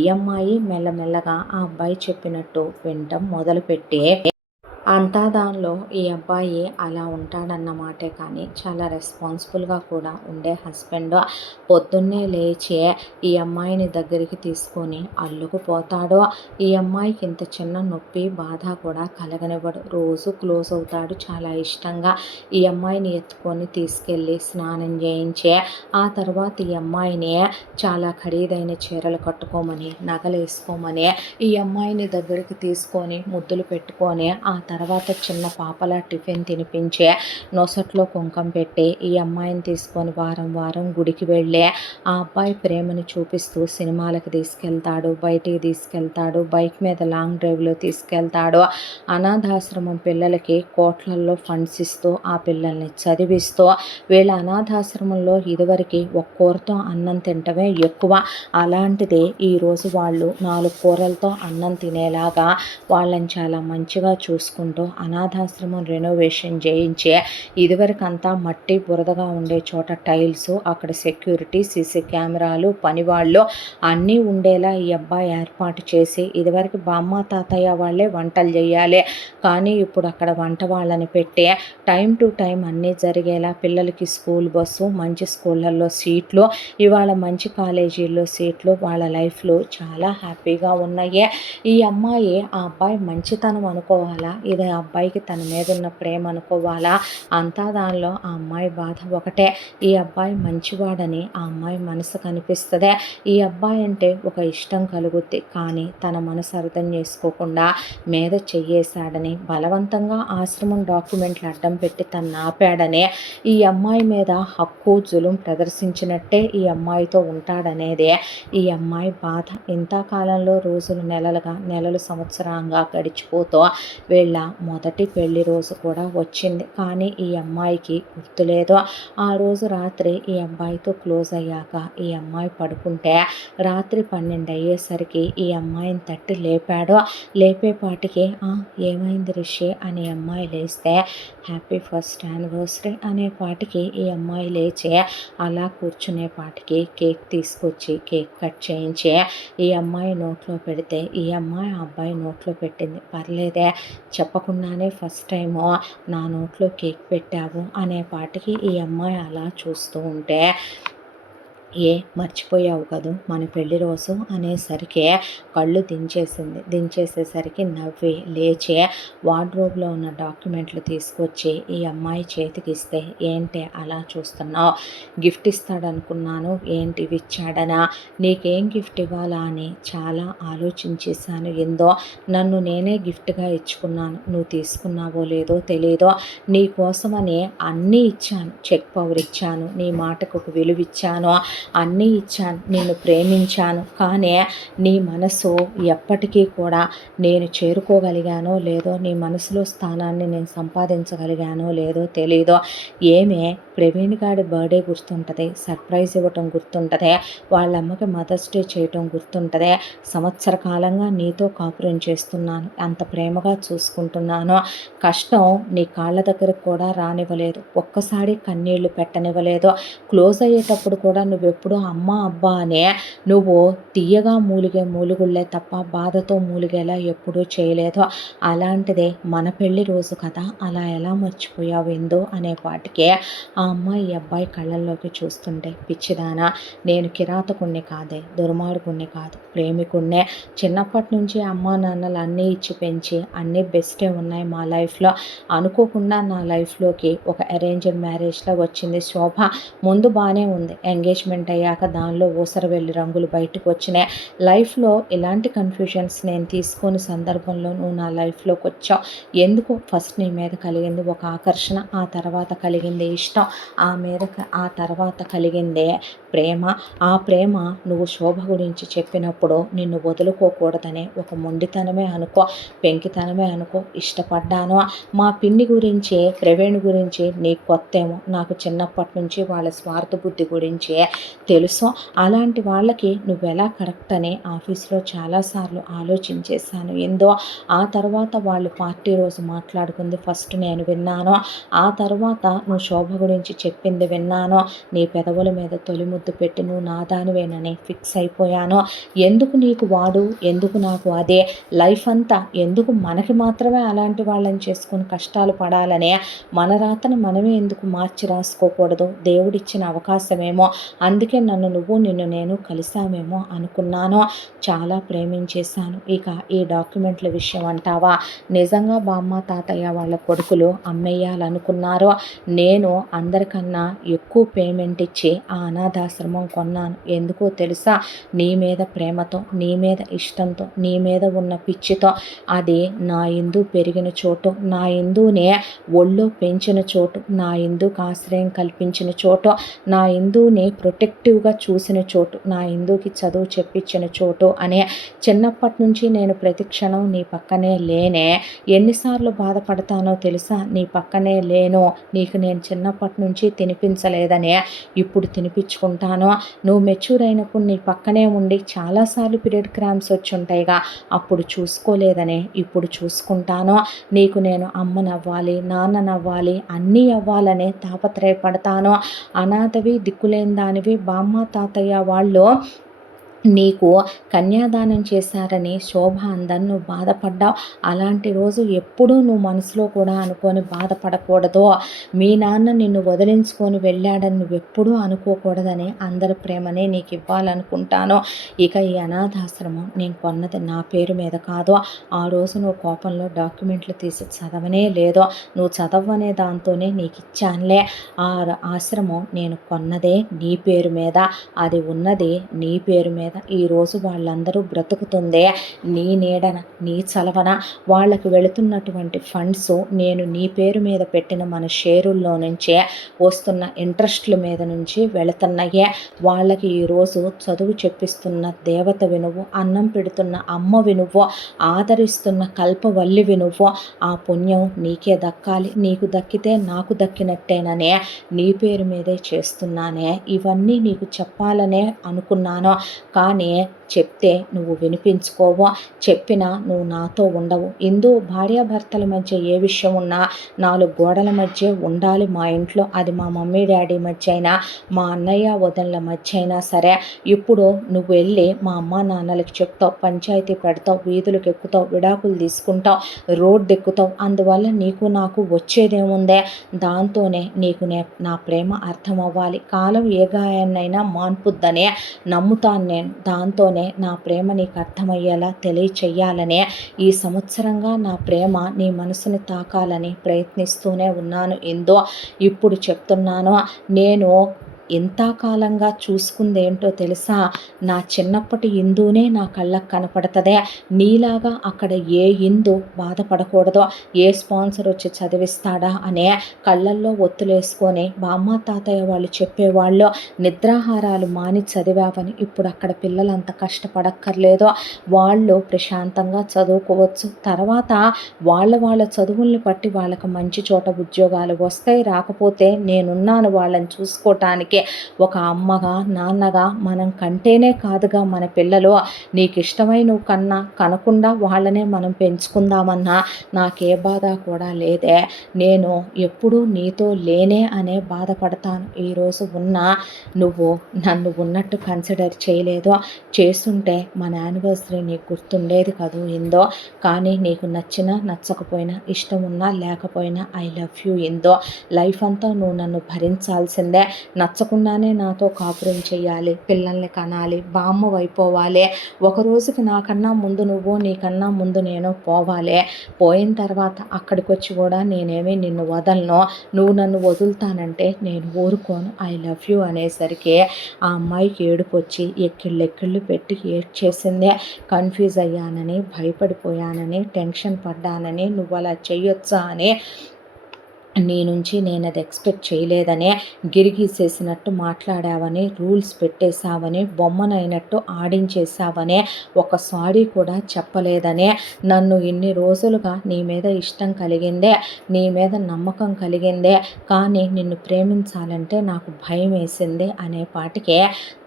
ఈ అమ్మాయి మెల్లమెల్లగా ఆ అబ్బాయి చెప్పినట్టు వినటం మొదలుపెట్టి అంతా దానిలో ఈ అబ్బాయి అలా ఉంటాడన్నమాటే కానీ చాలా రెస్పాన్సిబుల్గా కూడా ఉండే హస్బెండ్. పొద్దున్నే లేచి ఈ అమ్మాయిని దగ్గరికి తీసుకొని అల్లుకుపోతాడు. ఈ అమ్మాయికి ఇంత చిన్న నొప్పి బాధ కూడా కలగనివ్వడు. రోజు క్లోజ్ అవుతాడు చాలా ఇష్టంగా. ఈ అమ్మాయిని ఎత్తుకొని తీసుకెళ్ళి స్నానం చేయించి ఆ తర్వాత ఈ అమ్మాయిని చాలా ఖరీదైన చీరలు కట్టుకోమని, నగలు వేసుకోమని ఈ అమ్మాయిని దగ్గరికి తీసుకొని ముద్దులు పెట్టుకొని ఆ తర్వాత చిన్న పాపలా టిఫిన్ తినిపించే నొసట్లో కుంకం పెట్టి ఈ అమ్మాయిని తీసుకొని వారం గుడికి వెళ్ళి ఆ అబ్బాయి ప్రేమను చూపిస్తూ సినిమాలకు తీసుకెళ్తాడు, బయటికి తీసుకెళ్తాడు, బైక్ మీద లాంగ్ డ్రైవ్లో తీసుకెళ్తాడు, అనాథాశ్రమం పిల్లలకి కోట్లల్లో ఫండ్స్ ఇస్తూ ఆ పిల్లల్ని చదివిస్తూ వీళ్ళ అనాథాశ్రమంలో ఇదివరకు ఒక కూరతో అన్నం తింటమే ఎక్కువ, అలాంటిది ఈరోజు వాళ్ళు 4 కూరలతో అన్నం తినేలాగా వాళ్ళని చాలా మంచిగా చూసుకుంటూ అనాథాశ్రమం రెనోవేషన్ చేయించి ఇదివరకంతా మట్టి బురదగా ఉండే చోట టైల్స్, అక్కడ సెక్యూరిటీ, సీసీ కెమెరాలు, పనివాళ్ళు అన్నీ ఉండేలా ఈ అబ్బాయి ఏర్పాటు చేసి ఇదివరకు బామ్మ తాతయ్య వాళ్ళే వంటలు చేయాలి కానీ ఇప్పుడు అక్కడ వంట వాళ్ళని పెట్టి టైం టు టైం అన్నీ జరిగేలా పిల్లలకి స్కూల్ బస్సు, మంచి స్కూళ్ళల్లో సీట్లు, ఇవాళ మంచి కాలేజీల్లో సీట్లు, వాళ్ళ లైఫ్లో చాలా హ్యాపీగా ఉన్నాయి. ఈ అమ్మాయి ఆ అబ్బాయి మంచితనం అనుకోవాలా, ఇది ఆ అబ్బాయికి తన మీద ఉన్న ప్రేమ అనుకోవాలా, అంతా దానిలో ఆ అమ్మాయి బాధ ఒకటే. ఈ అబ్బాయి మంచివాడని ఆ అమ్మాయి మనసు కనిపిస్తుంది. ఈ అబ్బాయి అంటే ఒక ఇష్టం కలుగుద్ది కానీ తన మనసు అర్థం చేసుకోకుండా మీద చెయ్యేశాడని, బలవంతంగా ఆశ్రమం డాక్యుమెంట్లు అడ్డం పెట్టి తను ఆపాడని, ఈ అమ్మాయి మీద హక్కు జులుం ప్రదర్శించినట్టే ఈ అమ్మాయితో ఉంటాడనేదే ఈ అమ్మాయి బాధ. ఇంతకాలంలో రోజులు నెలలు సంవత్సరంగా గడిచిపోతూ వీళ్ళ మొదటి పెళ్లి రోజు కూడా వచ్చింది కానీ ఈ అమ్మాయికి గుర్తులేదు. ఆ రోజు రాత్రి ఈ అబ్బాయితో క్లోజ్ అయ్యాక ఈ అమ్మాయి పడుకుంటే రాత్రి 12 అయ్యేసరికి ఈ అమ్మాయిని తట్టి లేపాడు. లేపేపాటికి ఏమైంది రిషి అని అమ్మాయి లేస్తే హ్యాపీ ఫస్ట్ యానివర్సరీ అనే పాటికి ఈ అమ్మాయి లేచి అలా కూర్చునేపాటికి కేక్ తీసుకొచ్చి కేక్ కట్ చేయించి ఈ అమ్మాయి నోట్లో పెడితే ఈ అమ్మాయి ఆ అబ్బాయి నోట్లో పెట్టింది. పర్లేదే చెప్పకుండానే ఫస్ట్ టైము నా నోట్లో కేక్ పెట్టావు అనే పాటికి ఈ అమ్మాయి అలా చూస్తూ ఉంటే మర్చిపోయావు కదూ మన పెళ్లి రోజు అనేసరికి కళ్ళు దించేసింది. దించేసేసరికి నవ్వి లేచి వార్డ్రోబ్లో ఉన్న డాక్యుమెంట్లు తీసుకొచ్చి ఈ అమ్మాయి చేతికిస్తే, ఏంటి అలా చూస్తున్నావు, గిఫ్ట్ ఇస్తాడనుకున్నాను, ఏంటి ఇచ్చాడనా, నీకేం గిఫ్ట్ ఇవ్వాలా అని చాలా ఆలోచించేశాను. ఏందో నన్ను నేనే గిఫ్ట్గా ఇచ్చుకున్నాను, నువ్వు తీసుకున్నావో లేదో తెలీదో, నీ కోసమని అన్నీ ఇచ్చాను, చెక్ పవర్ ఇచ్చాను, నీ మాటకు ఒక విలువ ఇచ్చాను, అన్నీ ఇచ్చాను, నిన్ను ప్రేమించాను. కానీ నీ మనసు ఎప్పటికీ కూడా నేను చేరుకోగలిగానో లేదో, నీ మనసులో స్థానాన్ని నేను సంపాదించగలిగానో లేదో తెలీదో. ప్రవీణ్ గారి బర్త్డే గుర్తుంటుంది, సర్ప్రైజ్ ఇవ్వటం గుర్తుంటుంది, వాళ్ళ అమ్మకి మదర్స్ డే చేయటం గుర్తుంటుంది. సంవత్సర కాలంగా నీతో కాపురం చేస్తున్నాను, అంత ప్రేమగా చూసుకుంటున్నాను. కష్టం నీ కాళ్ళ దగ్గరకు కూడా రానివ్వలేదు, ఒక్కసారి కన్నీళ్లు పెట్టనివ్వలేదు. క్లోజ్ అయ్యేటప్పుడు కూడా నువ్వెప్పుడూ అమ్మ అబ్బా అనే నువ్వు తీయగా మూలిగే మూలుగుళ్ళే తప్ప బాధతో మూలిగేలా ఎప్పుడూ చేయలేదు. అలాంటిదే మన పెళ్లి రోజు కదా, అలా ఎలా మర్చిపోయావు ఎందు అనే పాటికే ఆ అమ్మాయి అబ్బాయి కళ్ళల్లోకి చూస్తుంటే, పిచ్చిదానా, నేను కిరాతకుణ్ణి కాదే, దుర్మార్గుణ్ణి కాదు, ప్రేమికుణ్ణే. చిన్నప్పటి నుంచి అమ్మా నాన్నలు అన్నీ ఇచ్చి పెంచి అన్నీ బెస్టే ఉన్నాయి మా లైఫ్లో. అనుకోకుండా నా లైఫ్లోకి ఒక అరేంజ్డ్ మ్యారేజ్లో వచ్చింది శోభ. ముందు బాగానే ఉంది, ఎంగేజ్మెంట్ అయ్యాక దానిలో ఊసర వెళ్ళి రంగులు బయటకు వచ్చినాయి. లైఫ్లో ఇలాంటి కన్ఫ్యూజన్స్ నేను తీసుకునే సందర్భంలో నువ్వు నా లైఫ్లోకి వచ్చావు. ఎందుకు ఫస్ట్ నీ మీద కలిగింది ఒక ఆకర్షణ, ఆ తర్వాత కలిగింది ఇష్టం, ఆ తర్వాత కలిగిందే ప్రేమ. ఆ ప్రేమ నువ్వు శోభ గురించి చెప్పినప్పుడు నిన్ను వదులుకోకూడదనే ఒక మొండితనమే అనుకో, పెంకితనమే అనుకో, ఇష్టపడ్డాను. మా పిన్ని గురించి, ప్రవీణ్ గురించి నీకు కొత్తేమో, నాకు చిన్నప్పటి నుంచి వాళ్ళ స్వార్థ బుద్ధి గురించి తెలుసు. అలాంటి వాళ్ళకి నువ్వెలా కరెక్ట్ అని ఆఫీస్లో చాలాసార్లు ఆలోచించేశాను. ఏందో ఆ తర్వాత వాళ్ళు పార్టీ రోజు మాట్లాడుకుంది ఫస్ట్ నేను విన్నాను. ఆ తర్వాత నువ్వు శోభ గురించి చెప్పింది విన్నాను. నీ పెదవుల మీద తొలి ముద్దు పెట్టి నువ్వు నాదానివేనని ఫిక్స్ అయిపోయాను. ఎందుకు నీకు వాడు, ఎందుకు నాకు అదే, లైఫ్ అంతా ఎందుకు మనకి మాత్రమే అలాంటి వాళ్ళని చేసుకుని కష్టాలు పడాలనే, మన రాతను మనమే ఎందుకు మార్చి రాసుకోకూడదు, దేవుడిచ్చిన అవకాశమేమో, అందుకే నిన్ను నేను కలిసామేమో అనుకున్నాను. చాలా ప్రేమించేశాను. ఇక ఈ డాక్యుమెంట్ల విషయం అంటావా, నిజంగా బామ్మ తాతయ్య వాళ్ళ కొడుకులు అమ్మేయాలనుకున్నారు. నేను అందరికన్నా ఎక్కువ పేమెంట్ ఇచ్చి ఆ అనాథాశ్రమం కొన్నాను. ఎందుకో తెలుసా, నీ మీద ప్రేమతో, నీ మీద ఇష్టంతో, నీ మీద ఉన్న పిచ్చితో. అది నా ఇందు పెరిగిన చోటు, నా ఇందునే ఒళ్ళో పెంచిన చోటు, నా ఇందుకు ఆశ్రయం కల్పించిన చోటు, నా ఇందుని ప్రొటెక్టివ్గా చూసిన చోటు, నా ఇందుకి చదువు చెప్పించిన చోటు అనే. చిన్నప్పటి నుంచి నేను ప్రతి క్షణం నీ పక్కనే లేనే. ఎన్నిసార్లు బాధపడతానో తెలుసా, నీ పక్కనే లేను, నీకు నేను చిన్నప్పటి నుంచి తినిపించలేదనే ఇప్పుడు తినిపించుకుంటాను. నువ్వు మెచ్యూర్ అయినప్పుడు నీ పక్కనే ఉండి చాలాసార్లు పీరియడ్ క్రాంప్స్ వచ్చి ఉంటాయిగా, అప్పుడు చూసుకోలేదనే ఇప్పుడు చూసుకుంటాను. నీకు నేను అమ్మనవ్వాలి, నాన్ననవ్వాలి, అన్నీ అవ్వాలనే తాపత్రయపడతాను. అనాథవి, దిక్కులేని దానివి, బామ్మ తాతయ్య వాళ్ళు నీకు కన్యాదానం చేశారని శోభ అందని నువ్వు బాధపడ్డావు. అలాంటి రోజు ఎప్పుడూ నువ్వు మనసులో కూడా అనుకొని బాధపడకూడదు. మీ నాన్న నిన్ను వదిలించుకొని వెళ్ళాడని నువ్వెప్పుడూ అనుకోకూడదని అందరి ప్రేమనే నీకు ఇవ్వాలనుకుంటాను. ఇక ఈ అనాథాశ్రమం నేను కొన్నది నా పేరు మీద కాదు. ఆ రోజు నువ్వు కోపంలో డాక్యుమెంట్లు తీసి చదవనే లేదో, నువ్వు చదవనే దాంతోనే నీకు ఇచ్చానులే. ఆ ఆశ్రమం నేను కొన్నదే నీ పేరు మీద, అది ఉన్నది నీ పేరు మీద. ఈరోజు వాళ్ళందరూ బ్రతుకుతుందే నీ నీడన, నీ చలవన. వాళ్ళకి వెళుతున్నటువంటి ఫండ్స్ నేను నీ పేరు మీద పెట్టిన మన షేరుల్లో నుంచే వస్తున్న ఇంట్రెస్ట్ల మీద నుంచి వెళుతున్నాయే. వాళ్ళకి ఈరోజు చదువు చెప్పిస్తున్న దేవత వినువు, అన్నం పెడుతున్న అమ్మ వినువు, ఆదరిస్తున్న కల్పవల్లి వినువు. ఆ పుణ్యం నీకే దక్కాలి, నీకు దక్కితే నాకు దక్కినట్టేననే నీ పేరు మీదే చేస్తున్నానే. ఇవన్నీ నీకు చెప్పాలనే అనుకున్నాను. కానీ చెప్తే నువ్వు వినిపించుకోవు, చెప్పినా నువ్వు నాతో ఉండవు. ఇందు భార్యాభర్తల మధ్య ఏ విషయం ఉన్నా 4 గోడల మధ్య ఉండాలి మా ఇంట్లో. అది మా మమ్మీ డాడీ మధ్య అయినా, మా అన్నయ్య వదినల మధ్య అయినా సరే. ఇప్పుడు నువ్వు వెళ్ళి మా అమ్మ నాన్నలకి చెప్తావు, పంచాయతీ పెడతావు, వీధులకు ఎక్కుతావు, విడాకులు తీసుకుంటావు, రోడ్డు ఎక్కుతావు. అందువల్ల నీకు నాకు వచ్చేదేముందే? దాంతోనే నీకు నా ప్రేమ అర్థం అవ్వాలి. కాలం ఏ గాయాన్నైనా మాన్పుద్దనే నమ్ముతాను నేను. దాంతోనే నా ప్రేమ నీకు అర్థమయ్యేలా తెలియచెయ్యాలనే ఈ సంవత్సరంగా నా ప్రేమ నీ మనసుని తాకాలని ప్రయత్నిస్తూనే ఉన్నాను. ఏందో ఇప్పుడు చెప్తున్నాను, నేను ఇంతకాలంగా చూసుకుందేంటో తెలుసా? నా చిన్నప్పటి ఇందునే నా కళ్ళకు కనపడుతుందే. నీలాగా అక్కడ ఏ ఇందు బాధపడకూడదో, ఏ స్పాన్సర్ వచ్చి చదివిస్తాడా అనే కళ్ళల్లో ఒత్తులేసుకొని బామ్మ తాతయ్య వాళ్ళు చెప్పేవాళ్ళు, నిద్రాహారాలు మాని చదివావని ఇప్పుడు అక్కడ పిల్లలు అంత కష్టపడక్కర్లేదో, వాళ్ళు ప్రశాంతంగా చదువుకోవచ్చు. తర్వాత వాళ్ళ చదువుల్ని బట్టి వాళ్ళకి మంచి చోట ఉద్యోగాలు వస్తాయి. రాకపోతే నేనున్నాను వాళ్ళని చూసుకోవటానికి. ఒక అమ్మగా నాన్నగా మనం కంటేనే కాదుగా మన పిల్లలు. నీకు ఇష్టమై నువ్వు కనకుండా వాళ్ళనే మనం పెంచుకుందామన్నా నాకే బాధ కూడా లేదే. నేను ఎప్పుడూ నీతో లేనే అనే బాధపడతాను. ఈరోజు నువ్వు నన్ను ఉన్నట్టు కన్సిడర్ చేయలేదు. చేస్తుంటే మన యానివర్సరీ నీకు గుర్తుండేది కదూ ఇందో. కానీ నీకు నచ్చినా నచ్చకపోయినా, ఇష్టం ఉన్నా లేకపోయినా ఐ లవ్ యూ ఇందో. లైఫ్ అంతా నువ్వు నన్ను భరించాల్సిందే. నచ్చకుండానే నాతో కాపురం చేయాలి, పిల్లల్ని కనాలి, బామ్మ అయిపోవాలి. ఒక రోజుకి నాకన్నా ముందు నువ్వు, నీకన్నా ముందు నేను పోవాలి. పోయిన తర్వాత అక్కడికి వచ్చి కూడా నేనేమి నిన్ను వదలను. నువ్వు నన్ను వదులుతానంటే నేను ఊరుకోను. ఐ లవ్ యూ అనేసరికి ఆ అమ్మాయికి ఏడుపు వచ్చి ఎక్కిళ్ళు పెట్టి ఏడ్చేసిందే. కన్ఫ్యూజ్ అయ్యానని, భయపడిపోయానని, టెన్షన్ పడ్డానని, నువ్వు అలా చెయ్యొచ్చా అని, నీ నుంచి నేను అది ఎక్స్పెక్ట్ చేయలేదనే, గిరిగీసేసినట్టు మాట్లాడావని, రూల్స్ పెట్టేశావని, బొమ్మనైనట్టు ఆడించేశావనే, ఒక సారీ కూడా చెప్పలేదనే, నన్ను ఇన్ని రోజులుగా నీ మీద ఇష్టం కలిగిందే, నీ మీద నమ్మకం కలిగిందే, కానీ నిన్ను ప్రేమించాలంటే నాకు భయం వేసింది అనే పాటికే,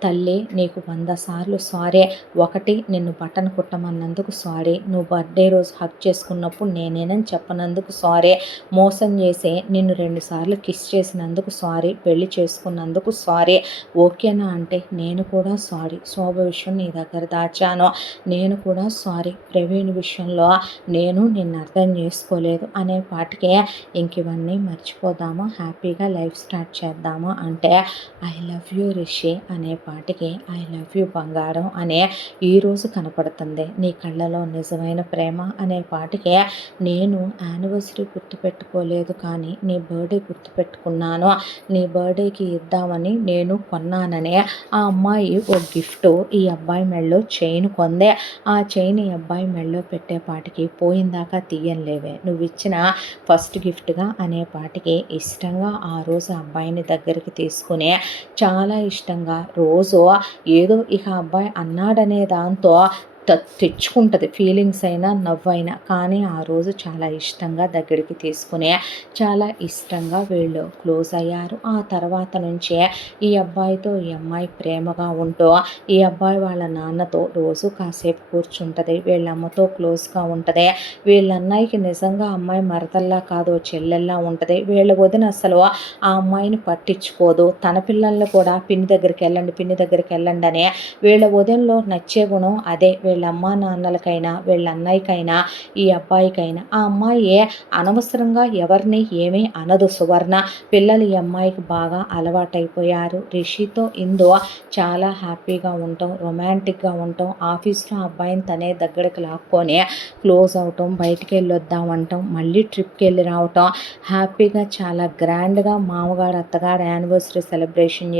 తల్లి నీకు 100 సార్లు సారీ. ఒకటి, నిన్ను బటన్ కుట్టమన్నందుకు సారీ, నువ్వు బర్త్డే రోజు హక్ చేసుకున్నప్పుడు నేనేనని చెప్పనందుకు సారీ, మోసం చేసి నిన్ను 2 సార్లు కిస్ చేసినందుకు సారీ, పెళ్లి చేసుకున్నందుకు సారీ. ఓకేనా అంటే నేను కూడా సారీ. శోభ విషయం నీ దగ్గర దాచాను, నేను కూడా సారీ. ప్రవీణ్ విషయంలో నేను నిన్ను అర్థం చేసుకోలేదు అనే పాటికే ఇంక ఇవన్నీ మర్చిపోదామా, హ్యాపీగా లైఫ్ స్టార్ట్ చేద్దామా అంటే, ఐ లవ్ యూ రిషి అనే పాటికి ఐ లవ్ యూ బంగారం అనే ఈరోజు కనపడుతుంది నీ కళ్ళలో నిజమైన ప్రేమ అనే పాటికే. నేను యానివర్సరీ గుర్తుపెట్టుకోలేదు కానీ నీ బర్త్డే గుర్తుపెట్టుకున్నాను. నీ బర్త్డేకి ఇద్దామని నేను కొన్నాననే ఆ అమ్మాయి ఓ గిఫ్ట్ ఈ అబ్బాయి మెడలో చైన్ కొందే. ఆ చైన్ ఈ అబ్బాయి మెడలో పెట్టేపాటికి పోయిందాకా తీయలేవే, నువ్వు ఇచ్చిన ఫస్ట్ గిఫ్ట్గా అనేపాటికి ఇష్టంగా ఆ రోజు అబ్బాయిని దగ్గరికి తీసుకుని చాలా ఇష్టంగా రోజు ఏదో ఇక అబ్బాయి అన్నాడనే దాంతో తెచ్చుకుంటుంది, ఫీలింగ్స్ అయినా నవ్వైనా. కానీ ఆ రోజు చాలా ఇష్టంగా దగ్గరికి తీసుకుని చాలా ఇష్టంగా వీళ్ళు క్లోజ్ అయ్యారు. ఆ తర్వాత నుంచే ఈ అబ్బాయితో ఈ అమ్మాయి ప్రేమగా ఉంటూ ఈ అబ్బాయి వాళ్ళ నాన్నతో రోజు కాసేపు కూర్చుంటుంది, వీళ్ళ అమ్మతో క్లోజ్గా ఉంటుంది. వీళ్ళ అన్నయ్యకి నిజంగా అమ్మాయి మరదల్లా కాదు, చెల్లెల్లా ఉంటుంది. వీళ్ళ వదిన అసలు ఆ అమ్మాయిని పట్టించుకోదు. తన పిల్లల్ని కూడా పిన్ని దగ్గరికి వెళ్ళండి అనే వీళ్ళ వదినలో నచ్చే గుణం అదే. వీళ్ళ అమ్మా నాన్నలకైనా, వీళ్ళ అన్నయ్యకైనా, ఈ అబ్బాయికైనా ఆ అమ్మాయి అనవసరంగా ఎవరిని ఏమీ అనదు. సువర్ణ పిల్లలు ఈ అమ్మాయికి బాగా అలవాటైపోయారు. రిషితో ఇందో చాలా హ్యాపీగా ఉంటాం, రొమాంటిక్గా ఉంటాం. ఆఫీస్లో అబ్బాయిని తనే దగ్గరికి లాక్కొని క్లోజ్ అవటం, బయటికి వెళ్ళొద్దాం అంటాం, మళ్ళీ ట్రిప్కి వెళ్ళి రావటం, హ్యాపీగా చాలా గ్రాండ్గా మామగారు అత్తగారు యానివర్సరీ సెలబ్రేషన్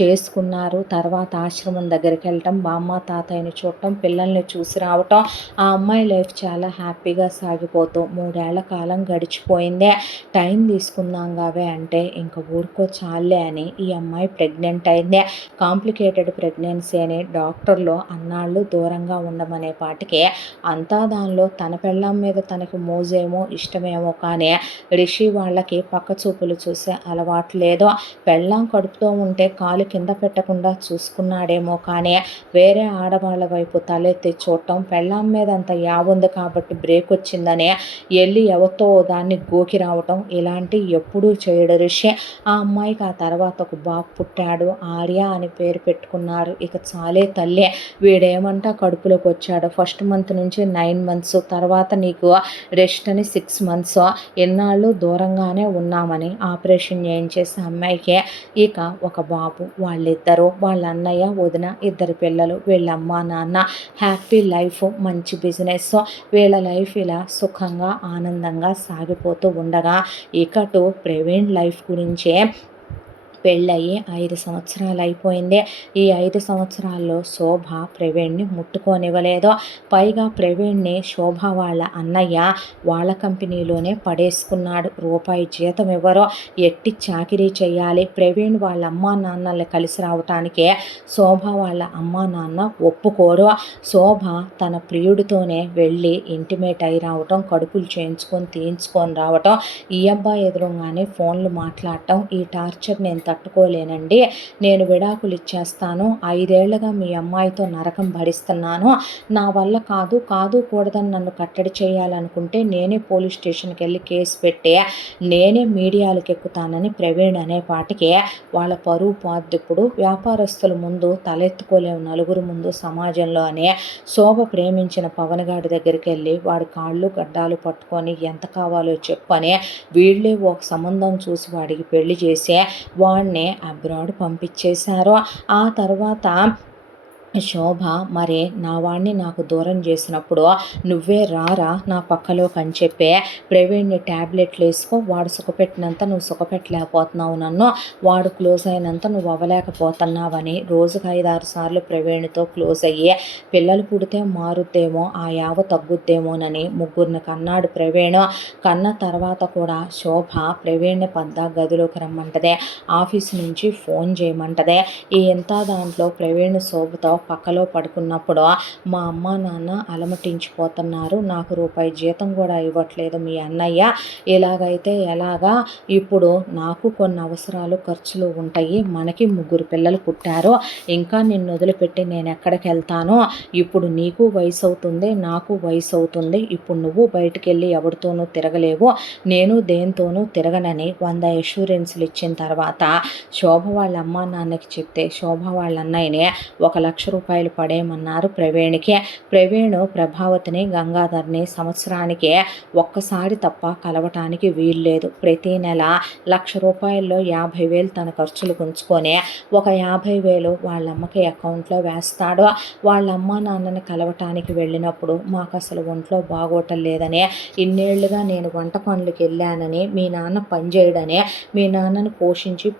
చేసుకున్నారు. తర్వాత ఆశ్రమం దగ్గరికి వెళ్ళటం, బామ్మ తాతయ్యని చూడటం, రావటం, పిల్లల్ని చూసి రావటం, ఆ అమ్మాయి లైఫ్ చాలా హ్యాపీగా సాగిపోతూ 3 ఏళ్ల కాలం గడిచిపోయింది. టైం తీసుకుందాం గావే అంటే ఇంక ఊరుకో చాలులే అని ఈ అమ్మాయి ప్రెగ్నెంట్ అయింది. కాంప్లికేటెడ్ ప్రెగ్నెన్సీ అని డాక్టర్లు అన్నాళ్ళు దూరంగా ఉండమనే పాటికి అంతా దానిలో తన పెళ్ళాం మీద తనకి మోజేమో ఇష్టమేమో కానీ రిషి వాళ్ళకి పక్క చూపులు చూసే అలవాటు లేదు. పెళ్ళాం కడుపుతో ఉంటే కాలు కింద పెట్టకుండా చూసుకున్నాడేమో కానీ వేరే ఆడవాళ్ళ వైపు తలెత్తి చూడటం, పెళ్ళాం మీద అంత యావుంది కాబట్టి బ్రేక్ వచ్చిందని వెళ్ళి ఎవరితో దాన్ని గోకి రావటం ఇలాంటివి ఎప్పుడూ చేయడు రిషి. ఆ అమ్మాయికి ఆ తర్వాత ఒక బాబు పుట్టాడు. ఆర్య అని పేరు పెట్టుకున్నారు. ఇక చాలే తల్లి, వీడేమంటా కడుపులోకి వచ్చాడు. ఫస్ట్ మంత్ నుంచి 9 మంత్స్, తర్వాత నీకు రెస్ట్ అని 6 మంత్స్, ఎన్నాళ్ళు దూరంగానే ఉన్నామని ఆపరేషన్ చేయించేసి అమ్మాయికి ఇక ఒక బాబు. వాళ్ళిద్దరూ, వాళ్ళ అన్నయ్య వదిన, 2 పిల్లలు, వీళ్ళ అమ్మ నాన్న, హ్యాపీ లైఫ్, మంచి బిజినెస్. వీళ్ళ లైఫ్ ఇలా సుఖంగా ఆనందంగా సాగిపోతూ ఉండగా ఇకటు ప్రవీణ్ లైఫ్ గురించే పెళ్ళయి 5 సంవత్సరాలు అయిపోయింది. ఈ 5 సంవత్సరాల్లో శోభ ప్రవీణ్ని ముట్టుకోనివ్వలేదు. పైగా ప్రవీణ్ని శోభ వాళ్ళ అన్నయ్య వాళ్ళ కంపెనీలోనే పడేసుకున్నాడు. రూపాయి జీతం ఇవ్వరు, ఎట్టి చాకిరీ చేయాలి. ప్రవీణ్ వాళ్ళ అమ్మా నాన్నల్ని కలిసి రావటానికే శోభ వాళ్ళ అమ్మా నాన్న ఒప్పుకోరు. శోభ తన ప్రియుడితోనే వెళ్ళి ఇంటిమేట్ అయి రావటం, కడుపులు చేయించుకొని తీయించుకొని రావటం, ఈ అబ్బాయి ఎదురుగానే ఫోన్లు మాట్లాడటం, ఈ టార్చర్ నేను తట్టుకోలేనండి, నేను విడాకులు ఇచ్చేస్తాను, 5 ఏళ్లుగా మీ అమ్మాయితో నరకం భరిస్తున్నాను, నా వల్ల కాదు కూడదని నన్ను కట్టడి చేయాలనుకుంటే నేనే పోలీస్ స్టేషన్కి వెళ్ళి కేసు పెట్టి నేనే మీడియాలకు ఎక్కుతానని ప్రవీణ్ అనేపాటికి వాళ్ళ పరువు పోద్ది. ఇప్పుడు వ్యాపారస్తుల ముందు తలెత్తుకోలేము నలుగురు ముందు సమాజంలో అని శోభ ప్రేమించిన పవన్ గారి దగ్గరికి వెళ్ళి వాడి కాళ్ళు గడ్డాలు పట్టుకొని ఎంత కావాలో చెప్పని వీళ్ళే ఒక సంబంధం చూసి వాడికి పెళ్లి చేసి వాడిని అబ్రాడ్ పంపించేశారు. ఆ తర్వాత శోభ మరి నా వాడిని నాకు దూరం చేసినప్పుడు నువ్వే రారా నా పక్కలోకి అని చెప్పి ప్రవీణ్ని ట్యాబ్లెట్లు వేసుకో, వాడు సుఖపెట్టినంత నువ్వు సుఖపెట్టలేకపోతున్నావు, నన్ను వాడు క్లోజ్ అయినంత నువ్వు అవ్వలేకపోతున్నావని రోజుకు 5-6 సార్లు ప్రవీణ్తో క్లోజ్ అయ్యి పిల్లలు పుడితే మారుద్దేమో, ఆ యావ తగ్గుద్దేమోనని 3 కన్నాడు ప్రవీణ్. కన్న తర్వాత కూడా శోభ ప్రవీణ్ని గదిలోకి రమ్మంటదే, ఆఫీస్ నుంచి ఫోన్ చేయమంటదే. ఈ ఇంత దాంట్లో ప్రవీణ్ శోభతో పక్కలో పడుకున్నప్పుడు మా అమ్మ నాన్న అలమటించిపోతున్నారు, నాకు రూపాయి జీతం కూడా ఇవ్వట్లేదు మీ అన్నయ్య, ఇలాగైతే ఎలాగా, ఇప్పుడు నాకు కొన్ని అవసరాలు ఖర్చులు ఉంటాయి, మనకి 3 పిల్లలు పుట్టారు, ఇంకా నిన్ను వదిలిపెట్టి నేను ఎక్కడికి వెళ్తాను, ఇప్పుడు నీకు వయసు అవుతుంది నాకు వయసు అవుతుంది, ఇప్పుడు నువ్వు బయటికి వెళ్ళి ఎవరితోనూ తిరగలేవు, నేను దేనితోనూ తిరగనని 100 అష్యూరెన్స్లు ఇచ్చిన తర్వాత శోభ వాళ్ళ అమ్మ నాన్నకి చెప్తే శోభ వాళ్ళ అన్నయ్యని 1,00,000 రూపాయలు పడేయమన్నారు ప్రవీణ్కి. ప్రవీణ్ ప్రభావతిని గంగాధర్ని సంవత్సరానికి ఒక్కసారి తప్ప కలవటానికి వీల్లేదు. ప్రతి నెల 1,00,000 రూపాయల్లో 50,000 తన ఖర్చులు ఉంచుకొని ఒక 50,000 వాళ్ళమ్మకి అకౌంట్లో వేస్తాడు. వాళ్ళ అమ్మ నాన్నని కలవటానికి వెళ్ళినప్పుడు మాకు అసలు ఒంట్లో బాగోటం లేదని, ఇన్నేళ్లుగా నేను వంట పనులకు వెళ్ళానని, మీ నాన్న పనిచేయడని, మీ నాన్నను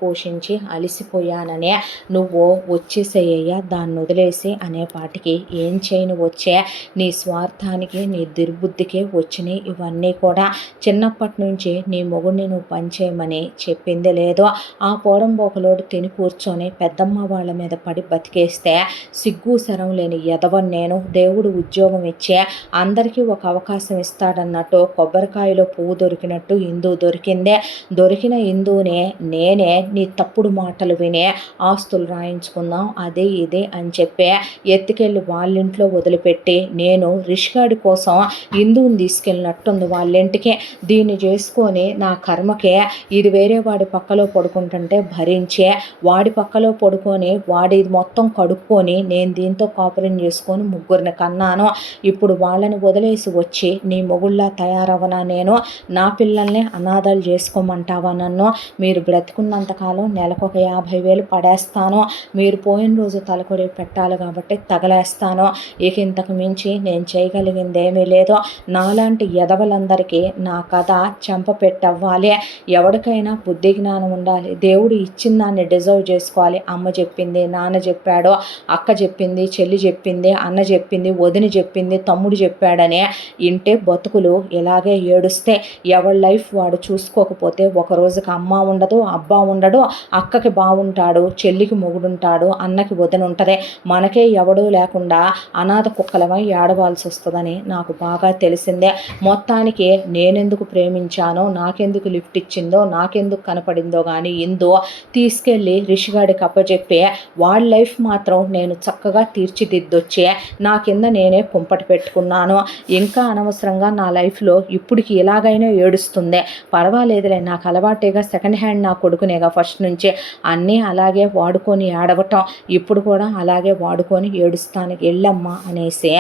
పోషించి అలిసిపోయానని, నువ్వు వచ్చేసేయ్యా దాన్ని వదిలేసి అనేపాటికి ఏం చేయను వచ్చే, నీ స్వార్థానికి నీ దుర్బుద్ధికి వచ్చినాయి ఇవన్నీ కూడా, చిన్నప్పటి నుంచి నీ మొగుడిని నువ్వు పనిచేయమని చెప్పింది లేదు, ఆ పోడంబోకలోడు తిని కూర్చొని పెద్దమ్మ వాళ్ళ మీద పడి బతికేస్తే సిగ్గు శరం లేని ఎదవని నేను, దేవుడు ఉద్యోగం ఇచ్చే అందరికీ ఒక అవకాశం ఇస్తాడన్నట్టు కొబ్బరికాయలో పువ్వు దొరికినట్టు హిందూ దొరికిందే, దొరికిన హిందూనే నేనే నీ తప్పుడు మాటలు వినే ఆస్తులు రాయించుకుందాం అది ఇది అని చెప్పి ఎత్తుకెళ్ళి వాళ్ళింట్లో వదిలిపెట్టి నేను రిష్గాడి కోసం హిందువుని తీసుకెళ్ళినట్టుంది వాళ్ళింటికి, దీన్ని చేసుకొని నా కర్మకే ఇది వేరే వాడి పక్కలో పడుకుంటుంటే భరించే, వాడి పక్కలో పడుకొని వాడి మొత్తం కడుక్కొని నేను దీంతో కాపురం చేసుకొని 3 కన్నాను, ఇప్పుడు వాళ్ళని వదిలేసి వచ్చి నీ మొగుళ్ళా తయారవనా నేను, నా పిల్లల్ని అనాథాలు చేసుకోమంటావా నన్ను, మీరు బ్రతుకున్నంతకాలం నెలకొక 50,000 పడేస్తాను, మీరు పోయిన రోజు తలకొరి పెట్టాలి పెట్టాలి కాబట్టి తగలేస్తాను. ఇక ఇంతకు మించి నేను చేయగలిగిందేమీ లేదు. నాలాంటి ఎదవలందరికీ నా కథ చెంపపెట్టవ్వాలి. ఎవరికైనా బుద్ధి జ్ఞానం ఉండాలి. దేవుడు ఇచ్చిన దాన్ని డిజర్వ్ చేసుకోవాలి. అమ్మ చెప్పింది, నాన్న చెప్పాడు, అక్క చెప్పింది, చెల్లి చెప్పింది, అన్న చెప్పింది, వదిన చెప్పింది, తమ్ముడు చెప్పాడని ఇంటే బతుకులు ఇలాగే ఏడుస్తే ఎవరి లైఫ్ వాడు చూసుకోకపోతే ఒక రోజుకి అమ్మ ఉండదు, అబ్బా ఉండడు, అక్కకి బావుంటాడు, చెల్లికి మొగుడుంటాడు, అన్నకి వదిన ఉంటుంది. మనకే ఎవడూ లేకుండా అనాథ కుక్కలమై ఏడవాల్సి వస్తుందని నాకు బాగా తెలిసిందే. మొత్తానికి నేనెందుకు ప్రేమించానో, నాకెందుకు లిఫ్ట్ ఇచ్చిందో, నాకెందుకు కనపడిందో కానీ ఇందో తీసుకెళ్ళి రిషిగాడికి అప్పచెప్పి వాళ్ళ లైఫ్ మాత్రం నేను చక్కగా తీర్చిదిద్దొచ్చే నా కింద నేనే కుంపటి పెట్టుకున్నాను. ఇంకా అనవసరంగా నా లైఫ్లో ఇప్పటికి ఇలాగైనా ఏడుస్తుంది. పర్వాలేదులే, నాకు అలవాటేగా, సెకండ్ హ్యాండ్ నా కొడుకునేగా ఫస్ట్ నుంచి. అన్నీ అలాగే వాడుకొని ఏడవటం, ఇప్పుడు కూడా అలాగే వాడుకొని ఏడుస్తాను ఎళ్ళమ్మా అనేసి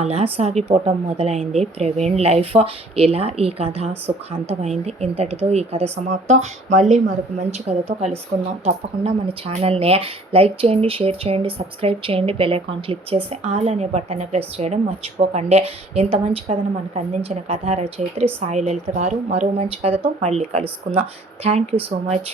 అలా సాగిపోవటం మొదలైంది ప్రవీణ్ లైఫ్. ఇలా ఈ కథ సుఖాంతమైంది. ఇంతటితో ఈ కథ సమాప్తం. మళ్ళీ మరొక మంచి కథతో కలుసుకుందాం. తప్పకుండా మన ఛానల్ని లైక్ చేయండి, షేర్ చేయండి, సబ్స్క్రైబ్ చేయండి, బెల్ ఐకాన్ క్లిక్ చేసి ఆల్ అనే బటన్ని ప్రెస్ చేయడం మర్చిపోకండి. ఇంత మంచి కథను మనకు అందించిన కథా రచయిత్రి సాయి లలిత గారు. మరో మంచి కథతో మళ్ళీ కలుసుకుందాం. Thank you so much.